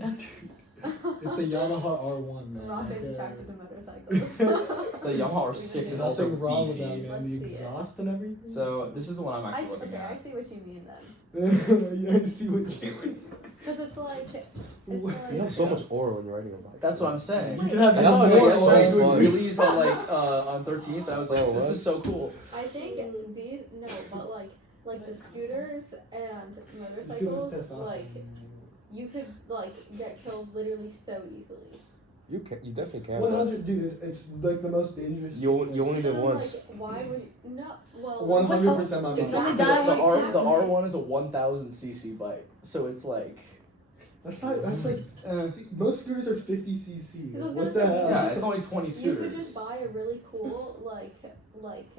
It's the Yamaha R1, man. Rock is Okay. attracted to motorcycles. The Yamaha R6 is There's also nothing wrong with beefy. that, man. The Let's see it. exhaust and everything. So this is the one I'm actually looking okay, I at. see what you mean then. I see what you mean. Because it's like, You have so much aura when you're riding a bike. That's what I'm saying. You can have That's so why much I started aura. doing wheelies on like on 13th. And I was like, Oh, this what? is so cool. I think these, no, but like the scooters and Let's motorcycles, do this like, you could like get killed literally so easily. You definitely can. 100, dude. It's like the most dangerous. You only So live then, once. like, why would you, no, well. 100% my It's mom. only So die the once. the R1 is a 1,000 cc bike, so it's like. That's not. That's like. Most scooters are 50 cc. Because I was What gonna the say, hell? Yeah, it's only 20 You scooters. could just buy a really cool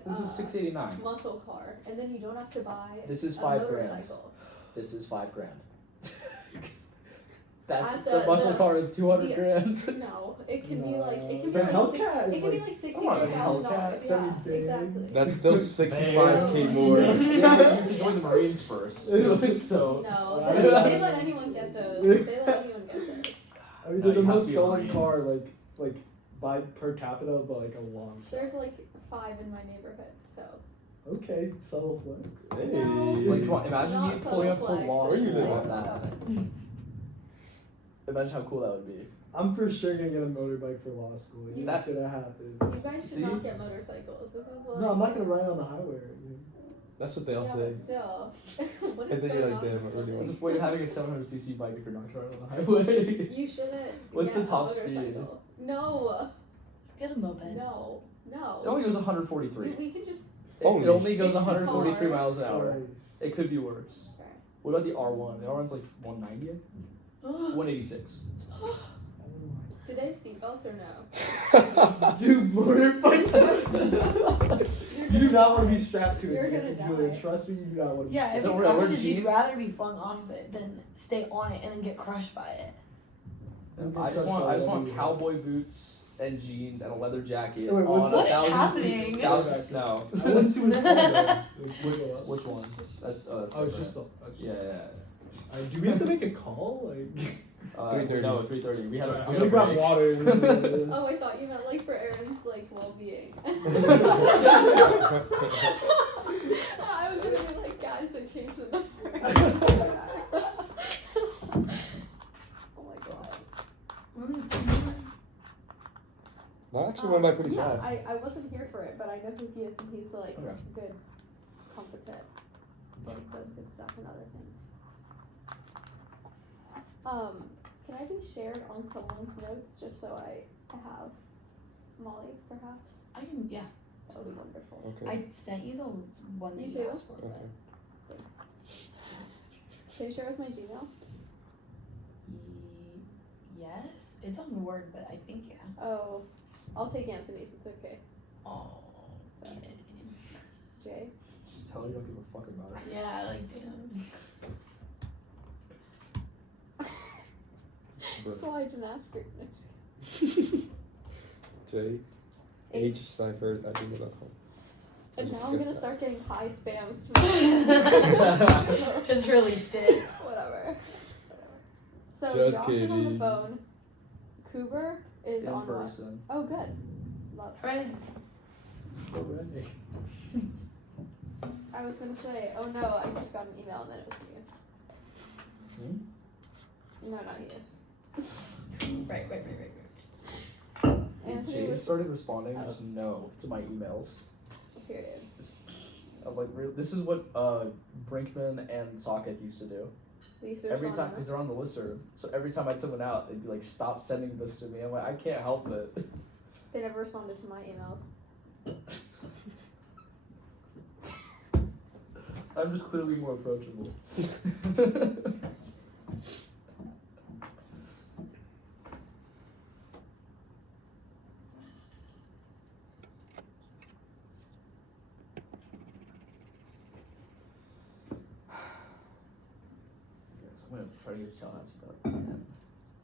This is 689. muscle car, and then you don't have to buy This is a $5 grand. motorcycle. This is $5 grand. That's At the muscle car is 200 the- grand. No, it can be like it But can be like Hellcat it is can be like- like Come on, $63,000. Hellcat, Yeah, exactly. That's still 65K more. Yeah, you have to join the Marines first. So. No, they let anyone get those. They let anyone get those. I mean, No, they're you the have most to be a stolen Marine. car, like by per capita, but like a long shot. There's like 5 in my neighborhood, so. Okay, subtle flex. Hey. Like, come on, imagine Not you pulling up to subtle law flex. Where you school live? like that. Imagine how cool that would be. I'm for sure gonna get a motorbike for law school. It's That- gonna happen. You guys should See? not get motorcycles. This is like. No, I'm not gonna ride on the highway or anything. That's what they all Yeah, say. but still. What And is then you're going like, on damn, with I really this What's the thing? point of having a 700cc bike if you're not going on the highway? You shouldn't. What's get the top a speed? motorcycle. No, Just get a moped. no. It only goes 143. We can just. It Only. only goes Stick to 143 cars. miles an hour. Christ. It could be worse. Okay. What about the R1? The R1's like 190? 186. Do they have seatbelts or no? Dude, motorbikes. You do not want to be strapped to it. You're gonna Julia, die. trust me, you do not want to. Yeah, if Don't it worry, I'll wear crashes, jeans. you'd rather be flung off of it than stay on it and then get crushed by it. I just want cowboy boots and jeans and a leather jacket Wait, what's on that? a thousand happening? seat. Thousand, no. I want to see what's called though. Which one? That's Oh, it's different. just the. Yeah. Do we have to make a call? Like. 3:30. No, 3:30. We had a. I'm gonna grab water. Oh, I thought you meant like for Aaron's like well-being. I was gonna be like, guys, they changed the number. Oh my god. That actually went by pretty Yeah, fast. I wasn't here for it, but I know who he is, and he's like good, competent, does good stuff and other things. Can I be shared on someone's notes just so I have Molly, perhaps? I can, yeah. That would be wonderful. Okay. I sent you the one that You you too? asked for. Okay. Thanks. Can you share with my Gmail? Yes, it's on Word, but I think yeah. Oh, I'll take Anthony's. It's okay. Oh. Okay. Jay. Just tell her you don't give a fuck about it. Yeah, like damn. That's why I didn't ask her. No, just kidding. J. hcipher@gmail.com. And now I'm gonna start getting high spams to my Just released it. Whatever. So Just Josh is on the kidding. phone. Cooper is In on person. what? Oh, good. Love. Right. I was gonna say, oh no, I just got an email and then it was you. No, not you. Right. Anthony Jay was started responding just no to my emails. period. I'm like, this is what Brinkman and Socket used to do. They used to Every respond time, because they're on the listserv. So every time I send one out, they'd be like, stop sending this to me. I'm like, I can't help it. They never responded to my emails. I'm just clearly more approachable. I'm gonna try to get to Tallahassee about 10.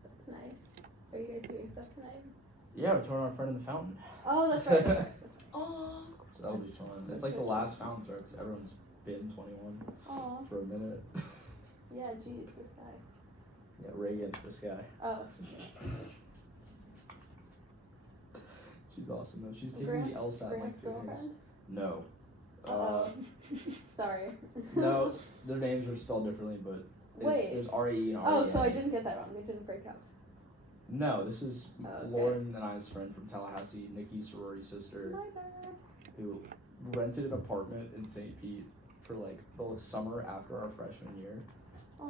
That's nice. Are you guys doing stuff tonight? Yeah, we're throwing our friend in the fountain. Oh, that's right. That's right. Oh. So that'll be fun. It's like the last fountain throw because everyone's been 21 Aw. for a minute. Yeah, geez, this guy. Yeah, Reagan, this guy. Oh. She's awesome though. She's taking Grant's, the LSAT in like Grant's 3 days. girlfriend? No. Uh-oh. Sorry. No, their names are spelled differently, but Wait. there's R-E and R-E-N. Oh, so I didn't get that wrong. They didn't break up. No, this is Okay. Lauren and I's friend from Tallahassee, Nikki's sorority sister, My bad. who rented an apartment in St. Pete for like the summer after our freshman year.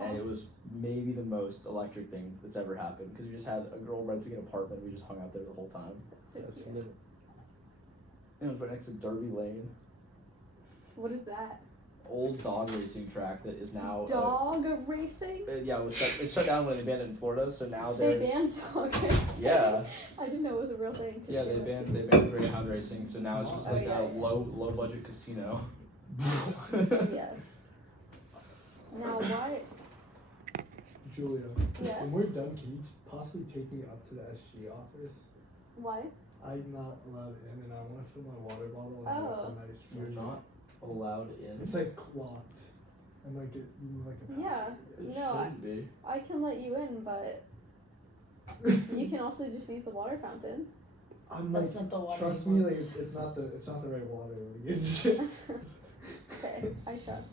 And it was maybe the most electric thing that's ever happened because we just had a girl renting an apartment. We just hung out there the whole time. That's so lit. And it was right next to Derby Lane, What is that? old dog racing track that is now Dog racing? yeah, it's shut down when they banned it in Florida. So now They there's banned dog racing. yeah. I didn't know it was a real thing. to Yeah, begin they with. banned greyhound racing, so now it's just Oh, like yeah, a yeah. low budget casino. Yes. Now why? Julia, Yes? when we're done, can you possibly take me up to the SG office? Why? I'm not allowed in, and I want to fill my water bottle and Oh. have a nice. You're not allowed in. It's like clocked, and like it, like a. Yeah. It No, shouldn't be. I can let you in, but you can also just use the water fountains. I'm That's like, not the water trust he me, wants. like it's not the right water. Like it's just. Okay, I trust.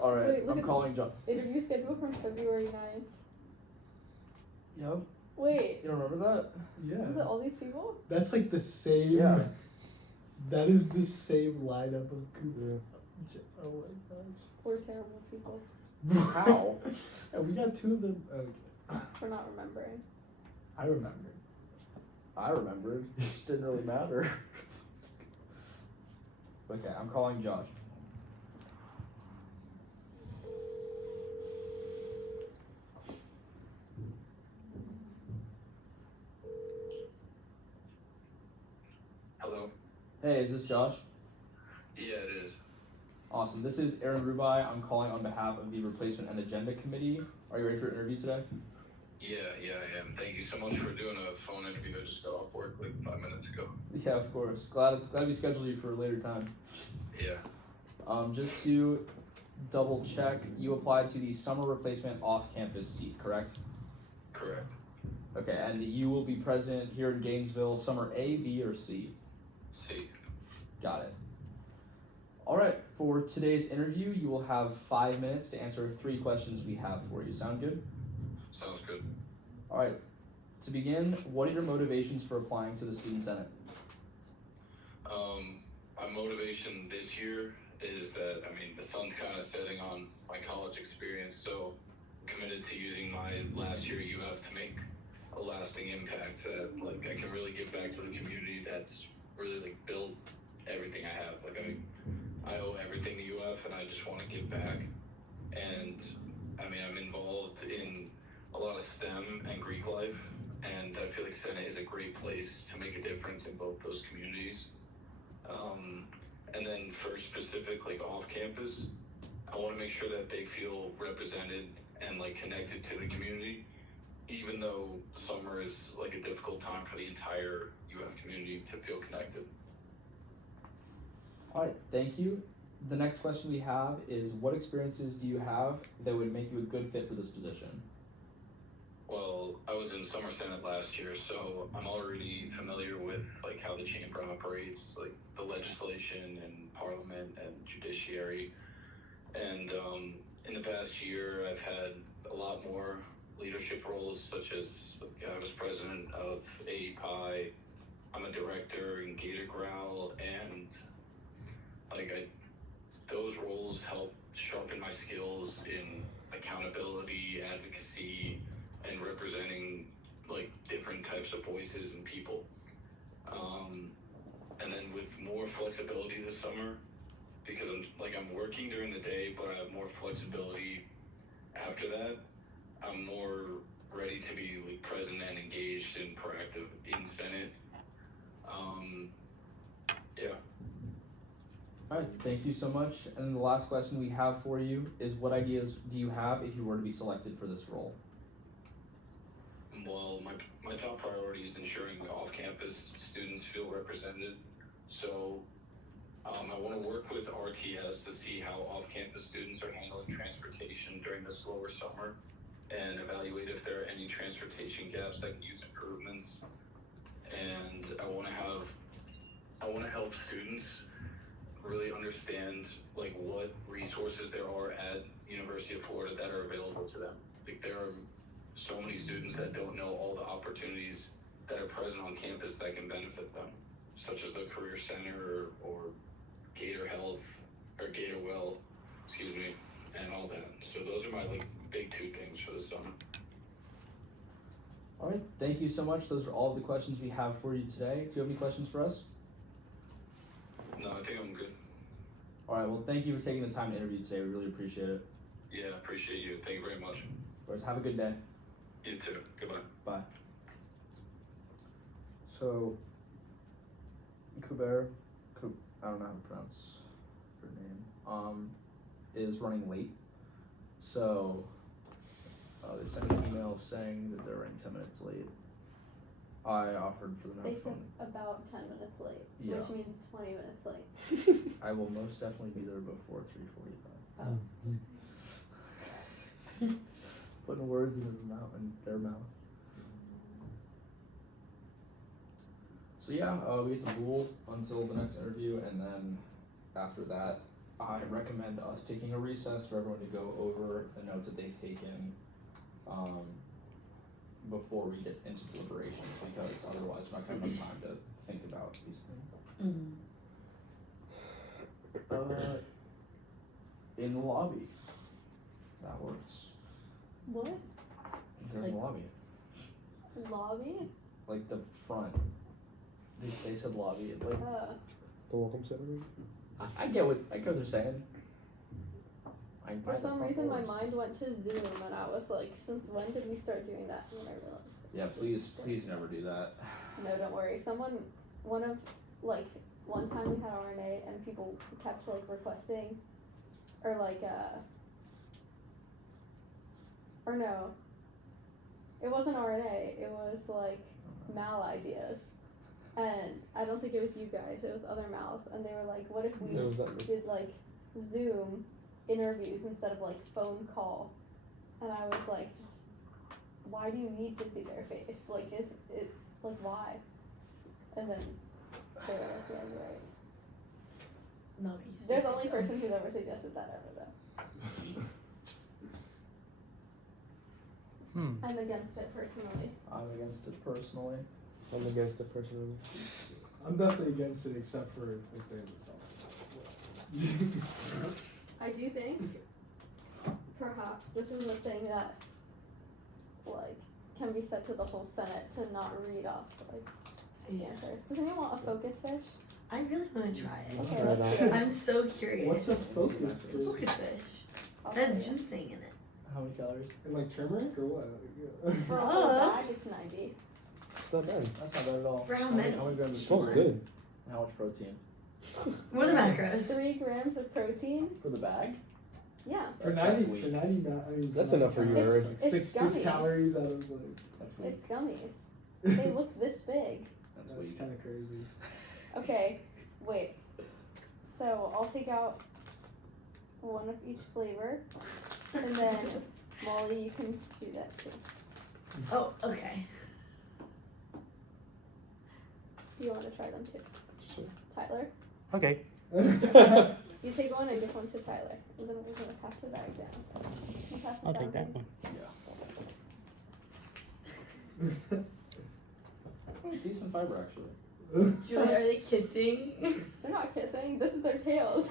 All right, Wait, look I'm at calling John. this interview scheduled from February 9th. Yo, Wait, you don't remember that? Yeah. was it all these people? That's like the same. Yeah. That is the same lineup of Cooper. Oh my gosh. We're terrible people How? And we got two of them. Okay. for not remembering. I remember. I remembered. It just didn't really matter. Okay, I'm calling Josh. Hello. Hey, is this Josh? Yeah, it is. Awesome. This is Aaron Rubai. I'm calling on behalf of the Replacement and Agenda Committee. Are you ready for an interview today? Yeah, I am. Thank you so much for doing a phone interview. I just got off work like 5 minutes ago. Yeah, of course. Glad we scheduled you for a later time. Yeah. Just to double check, you applied to the summer replacement off-campus seat, correct? Correct. Okay, and you will be present here in Gainesville, summer A, B, or C? C. Got it. All right, for today's interview, you will have 5 minutes to answer 3 questions we have for you. Sound good? Sounds good. All right, to begin, what are your motivations for applying to the Student Senate? My motivation this year is that, the sun's kind of setting on my college experience, so I'm committed to using my last year at UF to make a lasting impact that, I can really give back to the community that's really, built everything I have. I owe everything to UF, and I just want to give back. And, I'm involved in a lot of STEM and Greek life, and I feel like Senate is a great place to make a difference in both those communities. And then for specific, off campus, I want to make sure that they feel represented and connected to the community, even though summer is a difficult time for the entire UF community to feel connected. All right, thank you. The next question we have is, what experiences do you have that would make you a good fit for this position? Well, I was in Summer Senate last year, so I'm already familiar with how the chamber operates, the legislation and parliament and judiciary. And in the past year, I've had a lot more leadership roles, such as I was president of AEPI, I'm a director in Gator Growl, and those roles help sharpen my skills in accountability, advocacy, and representing different types of voices and people. And then with more flexibility this summer, because I'm working during the day, but I have more flexibility after that, I'm more ready to be present and engaged and proactive in Senate. Yeah. All right, thank you so much. And the last question we have for you is, what ideas do you have if you were to be selected for this role? Well, my top priority is ensuring off-campus students feel represented. So I want to work with RTS to see how off-campus students are handling transportation during the slower summer and evaluate if there are any transportation gaps that can use improvements. And I want to help students really understand what resources there are at University of Florida that are available to them. There are so many students that don't know all the opportunities that are present on campus that can benefit them, such as the Career Center or Gator Health or Gator Well, and all that. So those are my big 2 things for the summer. All right, thank you so much. Those are all of the questions we have for you today. Do you have any questions for us? No, I think I'm good. All right, well, thank you for taking the time to interview today. We really appreciate it. Yeah, I appreciate you. Thank you very much. Of course, have a good day. You too. Goodbye. Bye. So, Kuber, I don't know how to pronounce her name, is running late. So, they sent an email saying that they're running 10 minutes late. I offered for them to They have said phone. about 10 minutes late, Yeah. which means 20 minutes late. I will most definitely be there before 3:45. Oh. Putting words in their mouth. So yeah, we get to rule until the next interview, and then after that, I recommend us taking a recess for everyone to go over the notes that they've taken before we get into deliberations, because otherwise we're not going to have time to think about these things. In the lobby. That works. What? They're in the lobby. Lobby? The front. They said lobby. The welcome center? I get what they're saying. For some reason, my mind went to Zoom, and I was like, since when did we start doing that? And then I realized. Yeah, please never do that. No, don't worry. One time we had RNA, and people kept requesting, or no. it wasn't RNA, it was like mal ideas. And I don't think it was you guys, it was other mals. And they were like, what if we It was that me. did like Zoom interviews instead of like phone call? And I was like, just why do you need to see their face? Like, is it like why? And then they were like, yeah, you're right. No, he's They're the only person who's ever suggested that ever though. I'm against it personally. I'm against it personally. I'm against it personally. I'm definitely against it, except for if they stuff. I do think perhaps this is a thing that like can be said to the whole Senate to not read off like answers. Does anyone want a focus fish? I really want to try it. Okay, let's do it. I'm so curious. What's a focus It's a focus fish. I'll It tell has you. ginseng in it. How many calories? And like turmeric or what? For a whole bag, it's 90. It's not bad. That's not bad at all. For how many? How many grams of Smells sugar? good. And how much protein? What are the macros? 3 grams of protein. For the bag? Yeah. For That's 90, weak. for 90, I mean, That's for enough for you, 90 Aaron. It's Like six gummies. calories out of like. That's weak. It's gummies. They look this big. That's That's weak. kind of crazy. Okay, wait. So I'll take out one of each flavor, and then Molly, you can do that too. Oh, okay. You want to try them too? Sure. Tyler, Okay. you take one and give one to Tyler, and then we're gonna pass the bag down. We'll pass it I'll down, take that please. one. Oh, decent fiber actually. Julie, are they kissing? They're not kissing. This is their tails.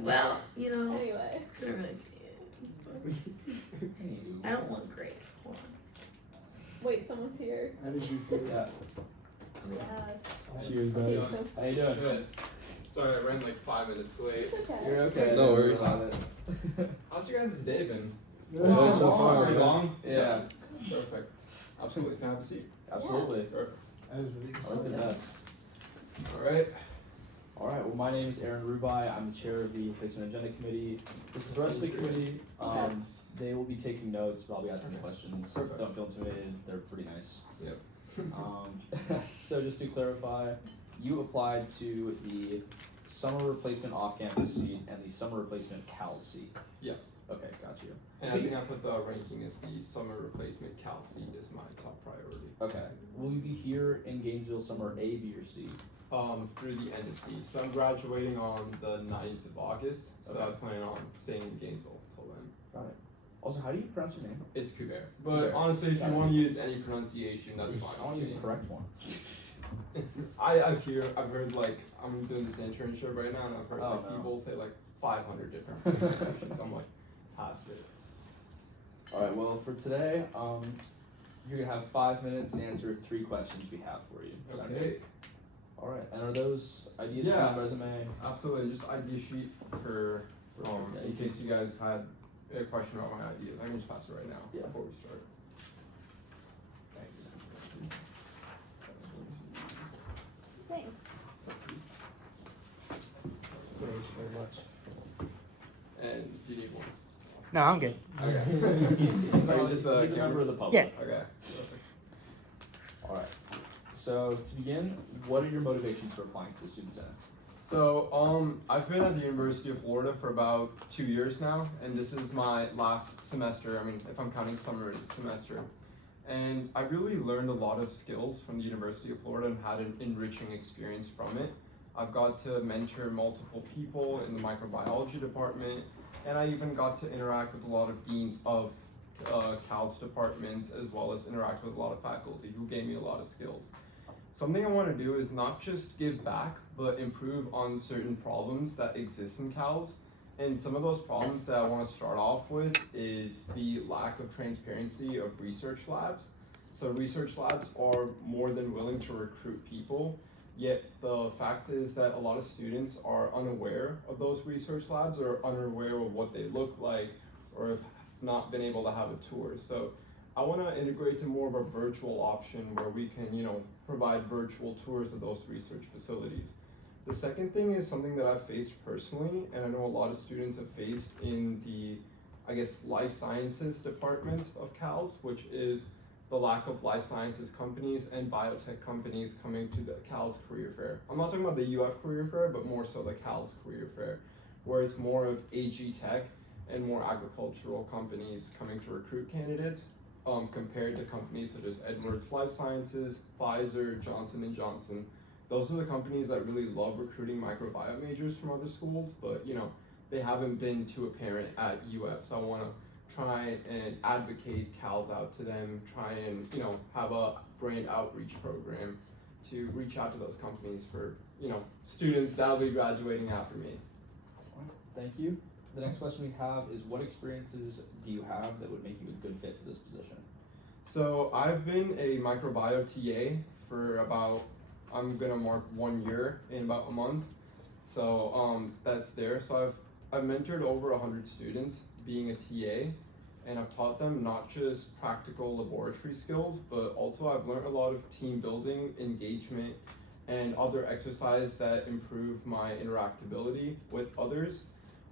Well, you know, Anyway, couldn't really see it. It's fine. I don't want great. Hold on. wait, someone's here. I did you too. Yeah. Yes. Cheers, Okay, guys. so How you doing? Good. Sorry, I ran like 5 minutes late. it's okay. You're okay. No worries. About it. How's your guys' day been? Oh, so far, Pretty man. long? Yeah. Perfect. Absolutely. Can I have a seat? Absolutely. Perfect. That was really I like the best. Alright. Alright, well my name is Aaron Rubai. I'm the chair of the Placement Agenda Committee. This is the rest of the committee. They will be taking notes, but I'll be asking questions. Perfect. Don't feel intimidated, they're pretty nice. Yep. So just to clarify, you applied to the summer replacement off-campus seat and the summer replacement Cal seat. Yeah. Okay, got you. And I think I put the ranking as the summer replacement Cal seat as my top priority. Okay. Will you be here in Gainesville summer A, B, or C? Through the end of C. So I'm graduating on the 9th of August, so Okay. I plan on staying in Gainesville until then. Got it. Also, how do you pronounce your name? It's Couvert. But Couvert. honestly, if Got you it. want to use any pronunciation, that's fine. I want to use the correct one. I've heard like, I'm doing this internship right now, and I've heard Oh, like no. people say like 500 different pronunciations. I'm like, past it. Alright, well for today, you're gonna have 5 minutes to answer 3 questions we have for you. Sound good? Okay. Alright, and are those ideas Yeah. from resume? Absolutely, just idea sheet for in case you guys had a question about my ideas. I can just pass it right now Yeah. before we start. Thanks. Thanks. Thanks very much. And do you need ones? No, I'm good. Okay. Are you just He's a member of the public. Yeah. Okay. Perfect. Alright. So to begin, what are your motivations for applying to the Student Senate? So, I've been at the University of Florida for about 2 years now, and this is my last semester. I mean, if I'm counting summer as semester. And I really learned a lot of skills from the University of Florida and had an enriching experience from it. I've got to mentor multiple people in the microbiology department, and I even got to interact with a lot of deans of CAL's departments, as well as interact with a lot of faculty who gave me a lot of skills. Something I want to do is not just give back, but improve on certain problems that exist in CALs. And some of those problems that I want to start off with is the lack of transparency of research labs. So research labs are more than willing to recruit people, yet the fact is that a lot of students are unaware of those research labs or unaware of what they look like, or have not been able to have a tour. So I want to integrate to more of a virtual option where we can, provide virtual tours of those research facilities. The second thing is something that I've faced personally, and I know a lot of students have faced in the I guess, life sciences departments of CALS, which is the lack of life sciences companies and biotech companies coming to the CALS Career Fair. I'm not talking about the UF Career Fair, but more so the CALS Career Fair, where it's more of AG Tech and more agricultural companies coming to recruit candidates, compared to companies such as Edwards Life Sciences, Pfizer, Johnson & Johnson. Those are the companies that really love recruiting microbiome majors from other schools, but they haven't been too apparent at UF. So I want to try and advocate CALS out to them, try and have a brand outreach program to reach out to those companies for students that'll be graduating after me. Thank you. The next question we have is, what experiences do you have that would make you a good fit for this position? So I've been a microbiome TA for about, I'm gonna mark 1 year in about a month. So that's there. So I've mentored over 100 students being a TA, and I've taught them not just practical laboratory skills, but also I've learned a lot of team building, engagement, and other exercises that improve my interactability with others.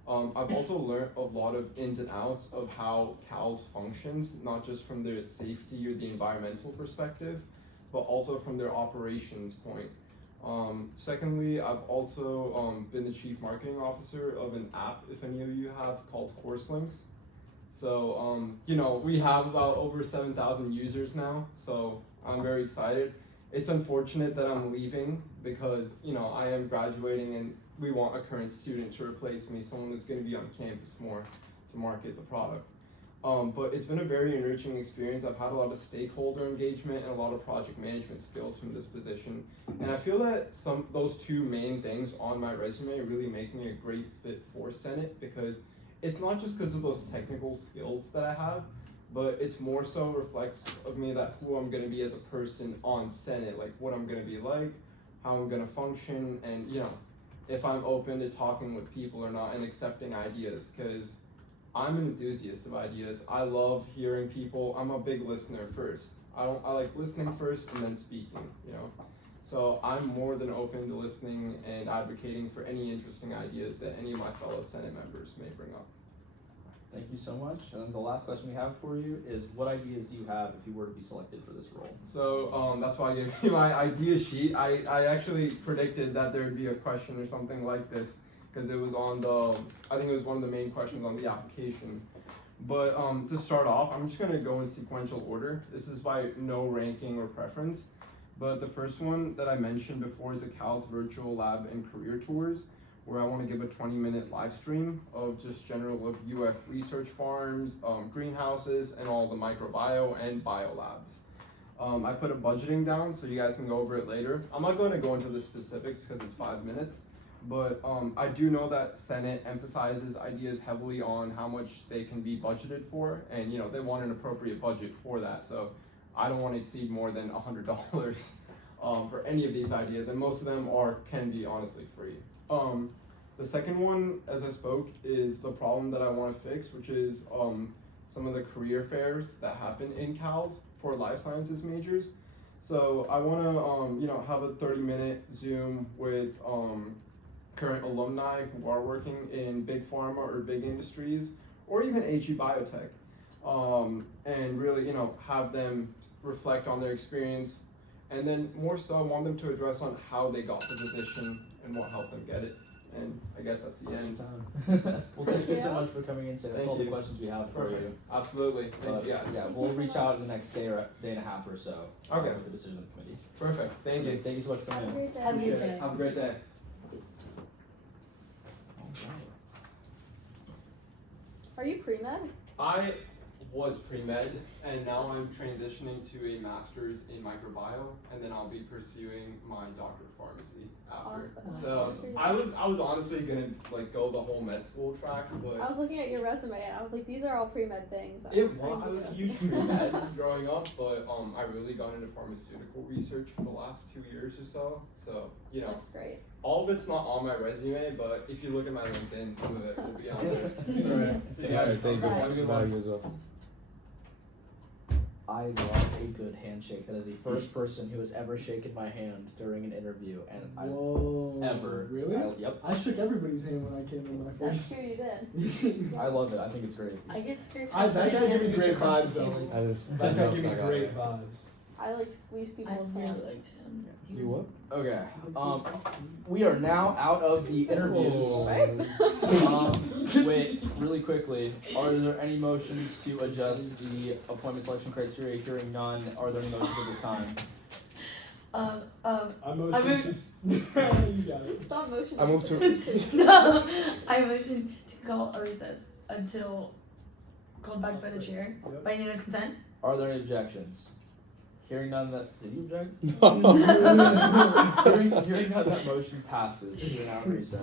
I've also learned a lot of ins and outs of how CALS functions, not just from their safety or the environmental perspective, but also from their operations point. Secondly, I've also been the chief marketing officer of an app, if any of you have, called Course Links. So, we have about over 7,000 users now, so I'm very excited. It's unfortunate that I'm leaving because, I am graduating and we want a current student to replace me, someone who's going to be on campus more to market the product. But it's been a very enriching experience. I've had a lot of stakeholder engagement and a lot of project management skills from this position. And I feel that those two main things on my resume really make me a great fit for Senate, because it's not just because of those technical skills that I have, but it's more so reflects of me that who I'm going to be as a person on Senate, like what I'm going to be like, how I'm going to function, and if I'm open to talking with people or not and accepting ideas, because I'm an enthusiast of ideas. I love hearing people. I'm a big listener first. I like listening first and then speaking, So I'm more than open to listening and advocating for any interesting ideas that any of my fellow Senate members may bring up. Thank you so much. And then the last question we have for you is, what ideas do you have if you were to be selected for this role? So that's why I gave you my idea sheet. I actually predicted that there would be a question or something like this, because it was on I think it was one of the main questions on the application. But to start off, I'm just gonna go in sequential order. This is by no ranking or preference. But the first one that I mentioned before is the CALS Virtual Lab and Career Tours, where I want to give a 20-minute live stream of just general of UF research farms, greenhouses, and all the microbio and bio labs. I put a budgeting down so you guys can go over it later. I'm not going to go into the specifics because it's 5 minutes, but I do know that Senate emphasizes ideas heavily on how much they can be budgeted for, and they want an appropriate budget for that. So I don't want to exceed more than $100 for any of these ideas, and most of them can be honestly free. The second one, as I spoke, is the problem that I want to fix, which is some of the career fairs that happen in CALS for life sciences majors. So I want to, have a 30-minute Zoom with current alumni who are working in big pharma or big industries, or even AG Biotech, and really, have them reflect on their experience, and then more so I want them to address on how they got the position and what helped them get it. And I guess that's the end. Well, thank you so much for coming in today. That's all the questions we have for you. Absolutely. Thank you guys. Yeah, we'll reach out in the next day or day and a half or so. Okay. With the decision of the committee. Perfect. Thank you. Thank you so much for coming in. Have a good day. Have a great day. Are you pre-med? I was pre-med, and now I'm transitioning to a master's in microbiome, and then I'll be pursuing my doctor of pharmacy after. Awesome. So I was honestly gonna go the whole med school track, but I was looking at your resume and I was like, these are all pre-med things. I was a huge pre-med growing up, but I really got into pharmaceutical research for the last 2 years or so. So That's great. all of it's not on my resume, but if you look at my LinkedIn, some of it will be on there. Alright, see you guys. Thank you. Have a good Bye, one. you as well. I love a good handshake. That is the first person who has ever shaken my hand during an interview, and Really? Yep. I shook everybody's hand when I came in my That's first. true, you did. I love it. I think it's great. I get scared. That guy gave me great vibes though. I That guy gave me great vibes. I like squeeze I people's really hands. liked him. He You was- what? Okay. We are now out of the interviews. Wait, really quickly. Are there any motions to adjust the appointment selection criteria? Hearing none. Are there any motions at this time? I motion I to. You got it. Stop motioning. I move to. No, I motion to call a recess until called back by the chair by unanimous consent. Are there any objections? Hearing none that did you object? No. hearing none that motion passes. We're now in recess.